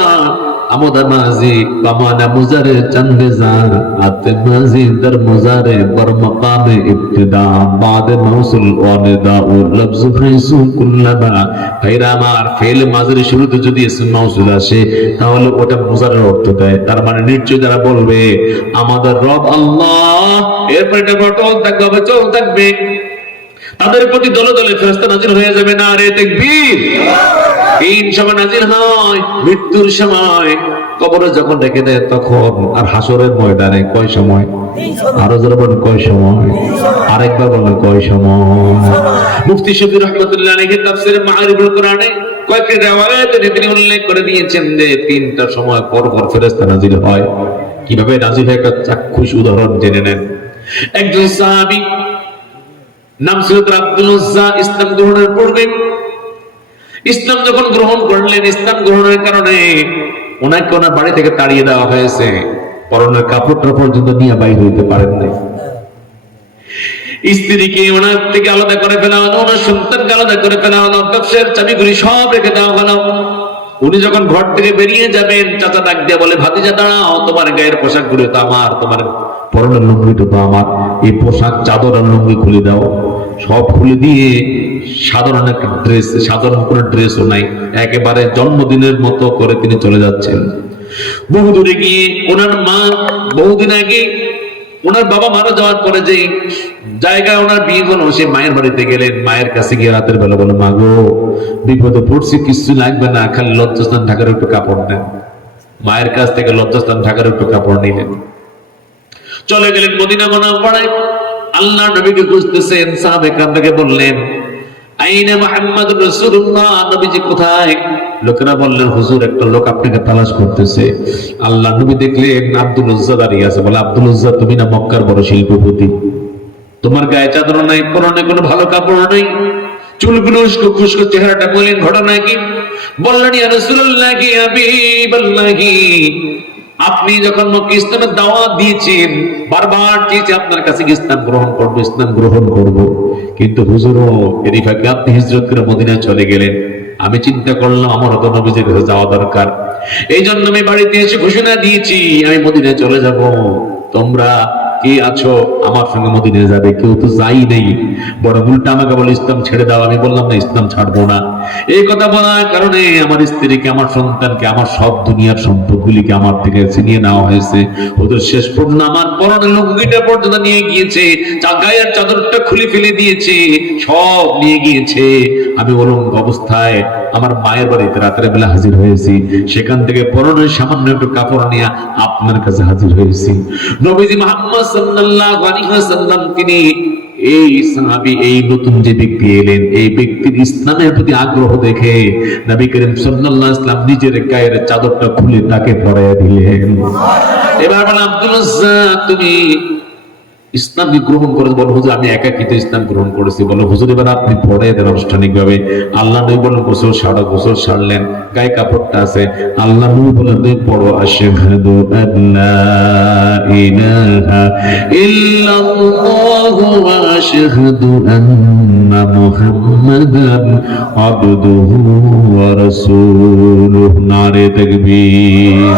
আমোদা মাজি বামানা মুজারে চন্দে জান আতে মাজি দর মুজারে বর মাকামে ইবতিদা বাদে মাউসুল ওয়ানিদা ও লফজ হাইসু কুল্লাবা। ভাইরা আমার, ফেল মাজির শুরুতে যদি ইসম মাউসুল আসে তাহলে ওটা মুজারের অর্থ দেয়। তার মানে নিশ্চয় যারা বলবে আমাদের রব আল্লাহ, এরপর এটা ঘটল থাকবে, চল থাকবে, তাদের প্রতি দলে দলে ফেরেশতা নাজিল হয়ে যাবে। না রে তাকবীর। এই সময় নাজিল হয় মৃত্যুর সময়, কবরে যখন রেখে দেয় তখন, আর হাসরের ময়দানে কয় সময়? আরো যারা বলেন কয় সময়? আরেকবার বলেন কয় সময়? মুফতি শফি রহমাতুল্লাহ আলাইহি তাফসীরে মাআরিফুল কোরআনে কয়েকটি রিওয়ায়াতে তিনি উল্লেখ করে দিয়েছেন যে তিনটা সময় পর পর ফেরেশতা নাজিল হয়। কিভাবে নাজিল হয় একটা চাক্ষুষ উদাহরণ জেনে নেন। একজন সাহাবী নাম ছিল আব্দুল উজ্জা, ইসলাম গ্রহণের পূর্বে ইসলাম যখন গ্রহণ করলেন, ইসলাম গ্রহণের কারণে ওনাকে ওনার বাড়ি থেকে তাড়িয়ে দেওয়া হয়েছে, পরনের কাপড়টা পর্যন্ত নিয়ে বাইর হইতে পারেন নাই। স্ত্রীকে ওনার থেকে আলাদা করে ফেলা হলো, ওনার সন্তানকে আলাদা করে ফেলা হলো, ব্যবসার চাবিগুলি সব রেখে দেওয়া হলো। উনি যখন ঘর থেকে বেরিয়ে যাবেন, চাচা ডাক দিয়ে বলে, ভাতিজা দাঁড়াও, তোমার গায়ের পোশাক গুলো তো আমার, তোমার পরনের লুঙ্গিটা তো আমার, এই পোশাক চাদর আর লুঙ্গি খুলে দাও। সব খুলে দিয়ে সাধারণ একটা ড্রেস, সাধারণ কোনো ড্রেসও নাই, একেবারে জন্মদিনের মতো করে তিনি চলে যাচ্ছেন। বহুদূরে গিয়ে ওনার মা, বহুদিন আগে ওনার বাবা মারা যাওয়ার পরে যে জায়গায় ওনার বিয়ে হলো, সে মায়ের বাড়িতে গেলেন। মায়ের কাছে গিয়ে রাতের বেলা বলে, মা গো, বিপদে পড়ছি, কিছু লাগবে না, খালি লজ্জাস্থান ঢাকার একটু কাপড় নেন। মায়ের কাছ থেকে লজ্জাস্থান ঢাকার একটু কাপড় নিলেন, চলে গেলেন মদিনা মুনাওয়ারায়। আল্লাহ নবীকে খুঁজতেছেন। সাহাবে কেরাম থেকে বললেন, আইনা মুহাম্মাদুর রাসূলুল্লাহ, নবীজি কোথায়? লোকেরা বললেন, হুজুর একটা লোক আপনাকে তালাশ করতেছে। আল্লাহ নবী দেখলেন আব্দুল উজ্জা দাঁড়িয়ে আছে। বলে, আব্দুল উজ্জা, তুমি না মক্কার বড় শিল্পপতি, তোমার গায়ে চাদর নাই, পরনে কোনো ভালো কাপড় নাই, চুলগুলো উস্কো খুস্কো, চেহারাটা মলিন, ঘটনা কি? বললেন, ইয়া রাসূলুল্লাহ, কি হাবিবাল্লাহ, আপনি যখন মক্কা ইসলামের দাওয়াত দিয়েছেন, বারবার চেয়েছি আপনার কাছে ইসলাম গ্রহণ করবো, ইসলাম গ্রহণ করব, কিন্তু হুজুরও এরই ফাঁকে আপনি হিজরত করে মদিনায় চলে গেলেন। আমি চিন্তা করলাম আমার তো নবীজির কাছে যাওয়া দরকার, এই জন্য আমি বাড়িতে এসে ঘোষণা দিয়েছি আমি মদিনায় চলে যাব। তোমরা কে আছো আমার সঙ্গে মদিনায় যাবে? কেউ তো যাই নেই, বড় উল্টা আমাকে বলে ইসলাম ছেড়ে দাও। আমি বললাম না, ইসলাম ছাড়বো না। এই কথা বলার কারণে আমার স্ত্রীকে, আমার সন্তানকে, আমার সব দুনিয়ার সম্পদগুলিকে আমার থেকে ছিনিয়ে নেওয়া হয়েছে। ওদের শেষ পর্যন্ত আমার পরনের লুঙ্গিটা পর্যন্ত নিয়ে গিয়েছে, গায়ের চাদরটা খুলে ফেলে দিয়েছে, সব নিয়ে গিয়েছে। আমি উলঙ্গ অবস্থায় আমার মায়ের বাড়িতে রাতের বেলা হাজির হয়েছি, সেখান থেকে পরনের সামান্য একটু কাপড় নিয়ে আপনার কাছে হাজির হয়েছি। নবীজি মুহাম্মদ সাল্লাল্লাহু আলাইহি ওয়াসাল্লাম, তিনি এই সাহাবী, এই নতুন যে ব্যক্তি এলেন, এই ব্যক্তির ইসলামের প্রতি আগ্রহ দেখে নবী করিম সাল্লাল্লাহু আলাইহি ওয়াসাল্লাম নিজের গায়ের চাদরটা খুলে তাকে পরাইয়া দিলেন। এবার বলেন, আব্দুল উজ্জা, তুমি ইসলাম গ্রহণ করে? বলো, হুজুর আমি একাকিতে ইসলাম গ্রহণ করেছি। বলো, হুজুর এবার আপনি পড়াই দেন আনুষ্ঠানিক ভাবে। আল্লাহ নবী বলেন, গোসল সারা, গোসল সারলেন, গায়ে কাপড়টা আছে। আল্লাহ নবী বলেন, তুমি পড়ো, আশহাদু আল্লা ইলাহা ইল্লাল্লাহু ওয়া আশহাদু আন্না মুহাম্মাদান আবদুহু ওয়া রাসূলুহু। নারে তাকবীর।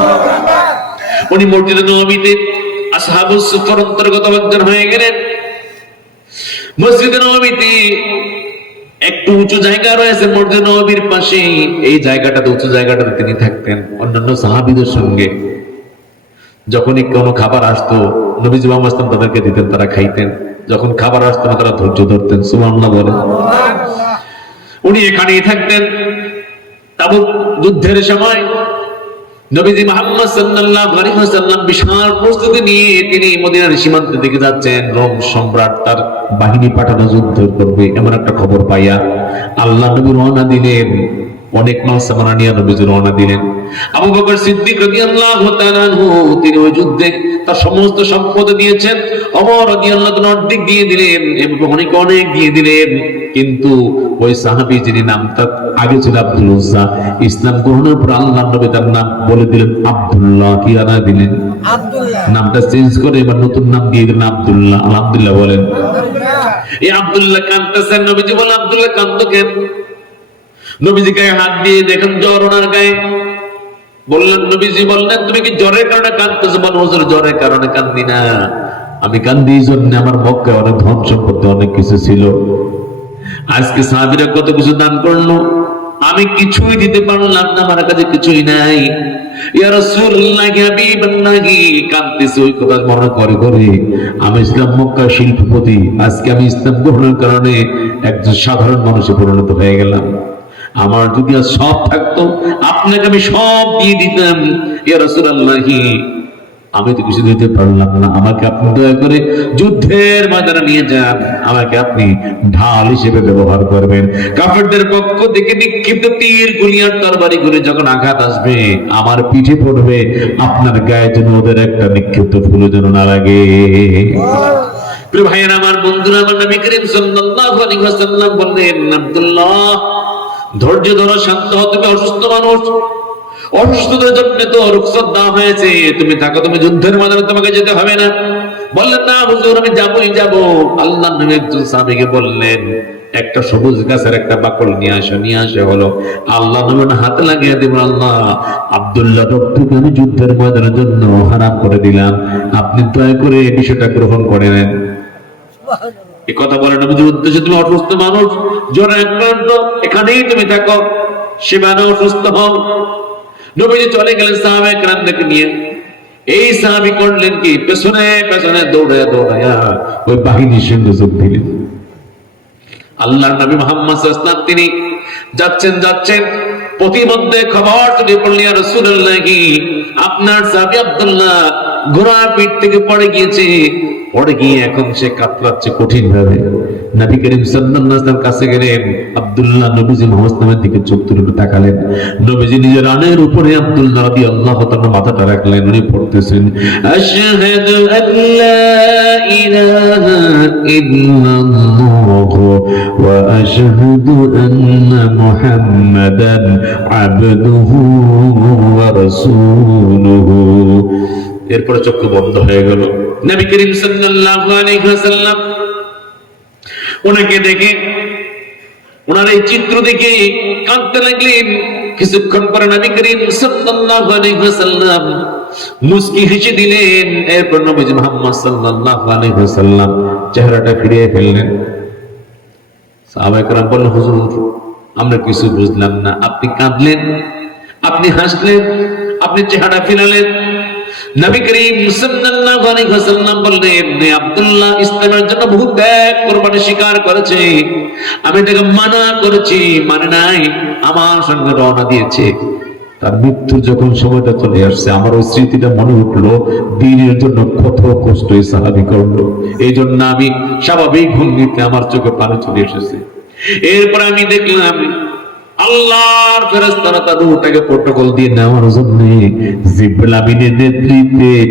উনি মসজিদে নববীতে আসহাবুস সুফার অন্তর্গত একজন হয়ে গেলেন। মসজিদে নববীতে একটু উঁচু জায়গা রয়েছে মসজিদে নববীর পাশে, এই জায়গাটাতে, উঁচু জায়গাটাতে তিনি থাকতেন অন্যান্য সাহাবীদের সঙ্গে। যখনই কোনো খাবার আসতো নবীজি মুহাম্মদ সাল্লাল্লাহু আলাইহি ওয়াসাল্লাম তাদেরকে দিতেন, তারা খাইতেন। যখন খাবার আসতো না তারা ধৈর্য ধরতেন। সুবহানাল্লাহ বলেন। উনি এখানেই থাকতেন। তাবুক যুদ্ধের সময় নবীজি মুহাম্মদ সাল্লাল্লাহু আলাইহি ওয়াসাল্লাম বিশাল প্রস্তুতি নিয়ে তিনি মদিনার সীমান্তের দিকে যাচ্ছেন। রোম সম্রাট তার বাহিনী পাঠানো যুদ্ধ করবে এমন একটা খবর পাইয়া আল্লাহ নবী রওনা দিলেন। অনেক মাল সামানা নিয়ে নবীজি রওনা দিলেন। আবু বকর সিদ্দিক রাদিয়াল্লাহু তাআলা আনহু, তিনি ওই যুদ্ধে তার সমস্ত সম্পদ দিয়েছেন। ওমর রাদিয়াল্লাহু তাআলা অর্ধেক দিয়ে দিলেন এবং অনেক দিয়ে দিলেন। কিন্তু ওই সাহাবী যিনি নামটা আগে ছিল আব্দুল উজ্জা, ইসলাম গ্রহণের পর আল্লাহ নবী তার নাম বলে দিলেন আব্দুল্লাহ। কি আনা দিলেন? আব্দুল্লাহ। নামটা চেঞ্জ করে এবার নতুন নাম দিয়ে দিলেন আব্দুল্লাহ। আলহামদুলিল্লাহ বলেন। এই আব্দুল্লাহ কাঁদতেছেন। নবীজি বলেন, আব্দুল্লাহ কাঁদতো কেন? নবীজি গায়ে হাত দিয়ে দেখেন জ্বর ওনার গায়ে। বললেন, নবীজি বললেন, তুমি কি জ্বরের কারণে কাঁদতেছো? বল, হুজুর জ্বরের কারণে কান্দি না, আমি কান্দি এই জন্য আমার মক্কায় অনেক ধন সম্পত্তি অনেক কিছু ছিল, আজকে সাহাবীরা কত কিছু দান করলো, আমি কিছুই দিতে পারলাম না, আমার কাছে কিছুই নাই। ইয়া রাসূলুল্লাহ, ইয়া হাবিবাল্লাহ, কাঁদতেছি ওই কথা মনে করে করে। আমি ইসলাম মক্কার শিল্পপতি, আজকে আমি ইসলাম গ্রহণের কারণে একজন সাধারণ মানুষে পরিণত হয়ে গেলাম। আমার যদি আর সব থাকতো আপনাকে আমি সব দিয়ে দিতাম। ইয়া রাসূলুল্লাহ, আমি তো কিছু দিতে পারলাম না, আমাকে আপনি দয়া করে যুদ্ধের ময়দানে নিয়ে যান, আমাকে আপনি ঢাল হিসেবে ব্যবহার করবেন। কাফেরদের পক্ষ থেকে নিক্ষিপ্ত তীর গুলি আর তরবারি গুলি যখন আঘাত আসবে আমার পিঠে পড়বে, আপনার গায়ে যেন ওদের একটা নিক্ষিপ্ত ফুল যেন না লাগে। প্রিয় ভাইয়েরা আমার, বন্ধুরা আমার, নবী করিম সাল্লাল্লাহু আলাইহি ওয়াসাল্লাম বললেন, আব্দুল্লাহ ধৈর্য ধরো, শান্ত হও, তুমি অসুস্থ মানুষ, অসুস্থতার জন্য তো রুখসত দেওয়া হয়েছে, তুমি থাকো, তুমি যুদ্ধের ময়দানে তোমাকে যেতে হবে না। বললেন, না হুজুর আমি যাবই যাব। আল্লাহর নবী একজন সাহাবীকে বললেন, একটা সবুজ গাছের একটা বাকল নিয়ে আসো। নিয়ে আসে হলো, আল্লাহ নবী হাতে লাগিয়ে দিবেন, আল্লাহ আব্দুল্লাহ রক্তকে আমি যুদ্ধের ময়দানের জন্য হারাম করে দিলাম, আপনি দয়া করে এই বিষয়টা গ্রহণ করে নেন। এই কথা বলে নবীজির উদ্দেশ্যে, তুমি অসুস্থ মানুষ, জ্বরে আক্রান্ত, এখানেই তুমি থাকো, সেবানে অসুস্থ হও। নবীজি চলে গেলেন সাহাবায়ে কেরামদেরকে নিয়ে। এই সাহাবী করলেন কি, পেছনে পেছনে দৌড়ায়া দৌড়ায়া ওই বাহিনীর সঙ্গে যোগ দিলেন। আল্লাহর নবী মুহাম্মদ সাল্লাল্লাহু আলাইহি ওয়াসাল্লাম তিনি যাচ্ছেন, প্রতিমধ্যে খবর ছড়িয়ে পড়ল, ইয়া রাসূলুল্লাহ, আপনার সাহাবী আব্দুল্লাহ ঘোড়ার পিঠ থেকে পড়ে গিয়েছে, পড়ে গিয়ে এখন সে কাতরাচ্ছে কঠিন ভাবে। নবী করিম সাল্লাল্লাহু আলাইহি ওয়াসাল্লাম কাছে গেলেন, আব্দুল্লাহ নবীজি মুহাম্মদের দিকে চোখ তুলে তাকালেন। নবীজি নিজের রানের উপরে আব্দুল্লাহ রাদিয়াল্লাহু তাআলা মাথাটা রাখলেন, উনি পড়তেছেন, আশহাদু আল্লা ইলাহা ইল্লাল্লাহ ওয়া আশহাদু আন্না মুহাম্মাদান আবদুহু ওয়া রাসূলুহু। এরপরে চক্ষু বন্ধ হয়ে গেল। নবী করিম সাল্লাল্লাহু আলাইহি ওয়াসাল্লাম ওনাকে দেখে, ওনার এই চিত্র দেখে কাঁদতে লাগলেন। কিছুক্ষণ পরে নবী করিম সাল্লাল্লাহু আলাইহি ওয়াসাল্লাম মুস্কি হেসে দিলেন। এরপর নবীজি মুহাম্মদ সাল্লাল্লাহু আলাইহি ওয়াসাল্লাম চেহারাটা ফিরিয়ে ফেললেন। সাহাবায়ে কেরাম বললেন, হুজুর আমরা কিছু বুঝলাম না, আপনি কাঁদলেন, আপনি হাসলেন, আপনি চেহারা ফিরালেন। নবী করিম সাল্লাল্লাহু আলাইহি ওয়াসাল্লাম বললেন, আব্দুল্লাহ ইসলামের জন্য বহু ত্যাগ কুরবানি স্বীকার করেছে, আমি এটাকে মানা করেছি, মানে নাই, আমার সঙ্গে রওনা দিয়েছে। তার মৃত্যু যখন সময়টা চলে আসছে, আমার ওই স্মৃতিটা মনে উঠলো, দ্বীনের জন্য কত কষ্ট এই সাহাবী করলো, এই জন্য আমি স্বাভাবিক ভঙ্গিতে আমার চোখে পানি চলে এসেছে। এরপর আমি দেখলাম আল্লাহর ফেরেশতারা তার রূহটাকে প্রটোকল দিয়ে নেওয়ার জন্য জিবরাইল আমিনের নেতৃত্বে